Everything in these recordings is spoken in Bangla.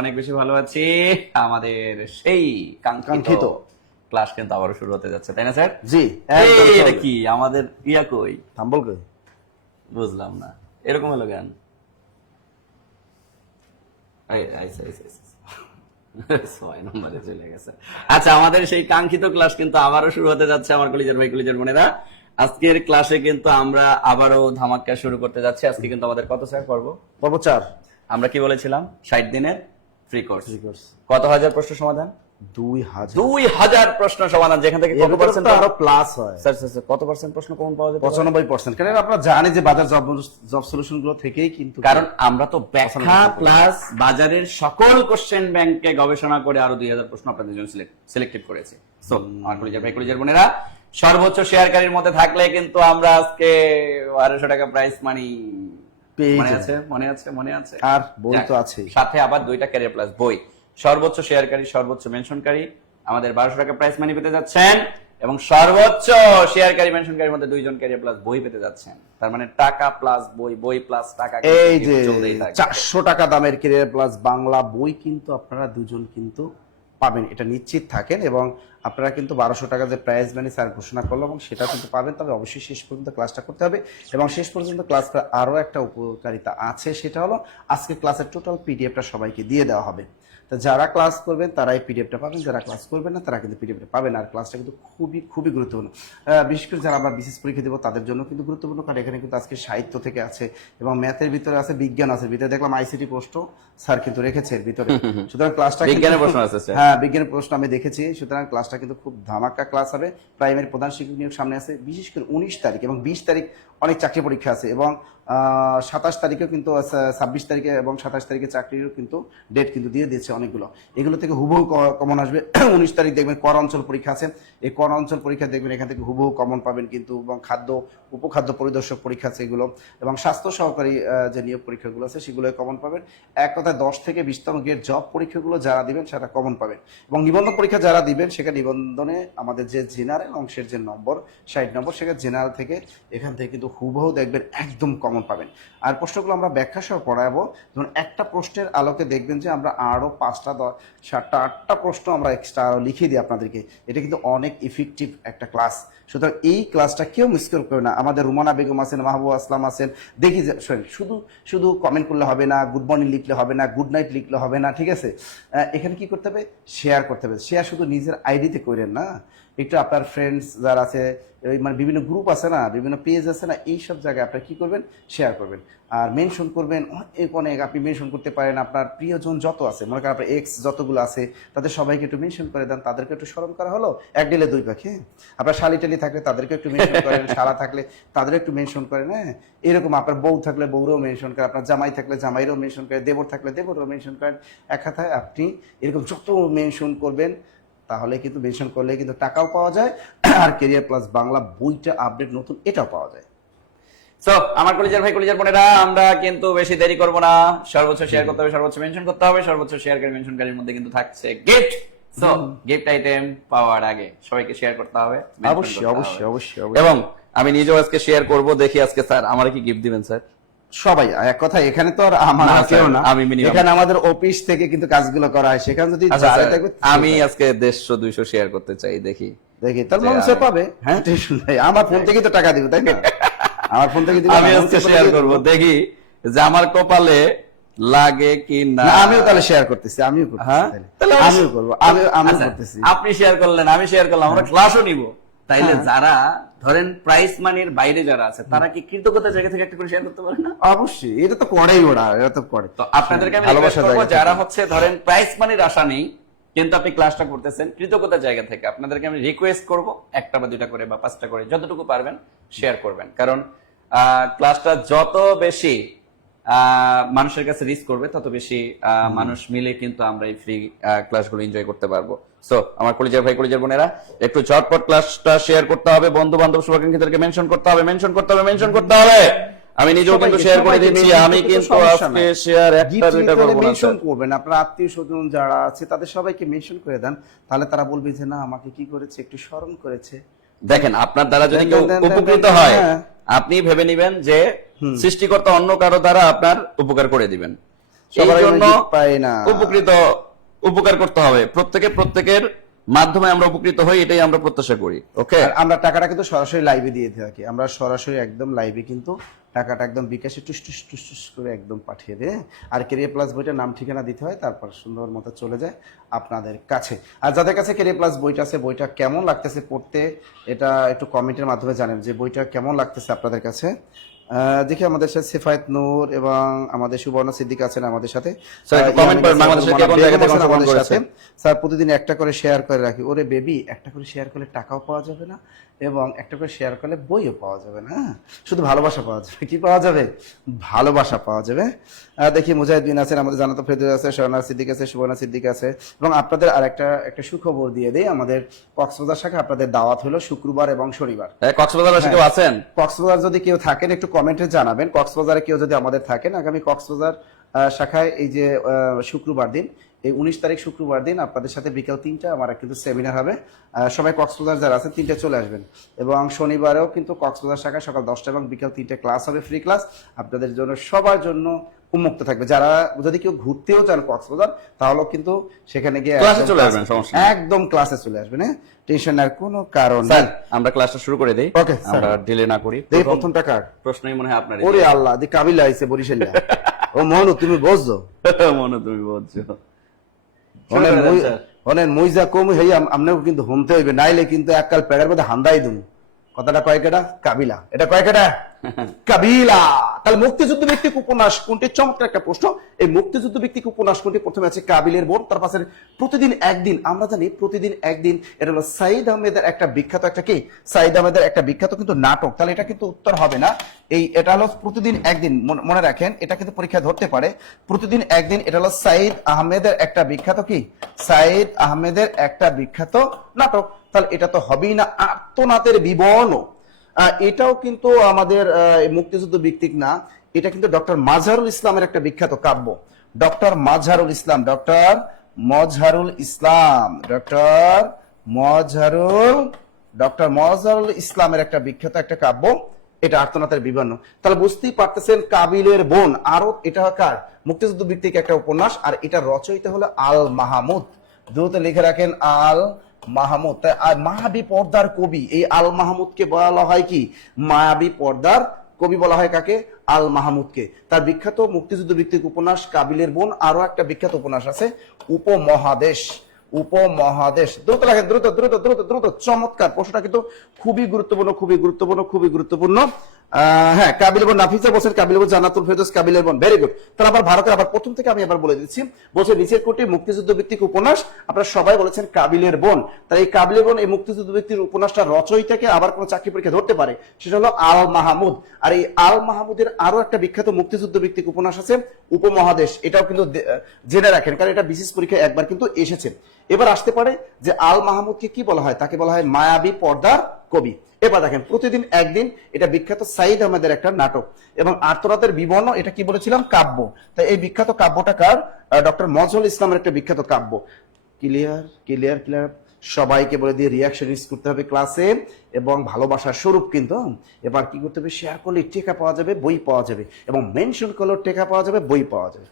অনেক বেশি ভালো আছি। আমাদের সেই কাঙ্ক্ষিত ক্লাস কিন্তু আবারও শুরু হতে যাচ্ছে, তাই না স্যার? জি, এটা কি আমাদের ইয়া কই? থাম্বল কই? বুঝলাম না, এরকম হলো কেন? ছয় নম্বরে চলে গেছে। আচ্ছা, আমাদের সেই কাঙ্ক্ষিত ক্লাস কিন্তু আবারও শুরু হতে যাচ্ছে আমার কলিজার ভাই কলিজার বোনেরা। আজকের ক্লাসে কিন্তু আমরা আবারও ধামাক্কা শুরু করতে যাচ্ছি। আজকে কিন্তু আমাদের কত স্যার পর্ব? পর্ব 4। আমরা কি বলেছিলাম? 60 দিনের ফ্রি কোর্স। কোর্স। কত হাজার প্রশ্ন সমাধান? 2000 2000 প্রশ্ন সমাধান, যেখান থেকে কত পার্সেন্ট আরো প্লাস হয়? স্যার স্যার কত পার্সেন্ট প্রশ্ন কমন পাওয়া যায়? 95%। কারণ আপনারা জানেন যে বাজার জব সলিউশন গুলো থেকেই কিন্তু, কারণ আমরা তো ব্যাখ্যা প্লাস বাজারের সকল কোশ্চেন ব্যাংকে গবেষণা করে আরো 2000 প্রশ্ন আপনাদের জন্য সিলেক্টেড করেছি। সো আমার কলিজার ভাই কলিজার বোনেরা, সর্বোচ্চ শেয়ারকারীর মধ্যে থাকলে কিন্তু আমরা আজকে 1200 টাকা প্রাইস মানি মনে আছে আর বই তো আছে, সাথে আবার 2টা ক্যারিয়ার প্লাস বই। সর্বোচ্চ শেয়ারকারী, সর্বোচ্চ মেনশনকারী আমাদের 1200 টাকা প্রাইস মানি পেতে যাচ্ছেন, এবং সর্বোচ্চ শেয়ারকারী মেনশনকারীর মধ্যে 2 জন ক্যারিয়ার প্লাস বই পেতে যাচ্ছেন। তার মানে টাকা প্লাস বই, বই প্লাস টাকা। এই যে 400 টাকা দামের ক্যারিয়ার প্লাস বাংলা বই কিন্তু আপনারা দুজন কিন্তু পাবেন, এটা নিশ্চিত থাকেন। এবং আপনারা কিন্তু 1200 টাকা যে প্রাইস মানি স্যার ঘোষণা করলো, এবং সেটা কিন্তু পাবেন। তবে অবশ্যই শেষ পর্যন্ত ক্লাসটা করতে হবে, এবং শেষ পর্যন্ত ক্লাস করে আরো একটা উপকারিতা আছে, সেটা হলো আজকে ক্লাসের টোটাল পিডিএফটা সবাইকে দিয়ে দেওয়া হবে। তো যারা ক্লাস করবেন তারাই পিডিএফটা পাবেন, যারা ক্লাস করবেন না তারা কিন্তু পিডিএফটা পাবেন। আর ক্লাসটা কিন্তু খুবই খুবই গুরুত্বপূর্ণ, বিশেষ করে যারা আমরা বিশেষ পরীক্ষা দেবো তাদের জন্য কিন্তু গুরুত্বপূর্ণ। কারণ এখানে কিন্তু আজকে সাহিত্য থেকে আছে, এবং ম্যাথের ভিতরে আছে, বিজ্ঞান আছে, ভিতরে দেখলাম আইসিটি প্রশ্ন স্যার কিন্তু রেখেছে এর ভিতরে। সুতরাং ক্লাসটা বিজ্ঞানের প্রশ্ন আছে স্যার। হ্যাঁ, বিজ্ঞানের প্রশ্ন আমি দেখেছি। সুতরাং ক্লাসটা কিন্তু খুব ধামাকা ক্লাস হবে। প্রাইমারি প্রধান শিক্ষক নিয়োগ সামনে আছে, বিশেষ করে 19 তারিখ এবং 20 তারিখ অনেক চাকরি পরীক্ষা আছে, এবং 27 তারিখেও কিন্তু 26 তারিখে এবং 27 তারিখে চাকরিরও কিন্তু ডেট কিন্তু দিয়ে দিয়েছে অনেকগুলো। এগুলো থেকে হুবহু কমন আসবে। 19 তারিখ দেখবেন কর অঞ্চল পরীক্ষা আছে, এই কর অঞ্চল পরীক্ষা দেখবেন এখান থেকে হুবহু কমন পাবেন কিন্তু। এবং খাদ্য উপখাদ্য পরিদর্শক পরীক্ষা আছে এগুলো, এবং স্বাস্থ্য সহকারী যে নিয়োগ পরীক্ষাগুলো আছে সেগুলো কমন পাবেন। এক কথায় 10 থেকে 20তম গ্রেড জব পরীক্ষাগুলো যারা দিবেন সেটা কমন পাবেন। এবং নিবন্ধন পরীক্ষা যারা দিবেন সেখানে নিবন্ধনে আমাদের যে জেনারেল অংশের যে নম্বর 60 নম্বর, সেখানে জেনারেল থেকে এখান থেকে কিন্তু হুবহু দেখবেন একদম কমন পাবেন। আর প্রশ্নগুলো আমরা ব্যাখ্যা সহ পড়াবো। ধরুন একটা প্রশ্নের আলোকে দেখবেন যে আমরা আরো 5টা 7টা 8টা প্রশ্ন আমরা এক্সট্রা আরো লিখে দিই আপনাদেরকে। এটা কিন্তু অনেক ইফেক্টিভ একটা ক্লাস। সুতরাং এই ক্লাসটা কেউ মিস করবে না। আমাদের রুমানা বেগম আছেন, মাহবুব আসলাম আছেন, দেখি শুধু শুধু কমেন্ট করলে হবে না, গুড মর্নিং লিখলে হবে না, গুড নাইট লিখলে হবে না, ঠিক আছে? এখানে কি করতে হবে? শেয়ার করতে হবে। শেয়ার শুধু নিজের আইডিতে করেন না, একটু আপনার ফ্রেন্ডস যারা আছে, মানে বিভিন্ন গ্রুপ আছে না, বিভিন্ন পেজ আছে না, এইসব জায়গায় আপনার কি করবেন? শেয়ার করবেন। আর মেনশন করবেন অনেক, আপনি মেনশন করতে পারেন আপনার প্রিয়জন যত আছে, মনে করেন আপনার এক্স যতগুলো আছে তাদের সবাইকে একটু মেনশন করে দেন, তাদেরকে একটু স্মরণ করা হলো। এক ডিলে দুই পাখি। আপনার শালি টালি থাকলে তাদেরকে একটু মেনশন করেন, শালা থাকলে তাদের একটু মেনশন করেন। হ্যাঁ, এরকম আপনার বউ থাকলে বউরেও মেনশন করেন, আপনার জামাই থাকলে জামাইরেও মেনশন করেন, দেবর থাকলে দেবরেও মেনশন করেন। এক কথায় আপনি এরকম যত মেনশন করবেন, তাহলে কিন্তু মেনশন করলে কিন্তু টাকাও পাওয়া যায়, আর ক্যারিয়ার প্লাস বাংলা বইটা আপডেট নতুন এটাও পাওয়া যায়। সো আমার কলিজার ভাই কলিজার বোনেরা, আমরা কিন্তু বেশি দেরি করব না। সর্বোচ্চ শেয়ার করতে হবে, সর্বোচ্চ মেনশন করতে হবে, সর্বোচ্চ শেয়ারকারী মেনশনকারীর মধ্যে কিন্তু থাকছে গিফট। সো গিফট আইটেম পাওয়ার আগে সবাইকে শেয়ার করতে হবে, অবশ্যই অবশ্যই অবশ্যই। এবং আমি নিজেও আজকে শেয়ার করব, দেখি আজকে স্যার আমার কি গিফট দিবেন স্যার। সবাই এক কথা, এখানে তো আর আমার কেউ না, আমি এখানে আমাদের অফিস থেকে কিন্তু কাজগুলো করা হয়, সেখানে যদি আমি আজকে 150-200 শেয়ার করতে চাই, দেখি তার মানুষ পাবে। হ্যাঁ, আমার ফোন থেকে তো টাকা দিব, তাই না? আমার ফোন থেকে আমি আজকে শেয়ার করব, দেখি যে আমার কপালে লাগে কি না। আমিও তাহলে শেয়ার করতেছি, আমিও করবো, আমিও করতেছি। আপনি শেয়ার করলেন, আমি শেয়ার করলাম, আমরা ক্লাসও নিব। তাইলে যারা ধরেন প্রাইস মানির বাইরে যারা আছে, তারা কি কৃতজ্ঞতার জায়গা থেকে একটা করে শেয়ার করতে পারে না? অবশ্যই, এটা তো করেই ওরা, এটা তো করে। তো আপনাদেরকে আমি রিকোয়েস্ট করব, যারা হচ্ছে ধরেন প্রাইস মানির আশা নেই কিন্তু আপনি ক্লাসটা করতেছেন কৃতজ্ঞতার জায়গা থেকে, আপনাদেরকে আমি রিকোয়েস্ট করব 1টা বা 2টা করে বা 5টা করে যতটুকু পারবেন শেয়ার করবেন। কারণ ক্লাসটা যত বেশি মানুষের কাছে রিচ করবে, তত বেশি মানুষ মিলে কিন্তু আমরা এই ফ্রি ক্লাসগুলো এনজয় করতে পারবো। সো আমার কলিজার ভাই কলিজার বোনেরা, একটু ঝটপট ক্লাসটা শেয়ার করতে হবে, বন্ধু বান্ধব শুভাকাঙ্ক্ষীদেরকে মেনশন করতে হবে, মেনশন করতে হবে, মেনশন করতে হবে। আমি নিজেও কিন্তু শেয়ার করে দিচ্ছি, আমি কিন্তু আজকে শেয়ার 1টা 2টা করব না। মেনশন করবেন, আপনার আত্মীয় স্বজন যারা আছে তাদের সবাইকে মেনশন করে দেন, তাহলে তারা বলবে যে না, আমাকে কি করেছে, একটু স্মরণ করেছে। দেখেন, আপনার দ্বারা যদি কেউ উপকৃত হয়, আপনি ভেবে নিবেন যে সৃষ্টিকর্তা অন্য কারো দ্বারা আপনার উপকার করে দিবেন। এই সবার জন্য gift পাই না। উপকার করতে হবে, প্রত্যেকের মাধ্যমে আমরা উপকৃত হই, এটাই আমরা প্রত্যাশা করি। ওকে, আর আমরা টাকাটা কিন্তু সরাসরি লাইভে দিয়ে থাকি, আমরা সরাসরি একদম লাইভে কিন্তু টাকাটা একদম বিকাশে টুস টুস টুস টুস করে একদম পাঠিয়ে দেয়। আর ক্যারিয়ার প্লাস বইটার নাম ঠিকানা দিতে হয়, তারপর সুন্দর মতো চলে যায় আপনাদের কাছে। আর যাদের কাছে ক্যারিয়ার প্লাস বইটা আছে, বইটা কেমন লাগতেছে পড়তে, এটা একটু কমেন্টের মাধ্যমে জানেন যে বইটা কেমন লাগতেছে আপনাদের কাছে। দেখি আমাদের সাথে সেফায়েত নূর এবং আমাদের সুবর্ণ সিদ্দিক আছেন আমাদের সাথে। কমেন্ট করেন বাংলাদেশের কে কোন জায়গা থেকে অংশগ্রহণ আমাদের করেছে। সাথে। স্যার প্রতিদিন একটা করে শেয়ার করে রাখি। ওরে বেবি, একটা করে শেয়ার করলে টাকাও পাওয়া যাবে না এবং একটা করে শেয়ার করলে বইও পাওয়া যাবে না, হ্যাঁ? শুধু ভালোবাসা পাওয়া যাবে। কি পাওয়া যাবে? ভালোবাসা পাওয়া যাবে। দেখি মুজাহিদ্দিন আছেন, আমাদের জানাতো ফেরদৌস আছে, শরণা সিদ্দিক আছে, সুবর্ণা সিদ্দিক আছে। এবং আপনাদের আর একটা সুখবর দিয়ে দেই, আমাদের কক্সবাজার শাখা আপনাদের দাওয়াত হলো শুক্রবার এবং শনিবার। কক্সবাজার কেউ আছেন? কক্সবাজার যদি কেউ থাকেন একটু কমেন্টে জানাবেন। কক্সবাজারে কেউ যদি আমাদের থাকেন, আগামী কক্সবাজার শাখায় এই যে শুক্রবার দিন, এই 19 তারিখ শুক্রবার দিন আপনাদের সাথে বিকাল 3টা আমার কিন্তু সেমিনার হবে। সবাই কক্সবাজার যারা আছেন 3টায় চলে আসবেন। এবং শনিবারেও কিন্তু কক্সবাজার শাখায় সকাল 10টা এবং বিকাল 3টায় ক্লাস হবে, ফ্রি ক্লাস আপনাদের জন্য, সবার জন্য উন্মুক্ত থাকবে। যারা যদি কেউ ঘুরতেও চান কক্সবাজার, তাহলেও কিন্তু সেখানে গিয়ে ক্লাসে চলে আসবেন, সমস্যা নেই। একদম ক্লাসে চলে আসবেন, হ্যাঁ, টেনশন আর কোনো কারণ স্যার নেই। আমরা ক্লাসটা শুরু করে দেই, ওকে, আমরা ডিলে না করি। এই প্রথম টাকা প্রশ্নই মনে হয় আপনার। ওরে আল্লাহ, দি কাবিলা আইছে বরিশালে। ও মনু তুমি বুঝছো, মনে তুমি বলছো অনেক মইজা কম হই আমনেও কিন্তু হুমতে হইবে, নাইলে কিন্তু এককাল পেড়ার মধ্যে হান্দাই দেবো। কথাটা কয় কেটা? কাবিলা। এটা কয় কেটা? কাবিলা। তাহলে মুক্তিযুদ্ধ ভিত্তিক উপন্যাস কোনটি? চমৎকার একটা প্রশ্ন। এই মুক্তিযুদ্ধ ভিত্তিক উপন্যাস কোনটি? প্রথমে আছে কাবিলের বোন, তার পাশে প্রতিদিন একদিন। আমরা জানি প্রতিদিন একদিন এটা হলো সাইদ আহমেদের একটা বিখ্যাত একটা কি, সাইদ আহমেদের একটা বিখ্যাত কিন্তু নাটক। তাহলে এটা কিন্তু উত্তর হবে না। এটা হলো প্রতিদিন একদিন, মনে রাখেন, এটা কিন্তু পরীক্ষা ধরতে পারে। প্রতিদিন একদিন, এটা হলো সাইদ আহমেদের একটা বিখ্যাত কি, সাইদ আহমেদের একটা বিখ্যাত নাটক। তাহলে এটা তো হবেই না। আর্তনাদের বিবর্ণ, এটাও কিন্তু আমাদের মুক্তিযুদ্ধ ভিত্তিক না, এটা কিন্তু ডক্টর মাজহারুল ইসলামের একটা বিখ্যাত কাব্য। ডক্টর মাজহারুল ইসলাম, ডক্টর মজহারুল ইসলাম, ডক্টর মজহারুল ইসলামের একটা বিখ্যাত একটা কাব্য, এটা আর্তনাদের বিবর্ণ। তাহলে বুঝতেই পারতেছেন কাবিলের বোন, আরো এটা কার? মুক্তিযুদ্ধ ভিত্তিক একটা উপন্যাস। আর এটা রচয়িতা হলো আল মাহমুদ। দ্রুত লিখে রাখেন, আল মাহমুদ। আর মায়াবী পর্দার কবি, এই আল মাহমুদকে বলা হয় কি? মায়াবী পর্দার কবি বলা হয় কাকে? আল মাহমুদকে। তার বিখ্যাত মুক্তিযুদ্ধ ভিত্তিক উপন্যাস কাবিলের বোন। আরো একটা বিখ্যাত উপন্যাস আছে উপমহাদেশ। দ্রুত লেখেন, দ্রুত দ্রুত দ্রুত দ্রুত। চমৎকার প্রশ্নটা কিন্তু খুবই গুরুত্বপূর্ণ, খুবই গুরুত্বপূর্ণ, খুবই গুরুত্বপূর্ণ। হ্যাঁ, কাবিলের বোন, নাফিসা বলছেন কাবিলের বোন, জান্নাতুল ফেরদৌস কাবিলের বোন। Very good. তাহলে আবার ভারতের আবার প্রথম থেকে আমি আবার বলে দিচ্ছি, বলছে নিচের কোটি মুক্তিযুদ্ধ ভিত্তিক উপন্যাস, আপনারা সবাই বলেছেন কাবিলের বোন। তাই এই কাবিলের বোন, এই মুক্তিযুদ্ধ ভিত্তিক উপন্যাসটা রচয়িতাকে আবার কোন চাকরি পরীক্ষা ধরতে পারে, সেটা হলো আল মাহমুদ। আর এই আল মাহমুদের আরো একটা বিখ্যাত মুক্তিযুদ্ধ ভিত্তিক উপন্যাস আছে উপমহাদেশ। এটাও কিন্তু জেনে রাখেন, কারণ এটা বিশেষ পরীক্ষায় একবার কিন্তু এসেছে। এবার আসতে পারে যে আল মাহমুদকে কি বলা হয়? তাকে বলা হয় মায়াবী পর্দার কবি। এবার দেখেন, প্রতিদিন একদিন, এটা বিখ্যাত সাইদ আহমেদের একটা নাটক। এবং আর্তনাদের বিবর্ণ, এটা কি বলেছিলাম? কাব্য। তাই এই বিখ্যাত কাব্যটা কার? ডক্টর মজহারুল ইসলামের একটা বিখ্যাত কাব্য। Clear clear clear. সবাইকে বলে দিয়ে রিয়াকশন ইউজ করতে হবে ক্লাসে, এবং ভালোবাসার স্বরূপ কিন্তু। এবার কি করতে হবে? শেয়ার করলে টেকা পাওয়া যাবে, বই পাওয়া যাবে, এবং মেনশন করলে টেকা পাওয়া যাবে, বই পাওয়া যাবে।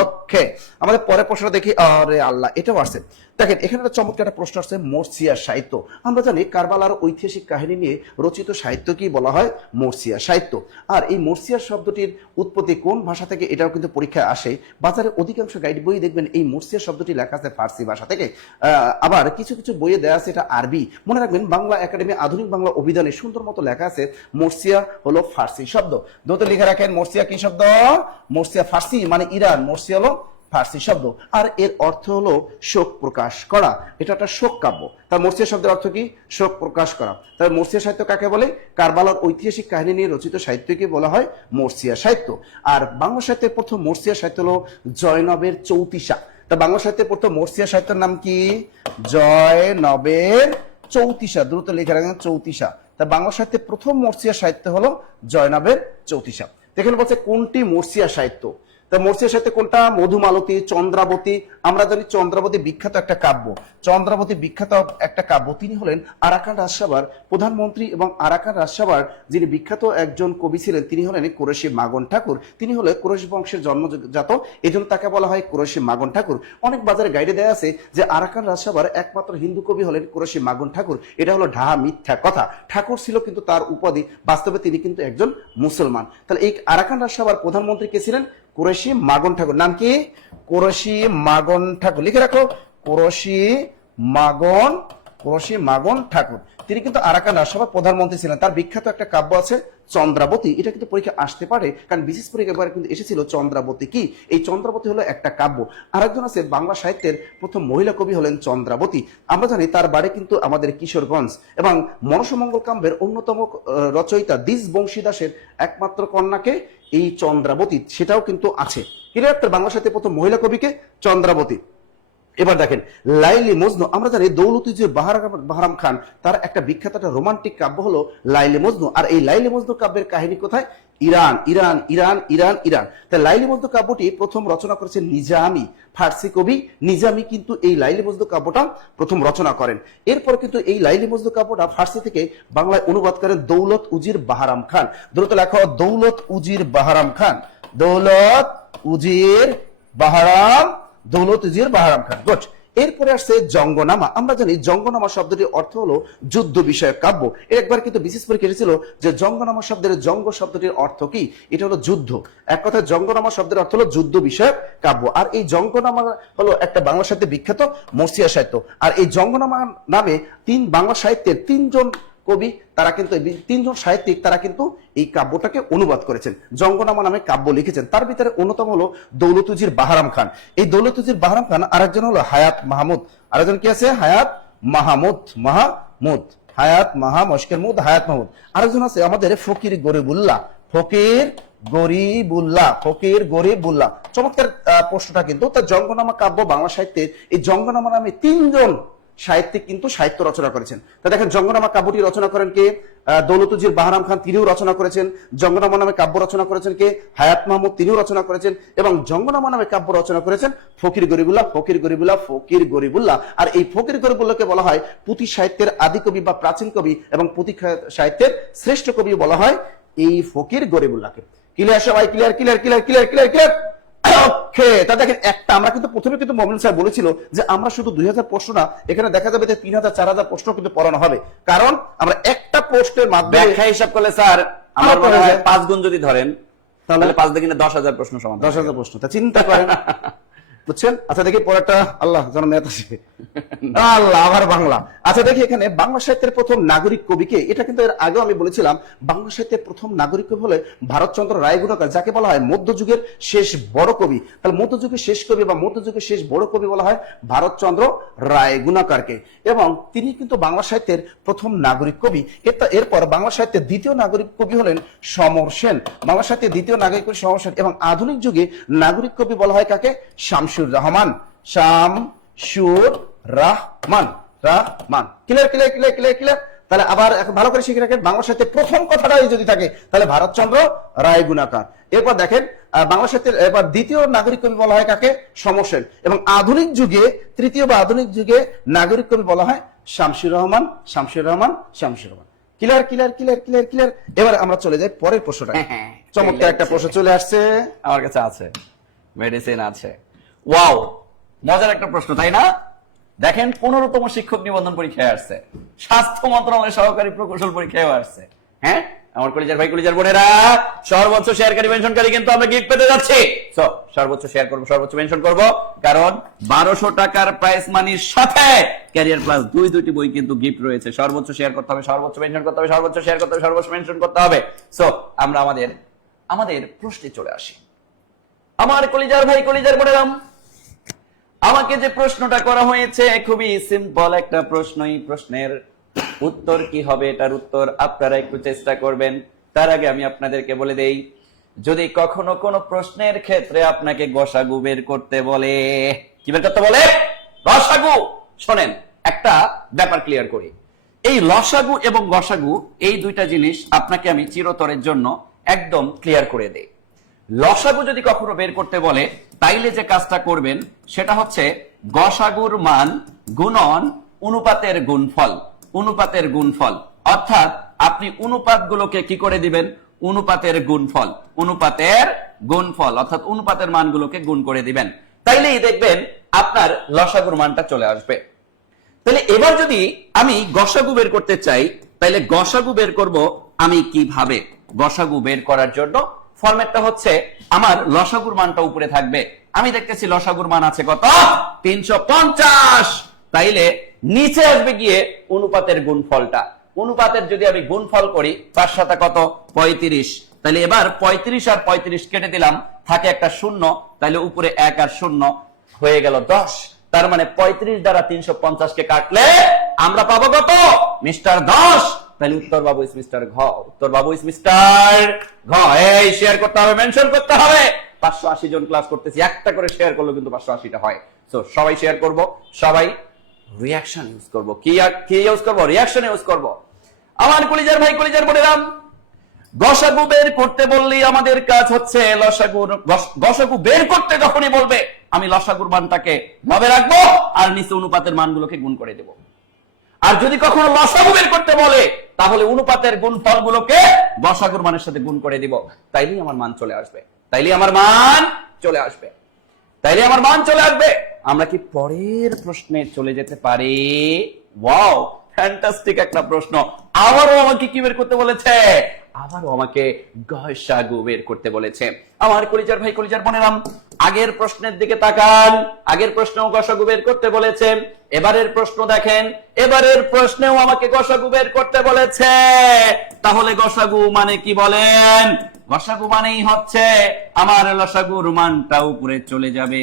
ওকে, আমাদের পরের প্রশ্নটা দেখি। আরে আল্লাহ, এটাও আসছে। দেখেন, এখানে একটা চমৎকার একটা প্রশ্ন আসছে, মরসিয়া সাহিত্য। আমরা জানি কারবালার ঐতিহাসিক কাহিনী নিয়ে রচিত সাহিত্য কি বলা হয়? মরসিয়া সাহিত্য। আর এই মরসিয়া শব্দটির উৎপত্তি কোন ভাষা থেকে, এটাও কিন্তু পরীক্ষায় আসে। বাজারে অধিকাংশ গাইড বই দেখবেন এই মরসিয়া শব্দটি লেখা আছে ফার্সি ভাষা থেকে। আবার কিছু কিছু বইয়ে দেওয়া আছে এটা আরবি। মনে রাখবেন, বাংলা একাডেমি আধুনিক বাংলা অভিধানে সুন্দর মতো লেখা আছে মরসিয়া হলো ফার্সি শব্দ। দ্রুত লিখে রাখেন, মরসিয়া কি শব্দ? মরসিয়া ফার্সি মানে ইরান, মরসিয়া হলো ফার্সি শব্দ। আর এর অর্থ হলো শোক প্রকাশ করা। এটা একটা শোক কাব্য। তার মরসিয়া শব্দের অর্থ কি? শোক প্রকাশ করা। তার মরসিয়া সাহিত্য কাকে বলে? কারবালার ঐতিহাসিক কাহিনী নিয়ে রচিত সাহিত্যকে বলা হয় মরসিয়া সাহিত্য। আর বাংলা সাহিত্যের প্রথম মরসিয়া সাহিত্য হলো জয়নবের চৌতিসা। তা বাংলা সাহিত্যের প্রথম মরসিয়া সাহিত্যের নাম কি? জয়নবের চৌতিসা। দ্রুত লিখে রাখেন, চৌতিসা। তা বাংলা সাহিত্যের প্রথম মরসিয়া সাহিত্য হলো জয়নবের চৌতিসা। দেখেন বলছে কোনটি মরসিয়া সাহিত্য। তা মর্সিয়ার সাথে কোনটা? মধুমালতী, চন্দ্রাবতী। আমরা জানি চন্দ্রাবতী বিখ্যাত একটা কাব্য, চন্দ্রাবতী বিখ্যাত একটা কাব্য। তিনি হলেন আরাকান রাজসভার প্রধানমন্ত্রী এবং আরাকান রাজসভার যিনি বিখ্যাত একজন কবি ছিলেন তিনি হলেন কুরেশি মাগন ঠাকুর। তিনি হলেন কুরেশি বংশের জন্মজাত, এই জন্য তাকে বলা হয় কুরেশি মাগন ঠাকুর। অনেক বাজারে গাইডে দেয়া আছে যে আরাকান রাজসভার একমাত্র হিন্দু কবি হলেন কুরেশি মাগন ঠাকুর। এটা হলো ঢাহা মিথ্যা কথা। ঠাকুর ছিল কিন্তু তার উপাধি, বাস্তবে তিনি কিন্তু একজন মুসলমান। তাহলে এই আরাকান রাজসভার প্রধানমন্ত্রী কে ছিলেন? কুরেশি মাগন ঠাকুর। নাম কি? কুরেশি মাগন ঠাকুর। লিখে রাখো, কুরেশি মাগন ঠাকুর। তিনি কিন্তু আরাকান রাজসভার প্রধানমন্ত্রী ছিলেন। তার বিখ্যাত একটা কাব্য আছে চন্দ্রাবতী। এটা কিন্তু পরীক্ষা আসতে পারে, কারণ বিশেষ পরীক্ষা কিন্তু এসেছিল চন্দ্রাবতী কি। এই চন্দ্রাবতী হলো একটা কাব্য। আরেকজন আছে বাংলা সাহিত্যের প্রথম মহিলা কবি হলেন চন্দ্রাবতী। আমরা জানি তার বাড়ি কিন্তু আমাদের কিশোরগঞ্জ, এবং মনসমঙ্গল কাব্যের অন্যতম রচয়িতা দ্বিজ বংশীদাসের একমাত্র কন্যাকে এই চন্দ্রাবতী, সেটাও কিন্তু আছে। ক্লিয়ার? বাংলা সাহিত্যের প্রথম মহিলা কবিকে চন্দ্রাবতী। এবার দেখেন লাইলি মজনু। আমরা জানি দৌলতুজির বাহরাম খান তার একটা বিখ্যাত একটা রোমান্টিক কাব্য হলো লাইলি মজনু। আর এই লাইলি মজনু কাব্যের কাহিনী কোথায়? Iran, Iran, Iran, Iran, Iran. তাই লাইলি মজনু কাব্যটি প্রথম রচনা করেছেন নিজামি, ফার্সি কবি নিজামি কিন্তু এই লাইলি মজনু কাব্যটা প্রথম রচনা করেন। এরপর কিন্তু এই লাইলি মজনু কাব্যটা ফার্সি থেকে বাংলায় অনুবাদ করেন দৌলত উজির বাহরাম খান। দ্রুত লেখা দৌলত উজির বাহরাম খান, দৌলত উজির বাহরাম, দৌলত উজির বাহরাম খান। গুড। এরপরে আসছে জঙ্গনামা। আমরা জানি জঙ্গনামা শব্দটির অর্থ হলো যুদ্ধ বিষয়ক কাব্য। একবার কিন্তু বিশেষ পরীক্ষা এসেছিল যে জঙ্গনামা শব্দের জঙ্গ শব্দটির অর্থ কি। এটা হলো যুদ্ধ। এক কথায় জঙ্গনামা শব্দের অর্থ হলো যুদ্ধ বিষয়ক কাব্য। আর এই জঙ্গনামা হলো একটা বাংলা সাহিত্যে বিখ্যাত মর্সিয়া সাহিত্য। আর এই জঙ্গনামা নামে বাংলা সাহিত্যের তিনজন কবি, তারা কিন্তু তিনজন সাহিত্যিক, তারা কিন্তু এই কাব্যটাকে অনুবাদ করেছেন, জঙ্গনামা নামে কাব্য লিখেছেন। তার ভিতরে অন্যতম হলো দৌলতুজির বাহরাম খান। এই দৌলতুজির বাহরাম খান, আরেকজন হলো হায়াত মাহমুদ। আরেকজন কি আছে? হায়াত মাহমুদ, হায়াত মশকের মুদ, হায়াত মাহমুদ। আরেকজন আছে আমাদের ফকির গরিবুল্লাহ, ফকির গরিবুল্লাহ। চমৎকার প্রশ্নটা কিন্তু। তার জঙ্গনামা কাব্য বাংলা সাহিত্যের এই জঙ্গনামা নামে তিনজন সাহিত্যিক কিন্তু সাহিত্য রচনা করেছেন। তা দেখেন জঙ্গনামা কাব্যটি রচনা করেন কে? দৌলতুজির বাহরাম খান, তিনিও রচনা করেছেন। জঙ্গনামা নামে কাব্য রচনা করেছেন কে? হায়াত মাহমুদ, তিনিও রচনা করেছেন। এবং জঙ্গনামা নামে কাব্য রচনা করেছেন ফকির গরিবুল্লাহ। আর এই ফকির গরিবুল্লাহকে বলা হয় পুঁথি সাহিত্যের আদি কবি বা প্রাচীন কবি, এবং পুঁথি সাহিত্যের শ্রেষ্ঠ কবি বলা হয় এই ফকির গরিবুল্লাহকে। ক্লিয়ার সবাই? ক্লিয়ার। ওকে, তা দেখেন একটা আমরা কিন্তু প্রথমে কিন্তু মোমিন স্যার বলেছিল যে আমরা শুধু 2000 প্রশ্ন না, এখানে দেখা যাবে যে 3000 4000 প্রশ্ন কিন্তু পড়ানো হবে, কারণ আমরা একটা প্রশ্নের মাধ্যমে ব্যাখ্যা হিসাব করলে স্যার আমার মনে হয় 5 গুণ যদি ধরেন তাহলে 5 দিয়ে 10,000 প্রশ্ন সমান, 10,000 প্রশ্ন। তা চিন্তা করেন, বুঝছেন? আচ্ছা দেখি পরেরটা, আল্লাহ যেন ম্যাথ আসে, আল্লাহ আবার বাংলা। আচ্ছা দেখি এখানে বাংলা সাহিত্যের প্রথম নাগরিক কবিকে। এটা কিন্তু এর আগেও আমি বলেছিলাম, বাংলা সাহিত্যের প্রথম নাগরিক কবি হলে ভারতচন্দ্র রায়গুণাকার, যাকে বলা হয় মধ্যযুগের শেষ বড় কবি। তাহলে মধ্যযুগের শেষ কবি বা মধ্যযুগের শেষ বড় কবি বলা হয় ভারতচন্দ্র রায়গুণাকারকে, এবং তিনি কিন্তু বাংলা সাহিত্যের প্রথম নাগরিক কবি। এরপর বাংলা সাহিত্যের দ্বিতীয় নাগরিক কবি হলেন সমর সেন। বাংলা সাহিত্যের দ্বিতীয় নাগরিক কবি সমর সেন। এবং আধুনিক যুগে নাগরিক কবি বলা হয় কাকে? শামসুর রহমান। ক্লিয়ার। তাহলে আবার ভালো করে শিখে রাখেন, বাংলা সাহিত্যের প্রথম কথাটাই যদি থাকে তাহলে ভারতচন্দ্র রায়গুণাকার। এরপর দেখেন বাংলা সাহিত্যের এবার দ্বিতীয় নাগরিক কবি বলা হয় কাকে? সমর সেন। এবং আধুনিক যুগে তৃতীয় বা আধুনিক যুগে নাগরিক কবি বলা হয় শামসুর রহমান। ক্লিয়ার। এবার আমরা চলে যাই পরের প্রশ্নটা। চমৎকার একটা প্রশ্ন চলে আসছে আমার কাছে, আছে মেডিসিন আছে। ওয়াও, মজার একটা প্রশ্ন, তাই না? দেখেন 15তম শিক্ষক নিবন্ধন পরীক্ষায় আসছে, স্বাস্থ্য মন্ত্রণালয়ের সহকারী প্রকৌশল পরীক্ষায় আসছে। হ্যাঁ, আমার কলিজার ভাই কলিজার বোনেরা, সর্বোচ্চ শেয়ারকারী মেনশনকারী কিন্তু আমরা গিফট পেতে যাচ্ছি। সো সর্বোচ্চ শেয়ার করব, সর্বোচ্চ মেনশন করব, কারণ 1200 টাকার প্রাইস মানির সাথে ক্যারিয়ার প্লাস দুইটি বই কিন্তু গিফট রয়েছে। সর্বোচ্চ শেয়ার করতে হবে, সর্বোচ্চ মেনশন করতে হবে, সর্বোচ্চ শেয়ার করতে হবে, সর্বোচ্চ মেনশন করতে হবে। সো আমরা আমাদের প্রশ্নে চলে আসি। আমার কলিজার ভাই কলিজার বোনেরা, আমাকে যে প্রশ্নটা করা হয়েছে খুবই সিম্পল একটা প্রশ্ন। এই প্রশ্নের উত্তর কি হবে, এটার উত্তর আপনারা একটু চেষ্টা করবেন। তার আগে আমি আপনাদেরকে বলে দেই, যদি কখনো কোনো প্রশ্নের ক্ষেত্রে আপনাকে গসাগু বের করতে বলে, কি বের করতে বলে? রসাগু। শোনেন, একটা ব্যাপার ক্লিয়ার করি। এই লসাগু এবং গসাগু এই দুইটা জিনিস আপনাকে আমি চিরতরের জন্য একদম ক্লিয়ার করে দেই। লসাগু যদি কখনো বের করতে বলে তাইলে যে কাজটা করবেন সেটা হচ্ছে গসাগুর মান গুণন অনুপাতের গুণফল। অনুপাতের গুণফল অর্থাৎ আপনি অনুপাতগুলোকে কি করে দিবেন? অনুপাতের গুণফল। অনুপাতের গুণফল অর্থাৎ অনুপাতের মানগুলোকে গুণ করে দিবেন, তাইলেই দেখবেন আপনার লসাগুর মানটা চলে আসবে। তাহলে এবার যদি আমি গসাগু বের করতে চাই তাহলে গসাগু বের করব আমি কিভাবে? গসাগু বের করার জন্য ফরম্যাটটা হচ্ছে আমার লসাগুর মানটা উপরে থাকবে। আমি দেখতেছি লসাগুর মান আছে কত? 350। তাইলে নিচে আসবে গিয়ে অনুপাতের গুণফলটা। অনুপাতের যদি আমি গুণফল করি 5 সাথে কত? 35। তাহলে এবার 35 আর 35 কেটে দিলাম, থাকে একটা শূন্য, তাহলে উপরে 1 আর 0 হয়ে গেল 10। তার মানে 35 দ্বারা 350 কে কাটলে আমরা পাবো কত? মিস্টার 10। তাহলে উত্তর বাবু ইস মিস্টার ঘ। উত্তর বাবু ইস মিস্টার ঘ। এই শেয়ার করতে হবে, মেনশন করতে হবে। 580 জন ক্লাস করতেছি, একটা করে শেয়ার করলে কিন্তু 580টা হয়। সো সবাই শেয়ার করব, সবাই রিঅ্যাকশন ইউজ করব। কি ইউজ করব? রিঅ্যাকশন ইউজ করব। আমার কলিজার ভাই, কলিজার বোনেরা, গসাগু বের করতে বললেই আমাদের কাজ হচ্ছে গসাগু বের করতে যখনই বলবে আমি লসাগুর মানটাকে লবে রাখবো আর নিচে অনুপাতের মানগুলোকে গুণ করে দেব। আর যদি কখনো লসাগু বের করতে বলে তাহলে অনুপাতের গুণফলগুলোকে গসাগুর মানের সাথে গুণ করে দিব। তাইলেই আমার মান চলে আসবে। তাইলেই আমার মান চলে আসবে। তাইলে আমার মান চলে আসবে। আমরা কি পরের প্রশ্নে চলে যেতে পারি? ওয়াও, ফ্যান্টাস্টিক একটা প্রশ্ন। আবারও আমাকে কি বের করতে বলেছে? আবারও আমাকে গসাগু বের করতে বলেছে। আমার কলিজার ভাই, কলিজার বোনেরা, আগের প্রশ্নের দিকে তাকান। আগের প্রশ্নেও গসাগু বের করতে বলেছে। এবারের প্রশ্ন দেখেন, এবারের প্রশ্নেও আমাকে গসাগু বের করতে বলেছে। তাহলে গসাগু মানে কি বলেন? গসাগু মানেই হচ্ছে আমার লসাগুর মানটা উপরে চলে যাবে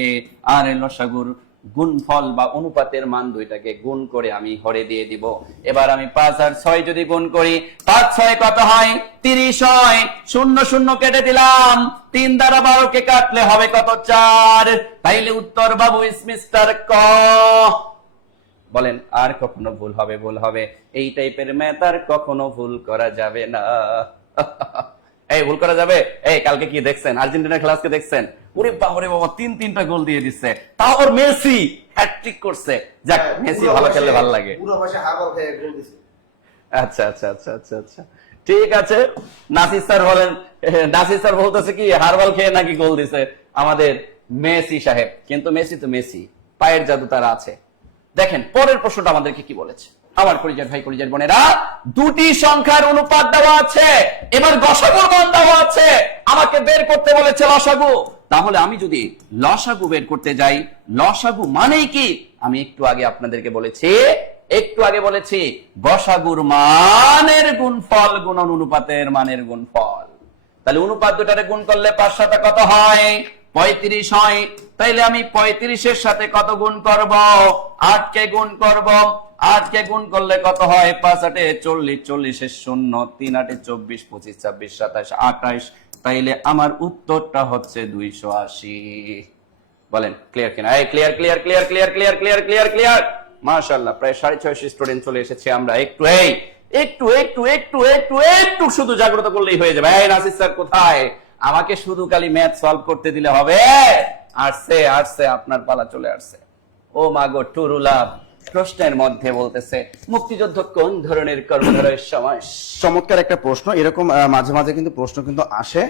আর লসাগুর গুণফল বা অনুপাতের মান দুইটাকে গুণ করে আমি হরে দিয়ে দিব। এবার আমি 5 আর 6 যদি গুণ করি, 5 6 কত হয়? 30 হয়। 0 0 কেটে দিলাম, 3 দ্বারা 12 কে কাটলে হবে কত? 4। তাইলে উত্তর বাবু ইস মিস্টার ক। বলেন আর কখনো ভুল হবে? ভুল হবে। এই টাইপের ম্যাথ আর কখনো ভুল করা যাবে না। এই ভুল করা যাবে? এই কালকে কি দেখছেন? আর্জেন্টিনার খেলাকে দেখছেন? ওরে বাবা রে বাবা, 3-3টা গোল দিয়ে দিচ্ছে, তাও ওর মেসি হ্যাটট্রিক করছে। যাক, মেসি ভালো খেললে ভালো লাগে। পুরো বয়সে হারবাল খেয়ে গোল দিছে। আচ্ছা আচ্ছা আচ্ছা আচ্ছা আচ্ছা, ঠিক আছে। নাসির স্যার বলেন, নাসির স্যার বলতেছে কি হারবাল খেয়ে নাকি গোল দিছে আমাদের মেসি সাহেব। কিন্তু মেসি তো মেসি, পায়ের জাদু তার আছে। দেখেন পরের প্রশ্নটা আমাদেরকে কি বলেছে। আমার কলিজার ভাই, কলিজার বোনেরা, দুটি সংখ্যার অনুপাত দেওয়া আছে, এবার গসাগুর মান দেওয়া আছে, আমাকে বের করতে বলেছে লসাগু। তাহলে আমি যদি লসাগু বের করতে যাই, লসাগু মানেই কি? আমি একটু আগে আপনাদেরকে বলেছি, গসাগুর মানের গুণফল গুণন অনুপাতের মানের গুণফল। তাহলে অনুপাত দুটারে গুণ করলে 5 7 কত হয়? 35 হয়। তাইলে আমি 35-এর সাথে কত গুণ করব? 8 কে গুণ করব। 8 কে গুণ করলে কত হয়? 5 8 40, 40 0, 3 8 24, 25 26 27 28। তাইলে আমার উত্তরটা হচ্ছে 280। বলেন ক্লিয়ার কিনা? এই clear clear clear clear clear clear clear clear. মাশাআল্লাহ, প্রায় 650 স্টুডেন্ট চলে এসেছে। আমরা একটু একটু একটু একটু একটু একটু শুধু জাগ্রত করলেই হয়ে যাবে। এই নাসির স্যার কোথায়? আমাকে শুধু খালি ম্যাথ সলভ করতে দিলে হবে? আসছে আসছে, আপনার পালা চলে আসছে। ও মাগো টুরুলাভ প্রশ্নের মধ্যে বলতেছে মুক্তিযুদ্ধ কোন ধরনের কর্মধারয়ের সময়? চমৎকার একটা প্রশ্ন। এরকম মাঝে মাঝে কিন্তু প্রশ্ন কিন্তু আসে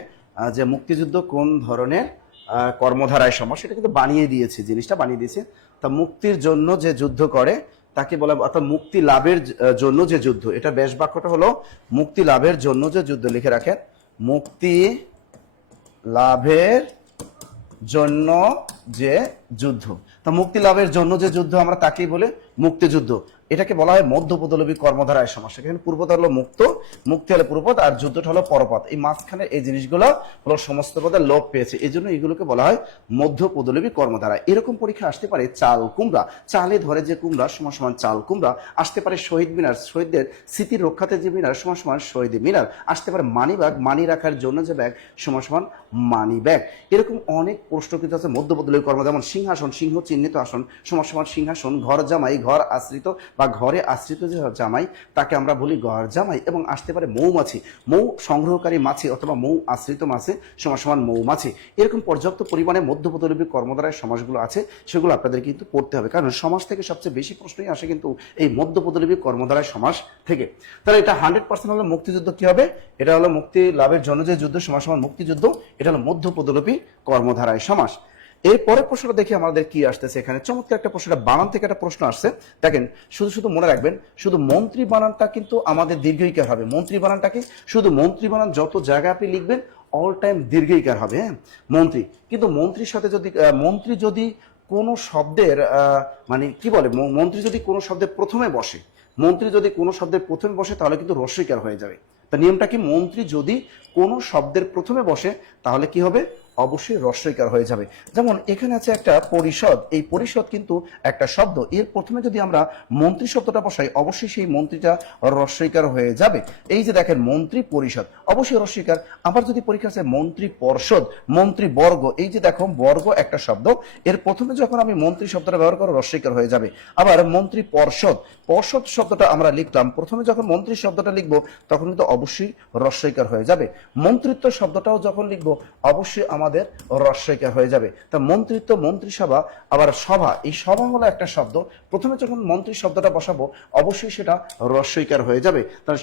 যে মুক্তিযুদ্ধ কোন ধরনের কর্মধারায় সময়, সেটা কিন্তু বানিয়ে দিয়েছে, জিনিসটা বানিয়ে দিয়েছে। তা মুক্তির জন্য যে যুদ্ধ করে তাকে বলা, অর্থাৎ মুক্তি লাভের জন্য যে যুদ্ধ, এটা বেশ বাক্যটা হলো মুক্তি লাভের জন্য যে যুদ্ধ। লিখে রাখেন, মুক্তি লাভের জন্য যে যুদ্ধ। তা মুক্তি লাভের জন্য যে যুদ্ধ আমরা তাকেই বলে মুক্তিযুদ্ধ। এটাকে বলা হয় মধ্যপদলোপী কর্মধারায় সমস্যা। এখানে পূর্বপদ হলো মুক্ত, মুক্তি হলো পূর্বপদ, আর যুদ্ধটা হলো পরপদ। এই মাঝখানে এই জিনিসগুলো হলো সমস্ত পদের লোপ পেয়েছে, এই জন্য এগুলোকে বলা হয় মধ্যপদলোপী কর্মধারা। এরকম পরীক্ষা আসতে পারে চাল কুমড়া, চালে ধরে যে কুমড়া সমান সমান চাল কুমড়া। আসতে পারে শহীদ মিনার, শহীদদের স্মৃতির রক্ষাতে যে মিনার সমান সমান শহীদ মিনার। আসতে পারে মানি ব্যাগ, মানি রাখার জন্য যে ব্যাগ সমান সমান মানি ব্যাগ। এরকম অনেক প্রশ্ন কিন্তু আছে মধ্যপদলোপী কর্ম, যেমন সিংহাসন, সিংহ চিহ্নিত আসন সমান সমান সিংহাসন। ঘর জামাই, ঘর ঘর আশ্রিত বা ঘরে আশ্রিত যে জামাই তাকে আমরা বলি ঘর জামাই। এবং আসতে পারে মৌমাছি, মৌ সংগ্রহকারী মাছি অথবা মৌ আশ্রিত মাছে সমান সমান মৌমাছি। এরকম পর্যাপ্ত পরিমাণে মধ্যপদলোপী কর্মধারায় সমাসগুলো আছে, সেগুলো আপনাদের কিন্তু পড়তে হবে, কারণ সমাস থেকে সবচেয়ে বেশি প্রশ্নই আসে কিন্তু এই মধ্যপদলোপী কর্মধারায় সমাস থেকে। তাহলে এটা 100% হলো মুক্তিযুদ্ধ কি হবে, এটা হলো মুক্তি লাভের জন্য যে যুদ্ধ সমান সমান মুক্তিযুদ্ধ, এটা হলো মধ্যপদলোপী কর্মধারায় সমাস। এর পরের প্রশ্নটা দেখি আমাদের কি আসতেছে এখানে, চমৎকার একটা প্রশ্ন, বানান থেকে একটা প্রশ্ন আসছে। দেখেন শুধু শুধু মনে রাখবেন, শুধু মন্ত্রী বানানটা কিন্তু আমাদের দীর্ঘইকার হবে। মন্ত্রী বানানটাকে শুধু মন্ত্রী বানান যত জায়গায় আপনি লিখবেন অল টাইম দীর্ঘইকার হবে। হ্যাঁ, মন্ত্রী, কিন্তু মন্ত্রীর সাথে যদি মন্ত্রী যদি কোনো শব্দের মানে কি বলে, মন্ত্রী যদি কোনো শব্দের প্রথমে বসে, মন্ত্রী যদি কোনো শব্দের প্রথমে বসে তাহলে কিন্তু রস্বইকার হয়ে যাবে। তা নিয়মটা কি, মন্ত্রী যদি কোনো শব্দের প্রথমে বসে তাহলে কি হবে, অবশ্যই রস্বইকার হয়ে যাবে। যেমন এখানে আছে একটা পরিষদ, এই পরিষদ কিন্তু একটা শব্দ, এর প্রথমে যদি আমরা মন্ত্রী শব্দটা বসাই অবশ্যই সেই মন্ত্রীটা রস্বইকার হয়ে যাবে। এই যে দেখেন মন্ত্রী পরিষদ, অবশ্যই রস্বইকার। আবার যদি পরীক্ষা আছে মন্ত্রী পর্ষদ, মন্ত্রী বর্গ, এই যে দেখো বর্গ একটা শব্দ, এর প্রথমে যখন আমি মন্ত্রী শব্দটা ব্যবহার করবো রস্বইকার হয়ে যাবে। আবার মন্ত্রী পর্ষদ, পর্ষদ শব্দটা আমরা লিখলাম, প্রথমে যখন মন্ত্রী শব্দটা লিখবো তখন কিন্তু অবশ্যই রস্বইকার হয়ে যাবে। মন্ত্রিত্ব শব্দটাও যখন লিখবো অবশ্যই আমাদের রস্বইকার হয়ে যাবে। তা মন্ত্রিত্ব, মন্ত্রিসভা, আবার সভা, এই সভা হলো একটা শব্দ, প্রথমে যখন মন্ত্রী শব্দটা বসাবো অবশ্যই সেটা রস্বইকার হয়ে যাবে। তাহলে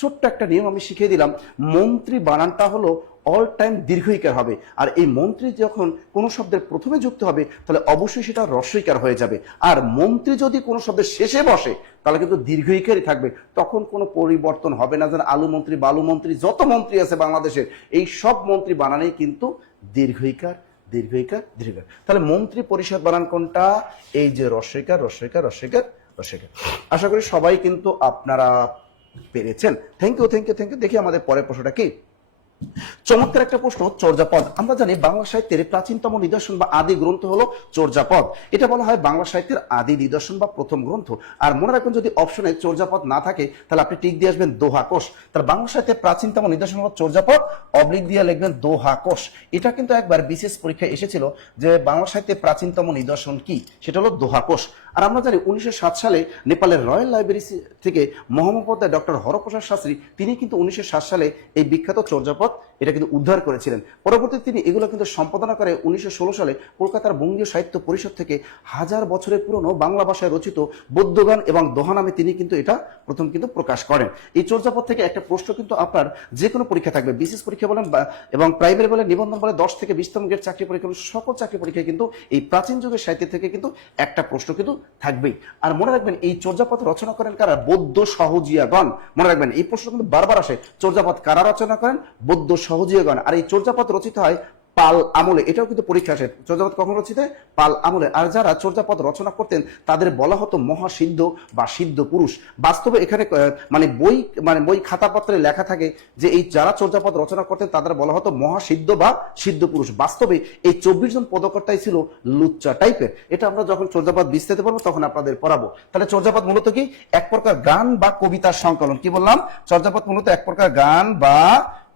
ছোট্ট একটা নিয়ম আমি শিখিয়ে দিলাম, মন্ত্রী বানানটা হলো অল টাইম দীর্ঘইকার হবে, আর এই মন্ত্রী যখন কোনো শব্দের প্রথমে যুক্ত হবে তাহলে অবশ্যই সেটা রস্বইকার হয়ে যাবে। আর মন্ত্রী যদি কোনো শব্দের শেষে বসে তাহলে কিন্তু দীর্ঘইকারই থাকবে, তখন কোনো পরিবর্তন হবে না। যেন আলু মন্ত্রী, বালু মন্ত্রী, যত মন্ত্রী আছে বাংলাদেশের এই সব মন্ত্রী বানানেই কিন্তু দীর্ঘইকার, দীর্ঘইকার, দীর্ঘইকার। তাহলে মন্ত্রী পরিষদ বানান কোনটা, এই যে রস্বইকার, রস্বইকার, রস্বইকার, রস্বইকার। আশা করি সবাই কিন্তু আপনারা পেরেছেন। Thank you, thank you, thank you. দেখি আমাদের পরের প্রশ্নটা কি, চমৎকার একটা প্রশ্ন, চর্যাপদ। আমরা জানি বাংলা সাহিত্যের প্রাচীনতম নিদর্শন বা আদি গ্রন্থ হলো চর্যাপদ, এটা বলা হয় বাংলা সাহিত্যের আদি নিদর্শন বা প্রথম গ্রন্থ। আর মনে রাখবেন যদি অপশনে চর্যাপদ না থাকে তাহলে আপনি টিক দিয়ে আসবেন দোহা কোষ। তাহলে বাংলা সাহিত্যের প্রাচীনতম নিদর্শন হলো চর্যাপদ, অবলিক দিয়ে লিখবেন দোহা কোষ। এটা কিন্তু একবার বিশেষ পরীক্ষায় এসেছিল যে বাংলা সাহিত্যের প্রাচীনতম নিদর্শন কি, সেটা হলো দোহা কোষ। আর আমরা জানি 1907 সালে নেপালের রয়্যাল লাইব্রেরি থেকে মহামহোপাধ্যায় ডক্টর হরপ্রসাদ শাস্ত্রী তিনি কিন্তু 1907 সালে এই বিখ্যাত চর্যাপদ এটা কিন্তু উদ্ধার করেছিলেন। পরবর্তীতে তিনি এগুলো কিন্তু সম্পাদনা করে 1916 সালে কলকাতার বঙ্গীয় সাহিত্য পরিষদ থেকে 1000 বছরের পুরনো বাংলা ভাষায় রচিত বৌদ্ধগান এবং দোহা নামে তিনি কিন্তু এটা প্রথম কিন্তু প্রকাশ করেন। এই চর্যাপদ থেকে একটা প্রশ্ন কিন্তু আপনার যে কোনো পরীক্ষা থাকবে, বিশেষ পরীক্ষা বলেন এবং প্রাইমারি বলে, নিবন্ধন বলে, 10 থেকে 20তম গ্রেড চাকরি পরীক্ষা, সকল চাকরি পরীক্ষায় কিন্তু এই প্রাচীন যুগের সাহিত্য থেকে কিন্তু একটা প্রশ্ন কিন্তু থাকবেই। আর মনে রাখবেন এই চর্যাপদ রচনা করেন কারা, বৌদ্ধ সহজিয়াগণ। মনে রাখবেন এই প্রশ্ন কিন্তু বারবার আসে, চর্যাপদ কারা রচনা করেন, বৌদ্ধ সহজিয়াগণ। আর এই চর্যাপদ রচিত হয় পাল আমলে, এটাও কিন্তু পরীক্ষা আসে, চর্যাপদ কখন রচিত হয়, পাল আমলে। আর যারা চর্যাপদ রচনা করতেন তাদের বলা হতো মহাসিদ্ধ বা সিদ্ধ পুরুষ। বাস্তবে এখানে বই খাতাপত্রে লেখা থাকে যে এই যারা চর্যাপদ রচনা করতেন তাদের বলা হতো মহাসিদ্ধ বা সিদ্ধ পুরুষ। বাস্তবে এই 24 জন পদকর্তাই ছিল লুচ্চা টাইপের। এটা আমরা যখন চর্যাপদ বিস্তারিত পড়বো তখন আপনাদের পড়াবো। তাহলে চর্যাপদ মূলত কি, এক প্রকার গান বা কবিতার সংকলন। কি বললাম, চর্যাপদ মূলত এক প্রকার গান বা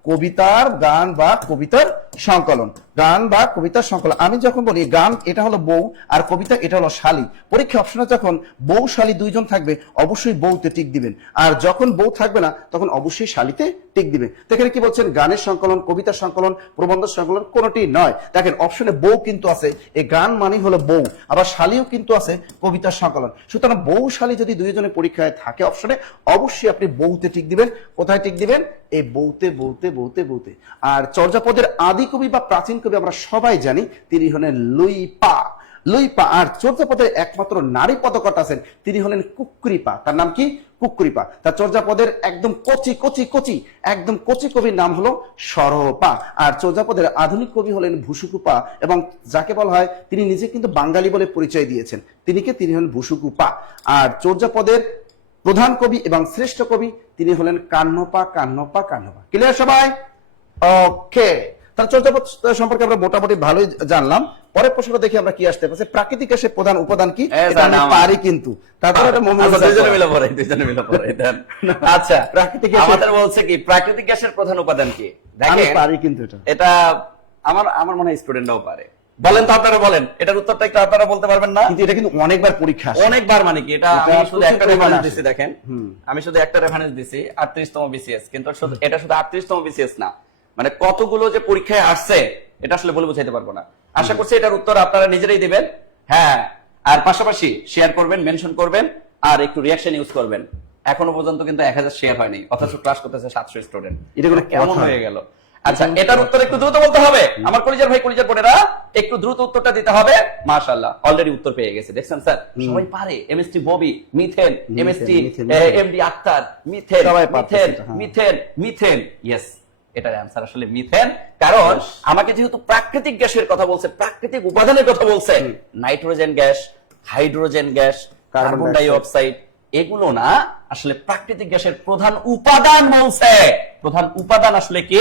কবিতার সংকলন, গান বা কবিতার সংকলন। আমি যখন বলি গান এটা হলো বউ আর কবিতা এটা হলো শালী, পরীক্ষা অপশনে যখন বউ শালী দুইজন থাকবে অবশ্যই বউতে টিক দিবেন, আর যখন বউ থাকবে না তখন অবশ্যই শালীতে টিক দিবেন। এখানে কি বলছেন, গানের সংকলন, কবিতার সংকলন, প্রবন্ধ সংকলন কোনটি নয়। দেখেন অপশনে বউ কিন্তু আছে, এই গান মানে হলো বউ, আবার শালীও কিন্তু আছে কবিতার সংকলন। সুতরাং বউ শালী যদি দুইজনের পরীক্ষায় থাকে অপশনে অবশ্যই আপনি বউতে টিক দিবেন। কোথায় টিক দিবেন, এই বউতে, বউতে, বউতে, বউতে। আর চর্যাপদের আদি কবি বা প্রাচীন কবি আমরা সবাই জানি তিনি হলেন লুইপা। আর চর্যাপদের একমাত্র নারী পদকর্তা আছেন, তিনি হলেন কুকরিপা। তার নাম কি, কুকরিপা। তার চর্যাপদের একদম একদম কচি কবির নাম হলো সরপা। আর চর্যাপদের আধুনিক কবি হলেন ভুসুকুপা, এবং যাকে বলা হয় তিনি নিজে কিন্তু বাঙালি বলে পরিচয় দিয়েছেন, তিনি হলেন ভুসুকুপা। আর চর্যাপদের প্রধান কবি এবং শ্রেষ্ঠ কবি তিনি হলেন কান্নপা। ক্লিয়ার সবাই? ওকে, তাহলে চর্যাপদ সম্পর্কে আমরা মোটামুটি ভালোই জানলাম। পরের প্রশ্নটা দেখি আমরা কি আসতে পারছে, প্রাকৃতিক গ্যাসের প্রধান উপাদান কি, এটা আমি পারি কিন্তু তারপরে এটা দুজনে মিলে পড়াই দেন। আচ্ছা, প্রাকৃতিক গ্যাস আমাদের বলছে কি, প্রাকৃতিক গ্যাসের প্রধান উপাদান কি, আমি পারি কিন্তু এটা আমার মনে হয় স্টুডেন্টরাও পারে। বলেন তো, আপনারা বলেন, এটার উত্তরটা একটু আপনারা বলতে পারবেন না? কিন্তু এটা কিন্তু অনেকবার পরীক্ষা আসে। অনেকবার মানে কি, এটা এটা আমি শুধু প্রচুর একটা পরিমাণে রেফারেন্স আসে। দিছি, দেখেন আমি শুধু একটা রেফারেন্স দিছি 38তম বিসিএস, কিন্তু এটা শুধু 38তম বিসিএস না, মানে কতগুলো যে পরীক্ষায় আসছে এটা আসলে বলে বোঝাইতে পারবো না। আশা করছি এটার উত্তর আপনারা নিজেরাই দিবেন। হ্যাঁ, আর পাশাপাশি শেয়ার করবেন, মেনশন করবেন, আর একটু রিঅ্যাকশন ইউজ করবেন। এখনো পর্যন্ত কিন্তু 1000 শেয়ার হয়নি, অথচ ক্লাস করতেছে 700 স্টুডেন্ট। এটা কোনো কেমন কথা? হয়ে গেল? আচ্ছা, এটার উত্তর একটু দ্রুত বলতে হবে আমার কলিজার ভাই, কলিজার বোনেরা, একটু দ্রুত উত্তরটা দিতে হবে। মাশাআল্লাহ, অলরেডি উত্তর পেয়ে গেছে, দেখছেন স্যার? সবাই পারে। MST Bobby, methane, MST MD Akter, methane, সবাই মিথেন, পারতেছে এটা, হ্যাঁ। Methane, methane. ইয়েস, এটার অ্যান্সার আসলে মিথেন। কারণ আমাকে যেহেতু প্রাকৃতিক গ্যাসের কথা বলছে, প্রাকৃতিক উপাদানের কথা বলছে, nitrogen gas, hydrogen gas, carbon dioxide, এগুলো না, আসলে প্রাকৃতিক গ্যাসের প্রধান উপাদান বলছে। প্রধান উপাদান আসলে কি?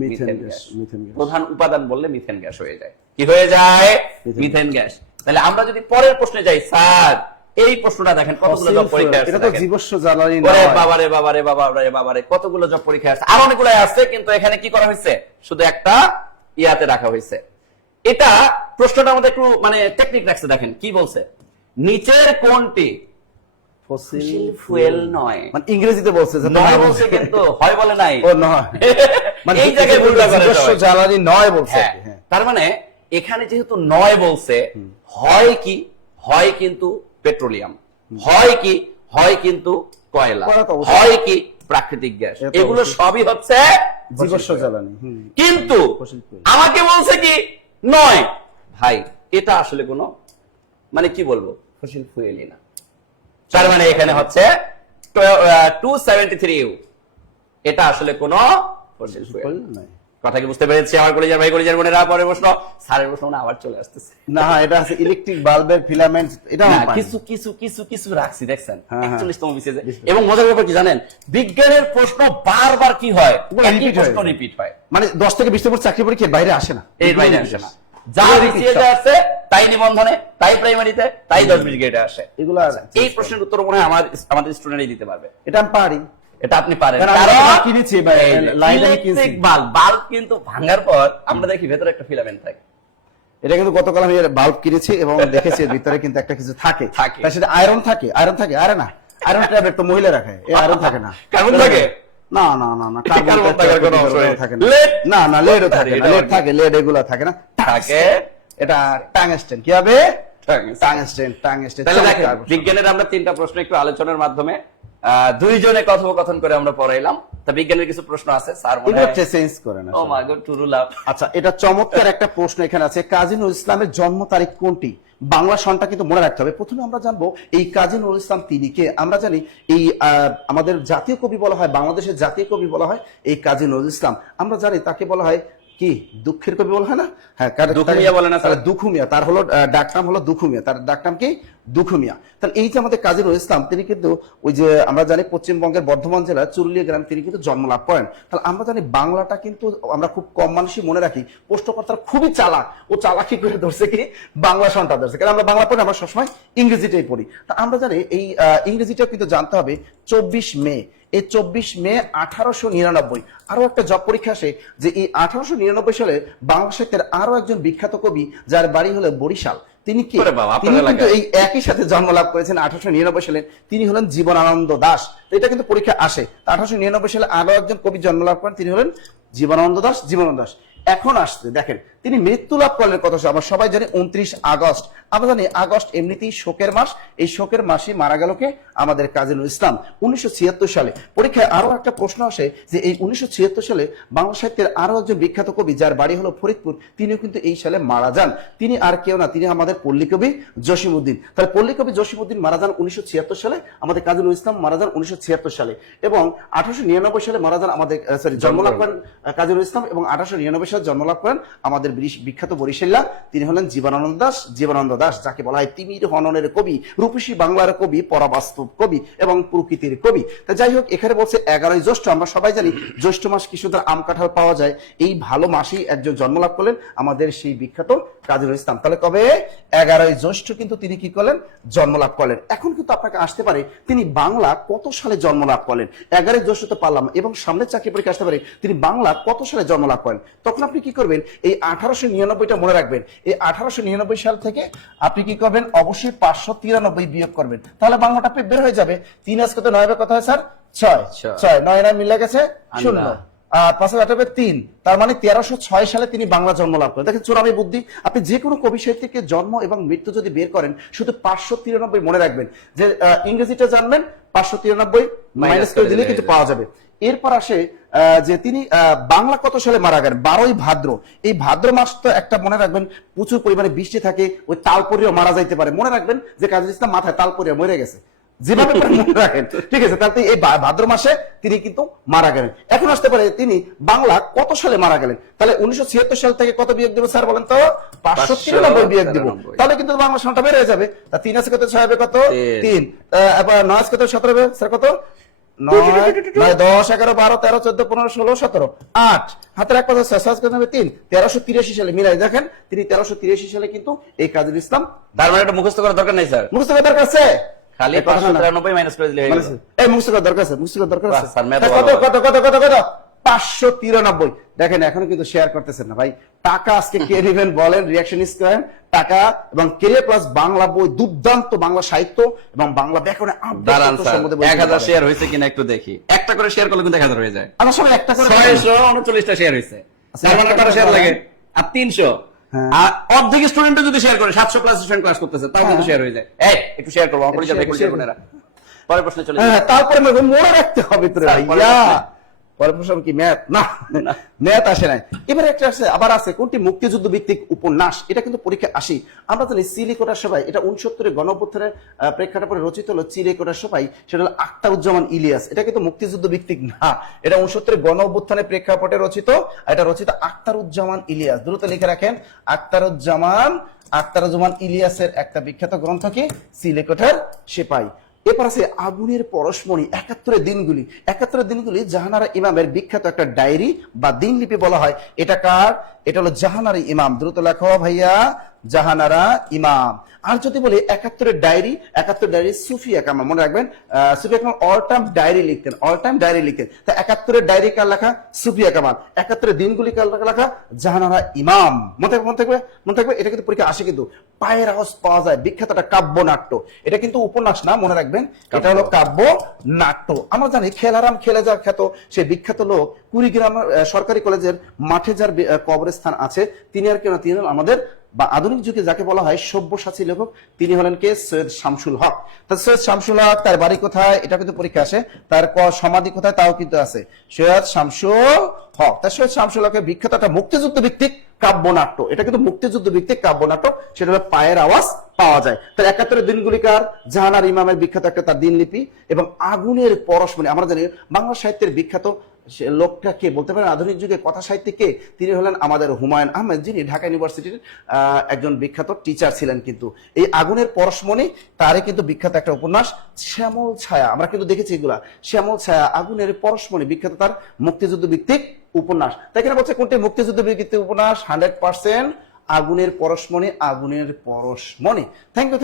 Methane gas. প্রধান উপাদান বললে মিথেন গ্যাস হয়ে যায়। কি হয়ে যায়? Methane gas. তাহলে আমরা যদি পরের প্রশ্নে যাই, স্যার এই প্রশ্নটা দেখেন কতগুলো জব পরীক্ষা আছে। এটা তো জীবাশ্ম জ্বালানি ওরে নয়। বাবারে বাবারে বাবারে বাবারে, কতগুলো জব পরীক্ষা আছে, আর অনেকগুলো আছে, কিন্তু এখানে কি করা হয়েছে? শুধু একটা ইয়াতে রাখা হয়েছে। এটা প্রশ্নটা আমাদের একটু মানে টেকনিক রাখছে, দেখেন কি বলছে, নিচের কোনটি ফসিল ফুয়েল নয়? মানে ইংরেজিতে বলছে যে নয় বলছে, কিন্তু হয় বলে নাই। ও নয়, মানে এই জায়গায় ভুলটা করে জীবাশ্ম সবাই। জ্বালানি নয় বলছে। হ্যাঁ, হ্যাঁ। তার মানে এখানে যেহেতু নয় বলছে, হয় কি, হয় কিন্তু পেট্রোলিয়াম, হয় কি, হয় কিন্তু কয়লা, কয়লা তো অবশ্যই। হয় কি প্রাকৃতিক গ্যাস, এটা তো এগুলো অবশ্যই। সবই হচ্ছে জীবাশ্ম fossil fuel। জ্বালানি। কিন্তু fossil fuel। আমাকে বলছে কি নয়, ভাই এটা আসলে কোনো মানে কি বলবো, ফসিল ফুয়েলই না। তার মানে এখানে হচ্ছে 273U, এটা আসলে কোনো ফসিল ফুয়েল নয়। কথা কি বুঝতে পেরেছি আমার কলেজের ভাই, কলেজের বোনেরা? পরে প্রশ্ন, স্যারের প্রশ্ন না আবার চলে আসতেছে। না, এটা আছে ইলেকট্রিক বাল্বের ফিলামেন্ট, এটা না, আমি পাইনি। কিছু কিছু কিছু কিছু রাখছি, দেখছেন হ্যাঁ, হ্যাঁ। 41তম বিসিএস। এবং মজার ব্যাপার কি জানেন, বিজ্ঞানের প্রশ্ন বারবার কি হয়, ওগুলো একই repeat প্রশ্ন হয়। রিপিট হয়, মানে 10 থেকে 20 নম্বর চাকরি পরীক্ষার বাইরে আসে না, এর বাইরে আসে না। যা এগুলো repeat বিসিএস সব। আছে তাই নিবন্ধনে, তাই প্রাইমারিতে, তাই 10-20 গ্রেডে আসে। এগুলো আর এই প্রশ্নের উত্তর মনে হয় আমাদের স্টুডেন্টই দিতে পারবে। এটা আমি পারি। এটা আপনি পারেন, কারণ আমি কারণ কিনেছি, লাইন আমি কিনছি। ইলেকট্রিক বাল্ব কিন্তু ভাঙার পর আমরা দেখি ভেতরে একটা ফিলামেন্ট থাকে। এটা কিন্তু গতকাল আমি বাল্ব কিনেছি এবং দেখেছি এর ভিতরে কিন্তু একটা কিছু থাকে। থাকে। তার সাথে আয়রন থাকে, আয়রন থাকে। আরে না, আয়রন ট্যাবলেট তো মহিলা রাখে, এই আয়রন থাকে না। কার্বন থাকে? না না না না, কার্বন কার্বন থাকার কোনো অংশ নেই। থাকে না। lead? না না, লেডও থাকে না, এটা লেড কি? থাকে, লেড এগুলো থাকে না। থাকে? এটা টাংস্টেন। কি হবে? Tungsten। Tungsten, tungsten. তাহলে দেখেন, বিজ্ঞানের আমরা 3টা প্রশ্ন একটু আলোচনার মাধ্যমে দুইজনে কথোপকথন করে আমরা পড়াইলাম। তা বিজ্ঞানের কিছু প্রশ্ন আছে, স্যার মনে এগুলো হয় চেঞ্জ করে না। ও মাই গড, টু রুল আপ। আচ্ছা, এটা চমৎকার একটা প্রশ্ন এখানে আছে, কাজী নজরুল ইসলামের জন্ম তারিখ কোনটি? বাংলা সনটা কিন্তু মনে রাখতে হবে। প্রথমে আমরা জানবো এই কাজী নজরুল ইসলাম তিনি কে। আমরা জানি এই আমাদের জাতীয় কবি বলা হয়, বাংলাদেশের জাতীয় কবি বলা হয় এই কাজী নজরুল ইসলাম। আমরা জানি তাকে বলা হয় কি, দুঃখের কবি বলা হয় না? হ্যাঁ, দুখুমিয়া বলে না স্যার? দুখুমিয়া, তার হলো ডাকনাম হলো দুখুমিয়া, তার ডাকনাম কি? দুখুমিয়া। তাহলে এই যে আমাদের কাজী নজরুল ইসলাম, তিনি কিন্তু ওই যে আমরা জানি পশ্চিমবঙ্গের বর্ধমান জেলার চুরুলিয়া গ্রামে তিনি কিন্তু জন্ম লাভ করেন। তাহলে আমরা জানি বাংলাটা কিন্তু আমরা খুব কম মানুষই মনে রাখি। প্রশ্নকর্তার খুবই চালাক, ও চালাকি করে ধরছে কি বাংলা সনটা ধরছে, কারণ আমরা বাংলা পড়ি, আমরা সবসময় ইংরেজিটাই পড়ি। তা আমরা জানি এই ইংরেজিটাও কিন্তু জানতে হবে। 24 মে, এই 24 মে 1899 আরো একটা জব পরীক্ষা আসে যে এই 1899 সালে বাংলা সাহিত্যের আরো একজন বিখ্যাত কবি যার বাড়ি হলো বরিশাল, তিনি কি? ওরে বাবা, আপনার তিনি কিন্তু এলাকায়। এই একই সাথে জন্ম লাভ করেছেন 1899 সালে। তিনি হলেন জীবনানন্দ দাশ। তো এটা কিন্তু পরীক্ষা আসে। 1899 সালে আরো একজন কবি জন্ম লাভ করেন, তিনি হলেন জীবনানন্দ দাশ। জীবনানন্দ দাশ এখন আসছে, দেখেন তিনি মৃত্যু লাভ করলেন কত সালে? আমরা সবাই জানি 29 আগস্ট। আমরা জানি আগস্ট এমনিতেই শোকের মাস, এই শোকের মাসে মারা গেল কে? আমাদের কাজী নজরুল ইসলাম 1976 সালে। পরীক্ষায় আরো একটা প্রশ্ন আসে যে এই 1976 সালে বাংলা সাহিত্যের আরো একজন বিখ্যাত কবি যার বাড়ি হলো ফরিদপুর, তিনিও কিন্তু এই সালে মারা যান। তিনি আর কেউ না, তিনি আমাদের পল্লী কবি জসিমউদ্দিন। তাহলে পল্লী কবি জসিমউদ্দিন মারা যান 1976 সালে, আমাদের কাজী নজরুল ইসলাম মারা যান 1976 সালে, এবং 1899 সালে মারা যান আমাদের জন্মলাভ করেন কাজী নজরুল ইসলাম, এবং 1899 সালে জন্মলাভ করেন আমাদের বিখ্যাত বরিশাল্লা, তিনি হলেন জীবনানন্দ দাশ। জীবনানন্দ দাশ যাকে বলা হয় তিমির হননের কবি, রূপসী বাংলার কবি, পরাবাস্তব কবি এবং প্রকৃতির কবি। তা যাই হোক, এখানে বলছে 11ই জ্যৈষ্ঠ। আমরা সবাই জানি জ্যৈষ্ঠ মাস কি সুন্দর আম কাঁঠাল পাওয়া যায়, এই ভালো মাসেই একজন জন্মলাভ করলেন আমাদের সেই বিখ্যাত কাজী নজরুল ইসলাম। তাহলে কবে? 11ই জ্যৈষ্ঠ কিন্তু তিনি কি করলেন? জন্মলাভ করলেন। এখন কিন্তু আপনাকে আসতে পারে তিনি বাংলা কত সালে জন্মলাভ করলেন? 11ই জ্যৈষ্ঠ তো পারলাম, এবং সামনের চাকরি পরীক্ষা আসতে পারে তিনি বাংলা কত সালে জন্মলাভ করেন? তখন আপনি কি করবেন, এই 1899টা মনে রাখবেন। এই 1899 সাল থেকে আপনি কি করবেন, অবশ্যই 593 বিয়োগ করবেন, তাহলে বাংলাটা বের হয়ে যাবে। 3 আজকে তো 9 কথা হয় স্যার 6, 6 9 9 মিলে গেছে 0, 5 তার মানে 1306 সালে তিনি বাংলা জন্ম লাভ করেন। দেখেন চোরামি বুদ্ধি, আপনি যে কোনো কবি সাহিত্যিকের জন্ম এবং মৃত্যু যদি বের করেন শুধু 593 মনে রাখবেন, যে ইংরেজিটা জানবেন 593 মাইনাস করে দিলে কিন্তু পাওয়া যাবে। এরপর আসে যে তিনি বাংলা কত সালে মারা গেলেন, 12ই ভাদ্র। এই ভাদ্র মাস তো একটা মনে রাখবেন প্রচুর পরিমাণে বৃষ্টি থাকে, ওই তালপরিও মারা যাইতে পারে, মনে রাখবেন যে কাজী ইসলাম মাথায় তালপরিয়া মরে গেছে, যেভাবে মনে রাখেন, ঠিক আছে। তাহলে এই ভাদ্র মাসে তিনি কিন্তু মারা গেলেন। এখন আসতে পারে তিনি বাংলা কত সালে মারা গেলেন, তাহলে 1976 সাল থেকে কত বিয়োগ দেবো স্যার বলেন তো, 593 বিয়োগ দিব, তাহলে কিন্তু বাংলা সনটা বের হয়ে যাবে। তা 3 আছে কত, 6 হবে কত 3, আবার 9 আছে কত 17 হবে স্যার কত 9 9 10 11 12 13 14 15 16 17 8, হাতের এক পাশে 6 কত হবে 3, 1383 সালে মিলাই দেখেন তিনি 1383 সালে কিন্তু এই কাজী ইসলাম। তার মানে এটা মুখস্থ করার দরকার নাই স্যার, মুখস্থ করার দরকার আছে, খালি 593 মাইনাস করে দিলে হয়ে গেল। এই মুখস্থ করার দরকার আছে, মুখস্থ করার দরকার আছে স্যার ম্যাথ কত কত কত কত কত 593। দেখেন এখনো কিন্তু শেয়ার করতেছেন না ভাই, টাকা আজকে কে নেবেন বলেন, রিঅ্যাকশন স্কয়ার টাকা এবং কেরিয়ার প্লাস বাংলা বই, দুর্দান্ত বাংলা সাহিত্য এবং বাংলা ব্যাকরণে দাঁড়ান স্যার 1000 শেয়ার হয়েছে কিনা একটু দেখি। একটা করে শেয়ার করলে কিন্তু 1000 হয়ে যায়। আমার সময় একটা করে 639টা শেয়ার হয়েছে, তার মানে কত শেয়ার লাগে, আর 300, আর অর্ধেক স্টুডেন্ট যদি শেয়ার করে 700 ক্লাস স্টুডেন্ট ক্লাস করতেছে তাও কিন্তু শেয়ার হয়ে যায়। এই একটু শেয়ার করব আমার পরিচয় দেখুন বোনেরা। পরের প্রশ্নে চলে যাই। তারপরে মনে রাখতে হবে তো ভাইয়া, পরের প্রশ্ন কি ম্যাথ না, ম্যাথ আসে নাই। এবারে একটা আছে, আবার আছে কোনটি মুক্তিযুদ্ধ ভিত্তিক উপন্যাস, এটা কিন্তু পরীক্ষা আসি। আমরা জানি চিলেকোঠার সবাই, এটা 69 গণঅভ্যুত্থানের প্রেক্ষাপটে রচিত হলো চিলেকোঠার সবাই, সেটা হলো আখতারুজ্জামান ইলিয়াস। এটা কিন্তু মুক্তিযুদ্ধ ভিত্তিক না, এটা 69 গণঅভ্যুত্থানের প্রেক্ষাপটে রচিত, এটা রচিত আখতারুজ্জামান ইলিয়াস। দ্রুত লিখে রাখেন, আখতারুজ্জামান ইলিয়াসের একটা বিখ্যাত গ্রন্থ কি, চিলেকোঠার সেপাই। এরপর আছে আগুনের পরশমণি, 71 দিনগুলি জাহানারা ইমামের বিখ্যাত একটা ডায়েরি বা দিনলিপি বলা হয়। এটা কার, এটা হলো জাহানারা ইমাম। দ্রুত লেখো ভাইয়া, জাহানারা ইমাম। আর যদি বলি 71 ডায়েরি সুফিয়া কামাল, মনে রাখবেন Sufia Kamal all time diary লিখতেন, তা 71 ডায়েরি কার লেখা, সুফিয়া কামাল। 71 দিনগুলি কার লেখা, জাহানারা ইমাম। মনে থাকবে। এটা কিন্তু পরীক্ষা আসে, কিন্তু পায়ের আওয়াজ পাওয়া যায়, বিখ্যাত একটা কাব্য নাট্য। এটা কিন্তু উপন্যাস না, মনে রাখবেন এটা হলো কাব্য নাট্য। আমরা জানি খেলারাম খেলে যার খ্যাত সেই বিখ্যাত লোক, কুড়িগ্রাম সরকারি কলেজের মাঠে যার কবরস্থান আছে, তিনি আর কেন, তিনি আমাদের বা আধুনিক যুগে যাকে বলা হয় সব্যসাচী লেখক, তিনি হলেন কে, সৈয়দ শামসুল হক। সৈয়দ শামসুল হক, তার বাড়ি কোথায় এটা কিন্তু পরীক্ষা আসে, তার সমাধি কোথায় তাও কিন্তু আছে, সৈয়দ শামসুল হক। তার সৈয়দ শামসুল হকের বিখ্যাত একটা মুক্তিযুদ্ধ ভিত্তিক কাব্যনাট্য, এটা কিন্তু মুক্তিযুদ্ধ ভিত্তিক কাব্যনাট্য, সেটা হলো পায়ের আওয়াজ পাওয়া যায়। তার 71 দিনগুলিকার জাহানার ইমামের বিখ্যাত একটা তার দিনলিপি এবং আগুনের পরশমণি। আমরা জানি বাংলা সাহিত্যের বিখ্যাত লোকটা কে বলতে পারেন, আধুনিক যুগে কথা সাহিত্যিকে, তিনি হলেন আমাদের হুমায়ুন আহমেদ, যিনি ঢাকা ইউনিভার্সিটির একজন বিখ্যাত টিচার ছিলেন। কিন্তু এই আগুনের পরশমণি তারই কিন্তু বিখ্যাত একটা উপন্যাস শ্যামল ছায়া, আমরা কিন্তু দেখেছি এগুলা, শ্যামল ছায়া, আগুনের পরশমণি, বিখ্যাত তার মুক্তিযুদ্ধ ভিত্তিক উপন্যাস। তাই এখানে বলছে কোনটি মুক্তিযুদ্ধ ভিত্তিক উপন্যাস, 100% আগুনের পরশমণি। Thank you.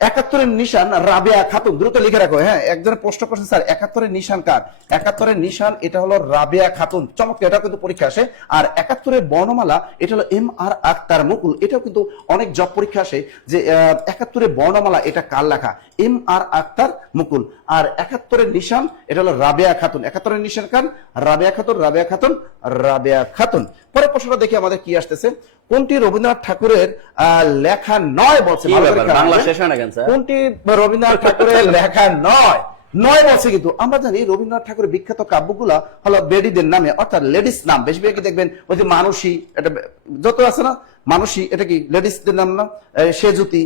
71 নিশান রাবেয়া খাতুন, দ্রুত লিখে রাখো। হ্যাঁ, একজনের প্রশ্ন করছেন স্যার 71 নিশান কার, 71 নিশান এটা হলো রাবেয়া খাতুন, চমৎকার, এটা কিন্তু পরীক্ষা আসে। আর 71 বর্ণমালা এটা হলো MR আক্তার মুকুল, এটাও কিন্তু অনেক জব পরীক্ষা আসে যে 71 বর্ণমালা এটা কার লেখা, MR আক্তার মুকুল। আর 71 নিশান এটা হলো রাবেয়া খাতুন, 71 নিশান কার, রাবেয়া খাতুন। পরের প্রশ্নটা দেখি আমাদের কি আসতেছে, কোনটি রবীন্দ্রনাথ ঠাকুরের লেখা নয় বলছে, বাংলা শেষ হয় না কেন স্যার, কোনটি রবীন্দ্রনাথ ঠাকুরের লেখা নয় বলছে। কিন্তু আমরা জানি রবীন্দ্রনাথ ঠাকুরের বিখ্যাত কাব্যগুলা হলো বেডিদের নামে, অর্থাৎ লেডিস নাম। বেশিরভাগ দেখবেন ওই যে মানসী, এটা যত আছে না, মানসী এটা কি লেডিসদের নাম না, সেজুতি,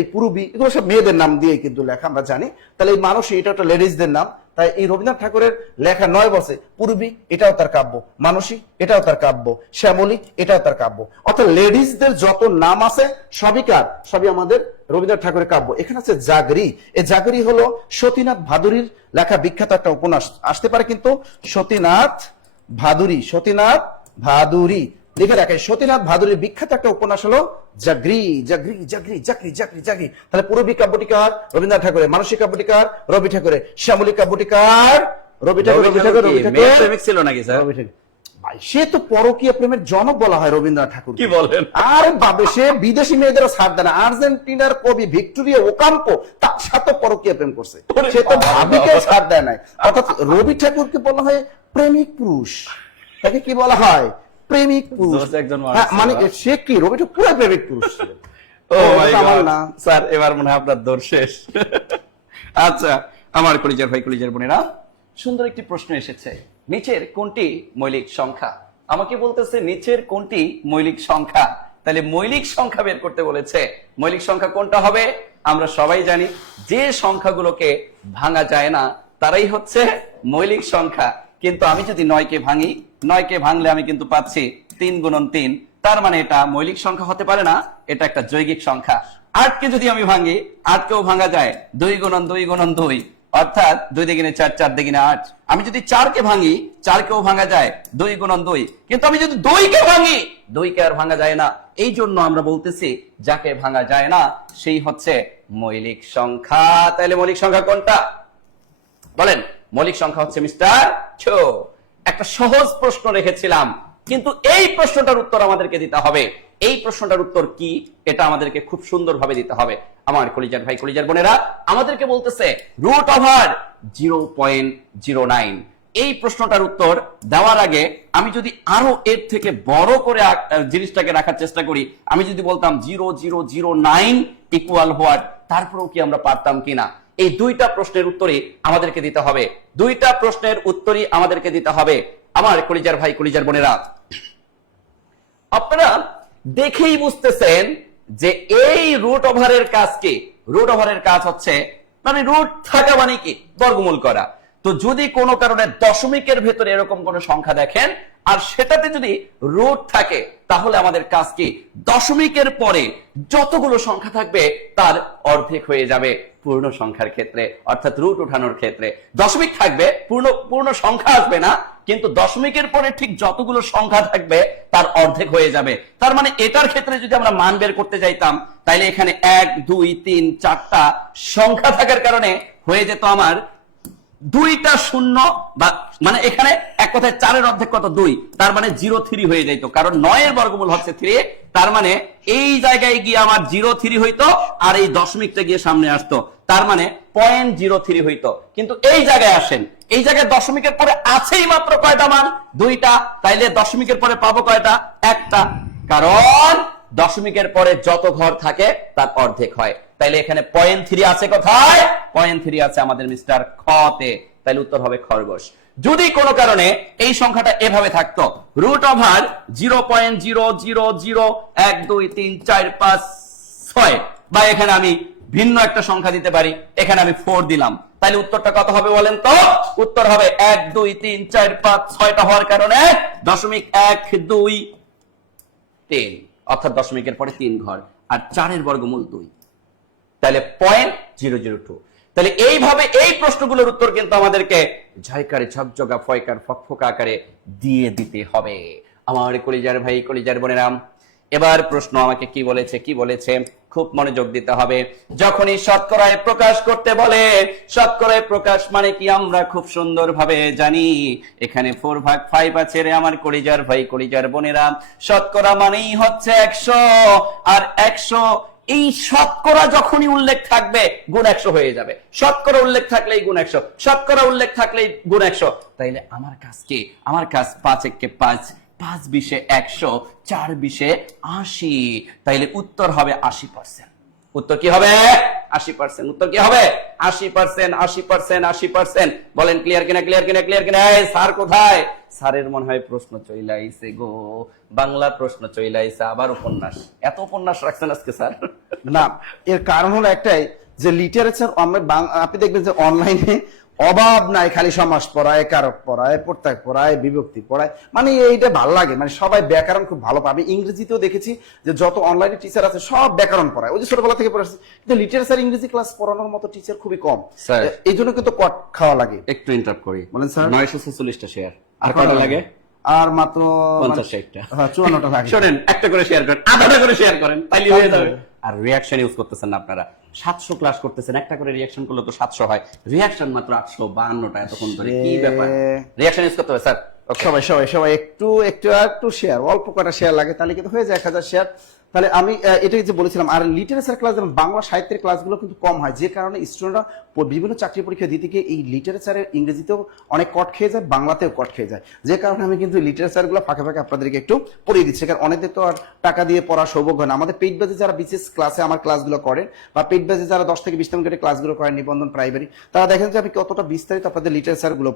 এই পুরবী, এগুলো সব মেয়েদের নাম দিয়ে কিন্তু লেখা, আমরা জানি। তাহলে এই মানসী এটা একটা লেডিসদের নাম, তাই এই রবীন্দ্রনাথ ঠাকুরের লেখা নয় বছর। পূর্বী এটাও তার কাব্য, মানসী এটাও তার কাব্য, শ্যামলী এটাও তার কাব্য। অর্থাৎ লেডিসদের যত নাম আছে সবই কার, সবই আমাদের রবীন্দ্রনাথ ঠাকুরের কাব্য। এখানে আছে জাগরি। এই জাগরি হলো সতীনাথ ভাদুরীর লেখা বিখ্যাত একটা উপন্যাস। আসতে পারে কিন্তু সতীনাথ ভাদুরী লিখে রাখে। সতীনাথ ভাদুরীর বিখ্যাত একটা উপন্যাস হলো জাগরি। তাহলে পূর্বী কাব্যটি কার, রবীন্দ্রনাথ ঠাকুরের। মানসিক কাব্যটি কার, রবি ঠাকুরের। শ্যামলী কাব্যটি কার, রবি ঠাকুর। ছিল নাকি স্যার? ভাই সে তো পরকীয়া প্রেমের জনক বলা হয় রবীন্দ্রনাথ ঠাকুর। কি বলেন? আর বাবে সে বিদেশি মেয়েদেরও ছাড় দেয় না। আর্জেন্টিনার কবি ভিক্টোরিয়া ওকাম্পো তার সাথে পরকীয়া প্রেম করছে, সে তো ভাবিকে ছাড় দেয় নাই। অর্থাৎ রবি ঠাকুরকে বলা হয় প্রেমিক পুরুষ, তাকে কি বলা হয়? প্রেমিক পুরুষ। একজন মানুষ হ্যাঁ, মানে সে কি রবি ঠাকুর পুরো প্রেমিক পুরুষ ছিলেন। ও মাই ওটা আমার গড না। স্যার, এবার মনে হয় আপনার দৌড় শেষ। আচ্ছা, আমার কলিজার ভাই কলিজার বোনেরা, সুন্দর একটি প্রশ্ন এসেছে, নিচের কোনটি মৌলিক সংখ্যা? আমাকে বলতেছে নিচের কোনটি মৌলিক সংখ্যা, তাহলে মৌলিক সংখ্যা বের করতে বলেছে। মৌলিক সংখ্যা কোনটা হবে? আমরা সবাই জানি যে সংখ্যাগুলোকে ভাঙা যায় না তারাই হচ্ছে মৌলিক সংখ্যা। কিন্তু আমি যদি 9 কে ভাঙি, 9 কে ভাঙলে আমি কিন্তু পাচ্ছি 3 গুণন 3, তার মানে এটা মৌলিক সংখ্যা হতে পারে না, এটা একটা যৌগিক সংখ্যা। 8 কে যদি আমি ভাঙি, 8 কেও ভাঙা যায় 2 গুণন 2 গুণন 2, অর্থাৎ 2 দুগুণে 4, 4 দুগুণে 8। আমি যদি 4 কে ভাঙি, 4 কেও ভাঙা যায় 2 গুণন 2, কিন্তু আমি যদি 2 কে ভাঙি, 2 কে আর ভাঙা যায় না। এই জন্য আমরা বলতেছি যাকে ভাঙা যায় না সেই হচ্ছে মৌলিক সংখ্যা। তাহলে মৌলিক সংখ্যা কোনটা বলেন? মৌলিক সংখ্যা হচ্ছে মিস্টার ছো। একটা সহজ প্রশ্ন রেখেছিলাম, কিন্তু এই প্রশ্নটার উত্তর আমাদেরকে দিতে হবে। এই প্রশ্নটার উত্তর কি এটা আমাদেরকে খুব সুন্দরভাবে দিতে হবে। আমার কলিজার ভাই কলিজার বোনেরা, আমাদেরকে বলতেছে √0.09। এই প্রশ্নটার উত্তর দেওয়ার আগে আমি যদি আরো এর থেকে বড় করে জিনিসটাকে রাখার চেষ্টা করি, আমি যদি বলতাম 0009 ইকুয়াল হোয়াট, তারপরেও কি আমরা পারতাম কিনা? এই দুইটা প্রশ্নের উত্তরই আমাদেরকে দিতে হবে। দুইটা প্রশ্নের উত্তরই আমাদেরকে দিতে হবে। আমার কলিজার ভাই কলিজার বোনেরা, আপনারা দেখেই বুঝতেছেন যে এই রুট ওভারের কাজ কি। রুট ওভারের কাজ হচ্ছে মানে রুট থাকা মানে কি বর্গমূল করা। তো যদি কোনো কারণে দশমিকের ভেতরে এরকম কোন সংখ্যা দেখেন আর সেটাতে যদি রুট থাকে, তাহলে আমাদের কাজ কি? দশমিকের পরে যতগুলো সংখ্যা থাকবে তার অর্ধেক হয়ে যাবে পূর্ণ সংখ্যার ক্ষেত্রে, অর্থাৎ রুট উঠানোর ক্ষেত্রে। দশমিক থাকবে, পূর্ণ সংখ্যা আসবে না, কিন্তু দশমিকের পরে ঠিক যতগুলো সংখ্যা থাকবে তার অর্ধেক হয়ে যাবে। তার মানে এটার ক্ষেত্রে যদি আমরা মান বের করতে যাইতাম, তাইলে এখানে 1, 2, 3, 4টা সংখ্যা থাকার কারণে হয়ে যেত আমার 2টা শূন্য, বা মানে এখানে এক কথায় 4-এর অর্ধেক কত? 2, তার মানে 03 হয়ে যাইতো, কারণ 9-এর বর্গমূল হচ্ছে 3। তার মানে এই জায়গায় গিয়ে আমার 03 হইতো আর এই দশমিকটা গিয়ে সামনে আসতো, তার মানে 0.03 হইতো। কিন্তু এই জায়গায় আসেন, এই জায়গায় দশমিকের পরে আছেই মাত্র কয়টা মান? 2টা। তাইলে দশমিকের পরে পাবো কয়টা? 1টা, কারণ দশমিকের পরে যত ঘর থাকে তার অর্ধেক হয়। তাইলে এখানে 0.3 আছে কোথায়? 0.3 আছে আমাদের মিস্টার খতে। তাইলে উত্তর হবে খরগোশ। যদি কোনো কারণে এই সংখ্যাটা এভাবে থাকতো √0.00012345 বা এখানে আমি ভিন্ন একটা সংখ্যা দিতে পারি, এখানে আমি 4 দিলাম, তাহলে উত্তরটা কত হবে বলেন তো? উত্তর হবে 1, 2, 3, 4, 5, 6টা হওয়ার কারণে 0.1, 2, 3, অর্থাৎ দশমিকের পরে 3 ঘর, আর 4-এর বর্গমূল 2, তাহলে 0.002। তাহলে এইভাবে এই প্রশ্নগুলোর উত্তর কিন্তু আমাদেরকে ঝয়কারে ঝকঝকা ফয়কার ফকফকা আকারে দিয়ে দিতে হবে। আমার কলিজার ভাই কলিজার বোনেরা, এবার প্রশ্ন আমাকে কি বলেছে খুব মনোযোগ দিতে হবে। যখনই শতকরায় প্রকাশ করতে বলে, শতকরায় প্রকাশ মানে কি আমরা খুব সুন্দরভাবে জানি। এখানে 4/5 আছে রে আমার কলিজার ভাই কলিজার বোনেরা। শতকরা মানেই হচ্ছে 100, আর 100 এই শতকরা যখনই উল্লেখ থাকবে গুণ 100 হয়ে যাবে। শতকরা উল্লেখ থাকলেই গুণ 100, শতকরা উল্লেখ থাকলেই গুণ 100। তাইলে আমার কাজ কি? আমার কাজ 5 একে 5, 5 20 100, 4 20 80। তাইলে উত্তর হবে 80%। উত্তর কি হবে? 80%। উত্তর কি হবে? 80%, 80%, 80%। বলেন ক্লিয়ার কিনা? ক্লিয়ার কিনা? ক্লিয়ার কিনা? এই স্যার কোথায়? স্যারের মনে হয় প্রশ্ন চলে আইছে গো, বাংলা প্রশ্ন চলে আইছে, আবার উপন্যাস। এত উপন্যাস রাখছেন আজকে স্যার? না, এর কারণ হলো একটাই যে লিটারেচার আপনি দেখবেন যে অনলাইনে অভাব নাই, খালি সমাস পড়ায়, কারক পড়ায়, প্রত্যয় পড়ায়, বিভক্তি পড়ায়, মানে এইটা ভালো লাগে, মানে সবাই ব্যাকরণ খুব ভালো পাবে। ইংরেজিতেও দেখেছি যে যত অনলাইনে টিচার আছে সব ব্যাকরণ পড়ায়, ওই যে ছোটবেলা থেকে পড়াচ্ছে, কিন্তু লিটারেচার ইংরেজি ক্লাস পড়ানোর মতো টিচার খুবই কম, এই জন্য কিন্তু কট খাওয়া লাগে। একটু ইন্টারাপ্ট করি, বলেন স্যার। 946টা শেয়ার, আর কয়টা লাগে? আর মাত্র 50-60টা, 54টা লাগে। শুনেন, একটা করে শেয়ার করেন, আধাটা করে শেয়ার করেন, তাইলে হয়ে যাবে। আর রিঅ্যাকশন ইউজ করতেছেন না আপনারা, 700 ক্লাস করতেছেন, একটা করে রিঅ্যাকশন করলে তো 700 হয়, রিঅ্যাকশন মাত্র 852টা এতক্ষণ ধরে। কি ব্যাপার? রিঅ্যাকশন ইউজ করতে হবে স্যার। সবাই সবাই সবাই একটু একটু একটু শেয়ার, অল্প কটা শেয়ার লাগে তাহলে কিন্তু হয়ে যায় 1000 শেয়ার। তাহলে আমি এটাই যে বলেছিলাম, আর লিটারেচার ক্লাস যেমন বাংলা সাহিত্যের ক্লাসগুলো কিন্তু কম হয়, যে কারণে স্টুডেন্টরা বিভিন্ন চাকরি পরীক্ষা দিতে গিয়ে এই লিটারেচারের ইংরেজিতেও অনেক কট খেয়ে যায়, বাংলাতেও কট খেয়ে যায়, যে কারণে আমি কিন্তু লিটারেচারগুলো ফাঁকে ফাঁকে আপনাদেরকে একটু পড়িয়ে দিচ্ছি। কারণ অনেকে তো আর টাকা দিয়ে পড়া সৌভাগ্য হয় না। আমাদের পেইড বেজে যারা বিশেষ ক্লাসে আমার ক্লাসগুলো করেন, বা পেইড বেজে যারা 10 থেকে 20 মিনিটের ক্লাসগুলো করেন নিবন্ধন প্রাইমারি, তারা দেখেন যে আমি কতটা বিস্তারিত আপনাদের লিটারেচারগুলো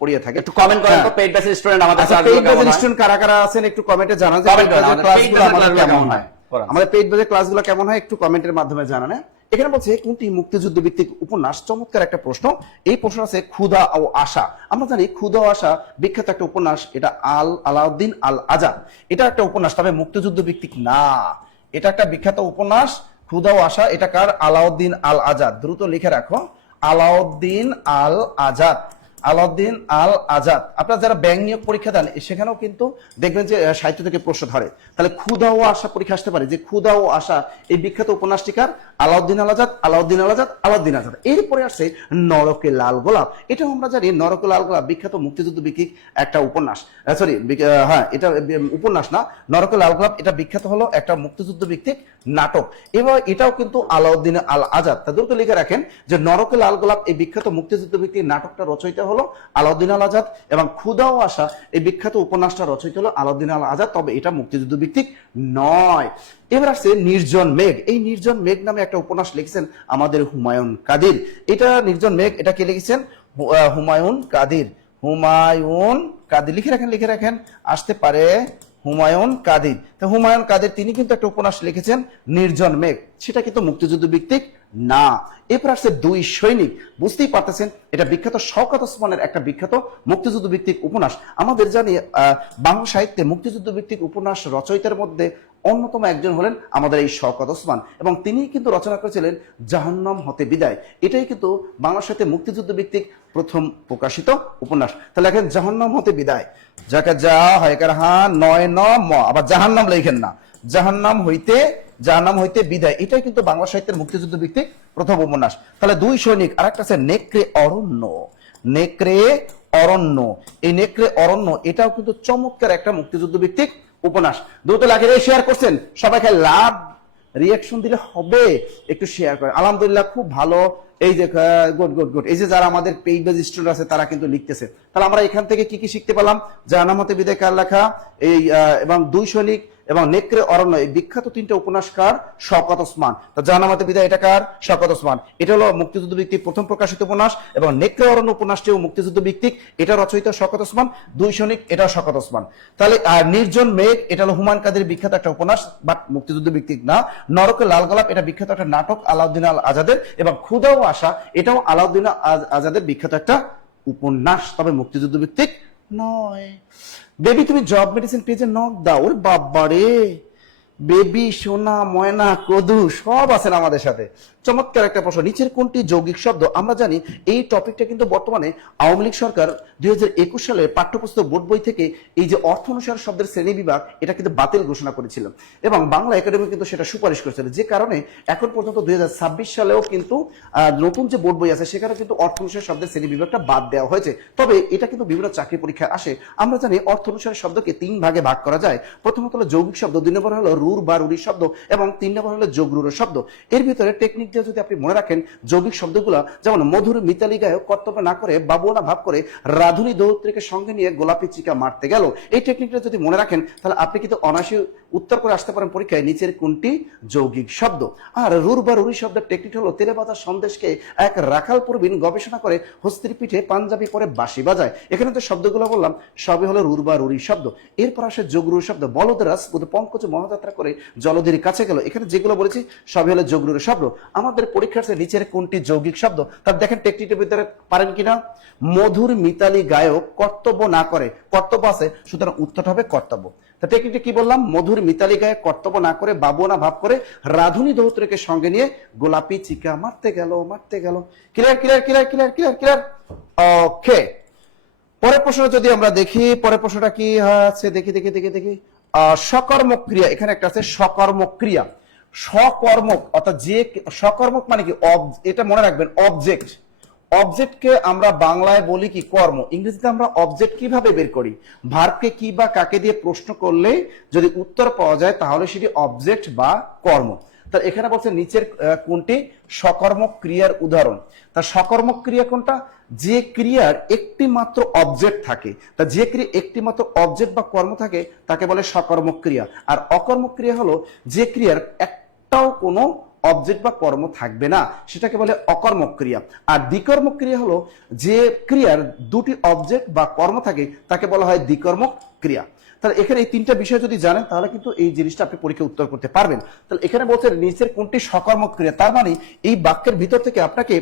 পড়িয়ে থাকি। একটু কমেন্ট করেন তো পেইড ব্যাচের স্টুডেন্ট আমাদের ক্লাসগুলো কেমন হয়। স্টুডেন্ট কারা কারা আছেন একটু কমেন্টে জানান যে Comment করেন, আমাদের আমাদের ক্লাসগুলো paid batch এর কেমন ক্লাসগুলো হয়, কেমন হয়? আমাদের পেইড বেজে ক্লাসগুলো কেমন হয় একটু কমেন্টের মাধ্যমে জানান। এখানে বলছে কোনটি মুক্তিযুদ্ধ ভিত্তিক উপন্যাস, চমৎকার একটা প্রশ্ন। এই প্রশ্ন আছে ক্ষুধা ও আশা। আমরা জানি ক্ষুধা ও আশা বিখ্যাত একটা উপন্যাস, এটা আলাউদ্দিন আল আজাদ, এটা একটা উপন্যাস, তবে মুক্তিযুদ্ধ ভিত্তিক না। এটা একটা বিখ্যাত উপন্যাস ক্ষুধা ও আশা, এটা কার? আলাউদ্দিন আল আজাদ। দ্রুত লিখে রাখো, আলাউদ্দিন আল আজাদ, আলাউদ্দিন আল আজাদ। আপনারা যারা ব্যাংক নিয়োগ পরীক্ষা দেন সেখানেও কিন্তু দেখবেন যে সাহিত্য থেকে প্রশ্ন ধরে। তাহলে ক্ষুধা ও আশা পরীক্ষা আসতে পারে যে ক্ষুধা ও আশা এই বিখ্যাত উপন্যাসটিকার আলাউদ্দিন আল আজাদ, আলাউদ্দিন আল আজাদ, আলাউদ্দিন আজাদ। এরপরে আসছে নরকে লাল গোলাপ। এটাও আমরা জানি নরকে লাল গোলাপ বিখ্যাত মুক্তিযুদ্ধ ভিত্তিক একটা উপন্যাস, সরি হ্যাঁ এটা উপন্যাস না, নরকে লাল গোলাপ এটা বিখ্যাত হলো একটা মুক্তিযুদ্ধ ভিত্তিক নাটক। এবার এটাও কিন্তু আলাউদ্দিন আল আজাদ। তা দ্রুত লিখে রাখেন যে নরকে লাল গোলাপ এই বিখ্যাত মুক্তিযুদ্ধ ভিত্তিক নাটকটা রচয়িতা হলো আলাউদ্দিন আল আজাদ, এবং ক্ষুধা ও আশা এই বিখ্যাত উপন্যাসটা রচয়িতা হলো আলাউদ্দিন আল আজাদ, তবে এটা মুক্তিযুদ্ধ ভিত্তিক নয়। এবার আসছে নির্জন মেঘ। এই নির্জন মেঘ নামে একটা উপন্যাস লিখেছেন আমাদের হুমায়ুন কাদির। এটা নির্জন মেঘ, এটা কে লিখেছেন? হুমায়ুন কাদির, হুমায়ুন কাদির। লিখে রাখেন আসতে পারে হুমায়ুন কাদির। তো হুমায়ুন কাদির তিনি কিন্তু একটা উপন্যাস লিখেছেন নির্জন মেঘ, সেটা কিন্তু মুক্তিযুদ্ধ ভিত্তিক না। এরপর আসছে দুই সৈনিক। বুঝতেই পারতেছেন এটা বিখ্যাত শওকত ওসমানের একটা বিখ্যাত মুক্তিযুদ্ধ ভিত্তিক উপন্যাস। আমাদের জানি বাংলা সাহিত্যে মুক্তিযুদ্ধ ভিত্তিক উপন্যাস রচয়িতার মধ্যে অন্যতম একজন হলেন আমাদের এই শওকত ওসমান, এবং তিনি কিন্তু রচনা করেছিলেন জাহান্নাম হতে বিদায়। এটাই কিন্তু বাংলা সাহিত্যে মুক্তিযুদ্ধ ভিত্তিক প্রথম প্রকাশিত উপন্যাস। তাহলে এখন জাহান্নাম হতে বিদায়, যাকে যা হয় হা নয় ন ম, আবার জাহান্নাম লেখেন না, জাহান্নাম হইতে বিদায়, এটাই কিন্তু বাংলা সাহিত্যের মুক্তিযুদ্ধ ভিত্তিক প্রথম উপন্যাস। তাহলে দুই সৈনিক। আর একটা আছে নেকড়ে অরণ্য, নেকড়ে অরণ্য। এই নেকড়ে অরণ্য এটাও কিন্তু চমৎকার একটা মুক্তিযুদ্ধ ভিত্তিক উপন্যাস। দ্রুত লাগিয়ে শেয়ার করছেন সবাই, খাই লাভ রিয়াকশন দিলে হবে, একটু শেয়ার করেন। আলহামদুলিল্লাহ খুব ভালো। এই যে গুড, এই যে যারা আমাদের পেইড বেজ স্টুডেন্ট আছে তারা কিন্তু লিখতেছে। তাহলে আমরা এখান থেকে কি কি শিখতে পেলাম? জাহান্নাম হতে বিদায় কার লেখা, এই এবং দুই সৈনিক এবং নেকড়ে অরণ্য এই বিখ্যাত তিনটা উপন্যাসকার শওকত ওসমান। তো জাহান্নাম হতে বিদায় এটা কার? শওকত ওসমান। এটা হলো মুক্তিযুদ্ধ ভিত্তিক প্রথম প্রকাশিত উপন্যাস, এবং নেকড়ে অরণ্য উপন্যাসটিও মুক্তিযুদ্ধ ভিত্তিক, এটা রচয়িতা শওকত ওসমান। দুই সৈনিক এটা শওকত ওসমান। তাহলে নির্জন মেঘ এটা হলো হুমায়ুন কাদির বিখ্যাত একটা উপন্যাস, বাট মুক্তিযুদ্ধ ভিত্তিক না। নরকে লাল গোলাপ এটা বিখ্যাত একটা নাটক আলাউদ্দিন আল আজাদের, এবং ক্ষুধা ও আশা এটাও আলাউদ্দিন আজাদের বিখ্যাত একটা উপন্যাস, তবে মুক্তিযুদ্ধ ভিত্তিক নয়। বেবি তুমি জব মেডিসিন পেজে নক দাও। ওর বাবারে, বেবি সোনা ময়না কদু সব আছেন আমাদের সাথে। চমৎকার একটা প্রশ্ন, নিচের কোনটি যৌগিক শব্দ? আমরা জানি এই টপিকটা কিন্তু বর্তমানে আওয়ামী লীগ সরকার 2021 সালের পাঠ্যপুস্তক বোর্ড বই থেকে এই যে অর্থ অনুসার শব্দের শ্রেণী বিভাগ এটা কিন্তু বাতিল ঘোষণা করেছিল, এবং বাংলা একাডেমি কিন্তু সেটা সুপারিশ করেছিল, যে কারণে এখন পর্যন্ত 2026 সালেও কিন্তু নতুন যে বোর্ড বই আছে সেখানে কিন্তু অর্থ অনুসার শব্দের শ্রেণী বিভাগটা বাদ দেওয়া হয়েছে। তবে এটা কিন্তু বিভিন্ন চাকরি পরীক্ষায় আসে। আমরা জানি অর্থ অনুসার শব্দকে 3 ভাগে ভাগ করা যায়। প্রথমত হলো যৌগিক শব্দ, 2 নম্বর হলো রুর বা রুড়ি শব্দ, এবং 3 নম্বর হলো যোগ রুড় শব্দ। এর ভিতরে টেকনিক দিয়ে যদি আপনি মনে রাখেন যৌগিক শব্দগুলো যেমন মধুর মিতালি গায়ক কর্তব্য না করে বাবুয়ানা ভাব করে রাধুনী দৌত্রীকে সঙ্গে নিয়ে গোলাপি চিকা মারতে গেল, এই টেকনিকটা যদি মনে রাখেন তাহলে আপনি কিন্তু অনায়াসে উত্তর করে আসতে পারেন পরীক্ষায় নিচের কোনটি যৌগিক শব্দ। আর রুর বা রুড়ি শব্দের টেকনিক হলো তেলে বাজার সন্দেশকে এক রাখাল প্রবীণ গবেষণা করে হস্তির পিঠে পাঞ্জাবি পরে বাঁশি বাজায়। এখানে যে শব্দগুলো বললাম সবই হলো রুর বা রুড়ি শব্দ। এরপর আসে যোগ রুড় শব্দ, বলদরাজ পঙ্কজ মহাযাত্রা করে জলধির কাছে গেল। এখানে যেগুলো বলেছি সবই হলো যোগ রুড় শব্দ। আমাদের পরীক্ষার্থী নিচের কোনটি যৌগিক শব্দ? তার দেখেন টেকনিকের ভিতরে পারেন কিনা। মধুর মিতালি গায়ক কর্তব্য না করে, কর্তব্য আছে সুতরাং উত্তরটা হবে কর্তব্য। তা টেকনিকটা কি বললাম? মধুর মিতালি গায়ক কর্তব্য না করে বাবুয়ানা ভাব করে রাধুনী দৌত্রকে সঙ্গে নিয়ে গোলাপি চিকা মারতে গেল। ক্লিয়ার। ওকে, পরের প্রশ্ন যদি আমরা দেখি, পরের প্রশ্নটা কি আছে দেখি সকর্মক ক্রিয়া। এখানে একটা আছে সকর্মক ক্রিয়া। সকর্মক অর্থাৎ যে সকর্মক মানে কি? এটা মনে রাখবেন, অবজেক্ট। অবজেক্টকে আমরা বাংলায় বলি কি কর্ম, ইংরেজিতে আমরা অবজেক্ট কিভাবে বের করি? ভার্বকে কি বা কাকে দিয়ে প্রশ্ন করলে যদি উত্তর পাওয়া যায় তাহলে সেটি অবজেক্ট বা কর্ম। তা এখানে বলছে নিচের কোনটি সকর্মক ক্রিয়ার উদাহরণ। তা সকর্মক ক্রিয়া কোনটা? যে ক্রিয়ার একটি মাত্র অবজেক্ট থাকে। তা যে ক্রিয়া একটি মাত্র অবজেক্ট বা কর্ম থাকে তাকে বলে সকর্মক ক্রিয়া। আর অকর্মক ক্রিয়া হলো যে ক্রিয়ার একটাও কোনো অবজেক্ট বা কর্ম থাকবে না, সেটাকে বলে অকর্মক ক্রিয়া। আর দ্বিকর্মক ক্রিয়া হলো যে ক্রিয়ার দুটি অবজেক্ট বা কর্ম থাকে তাকে বলা হয় দ্বিকর্মক ক্রিয়া। তাহলে এখানে এই তিনটা বিষয় যদি জানেন তাহলে কিন্তু এই জিনিসটা আপনি পরীক্ষায় উত্তর করতে পারবেন। তাহলে এখানে বলছে নিচের কোনটি সকর্মক ক্রিয়া, তার মানে এই বাক্যের ভিতর থেকে আপনাকে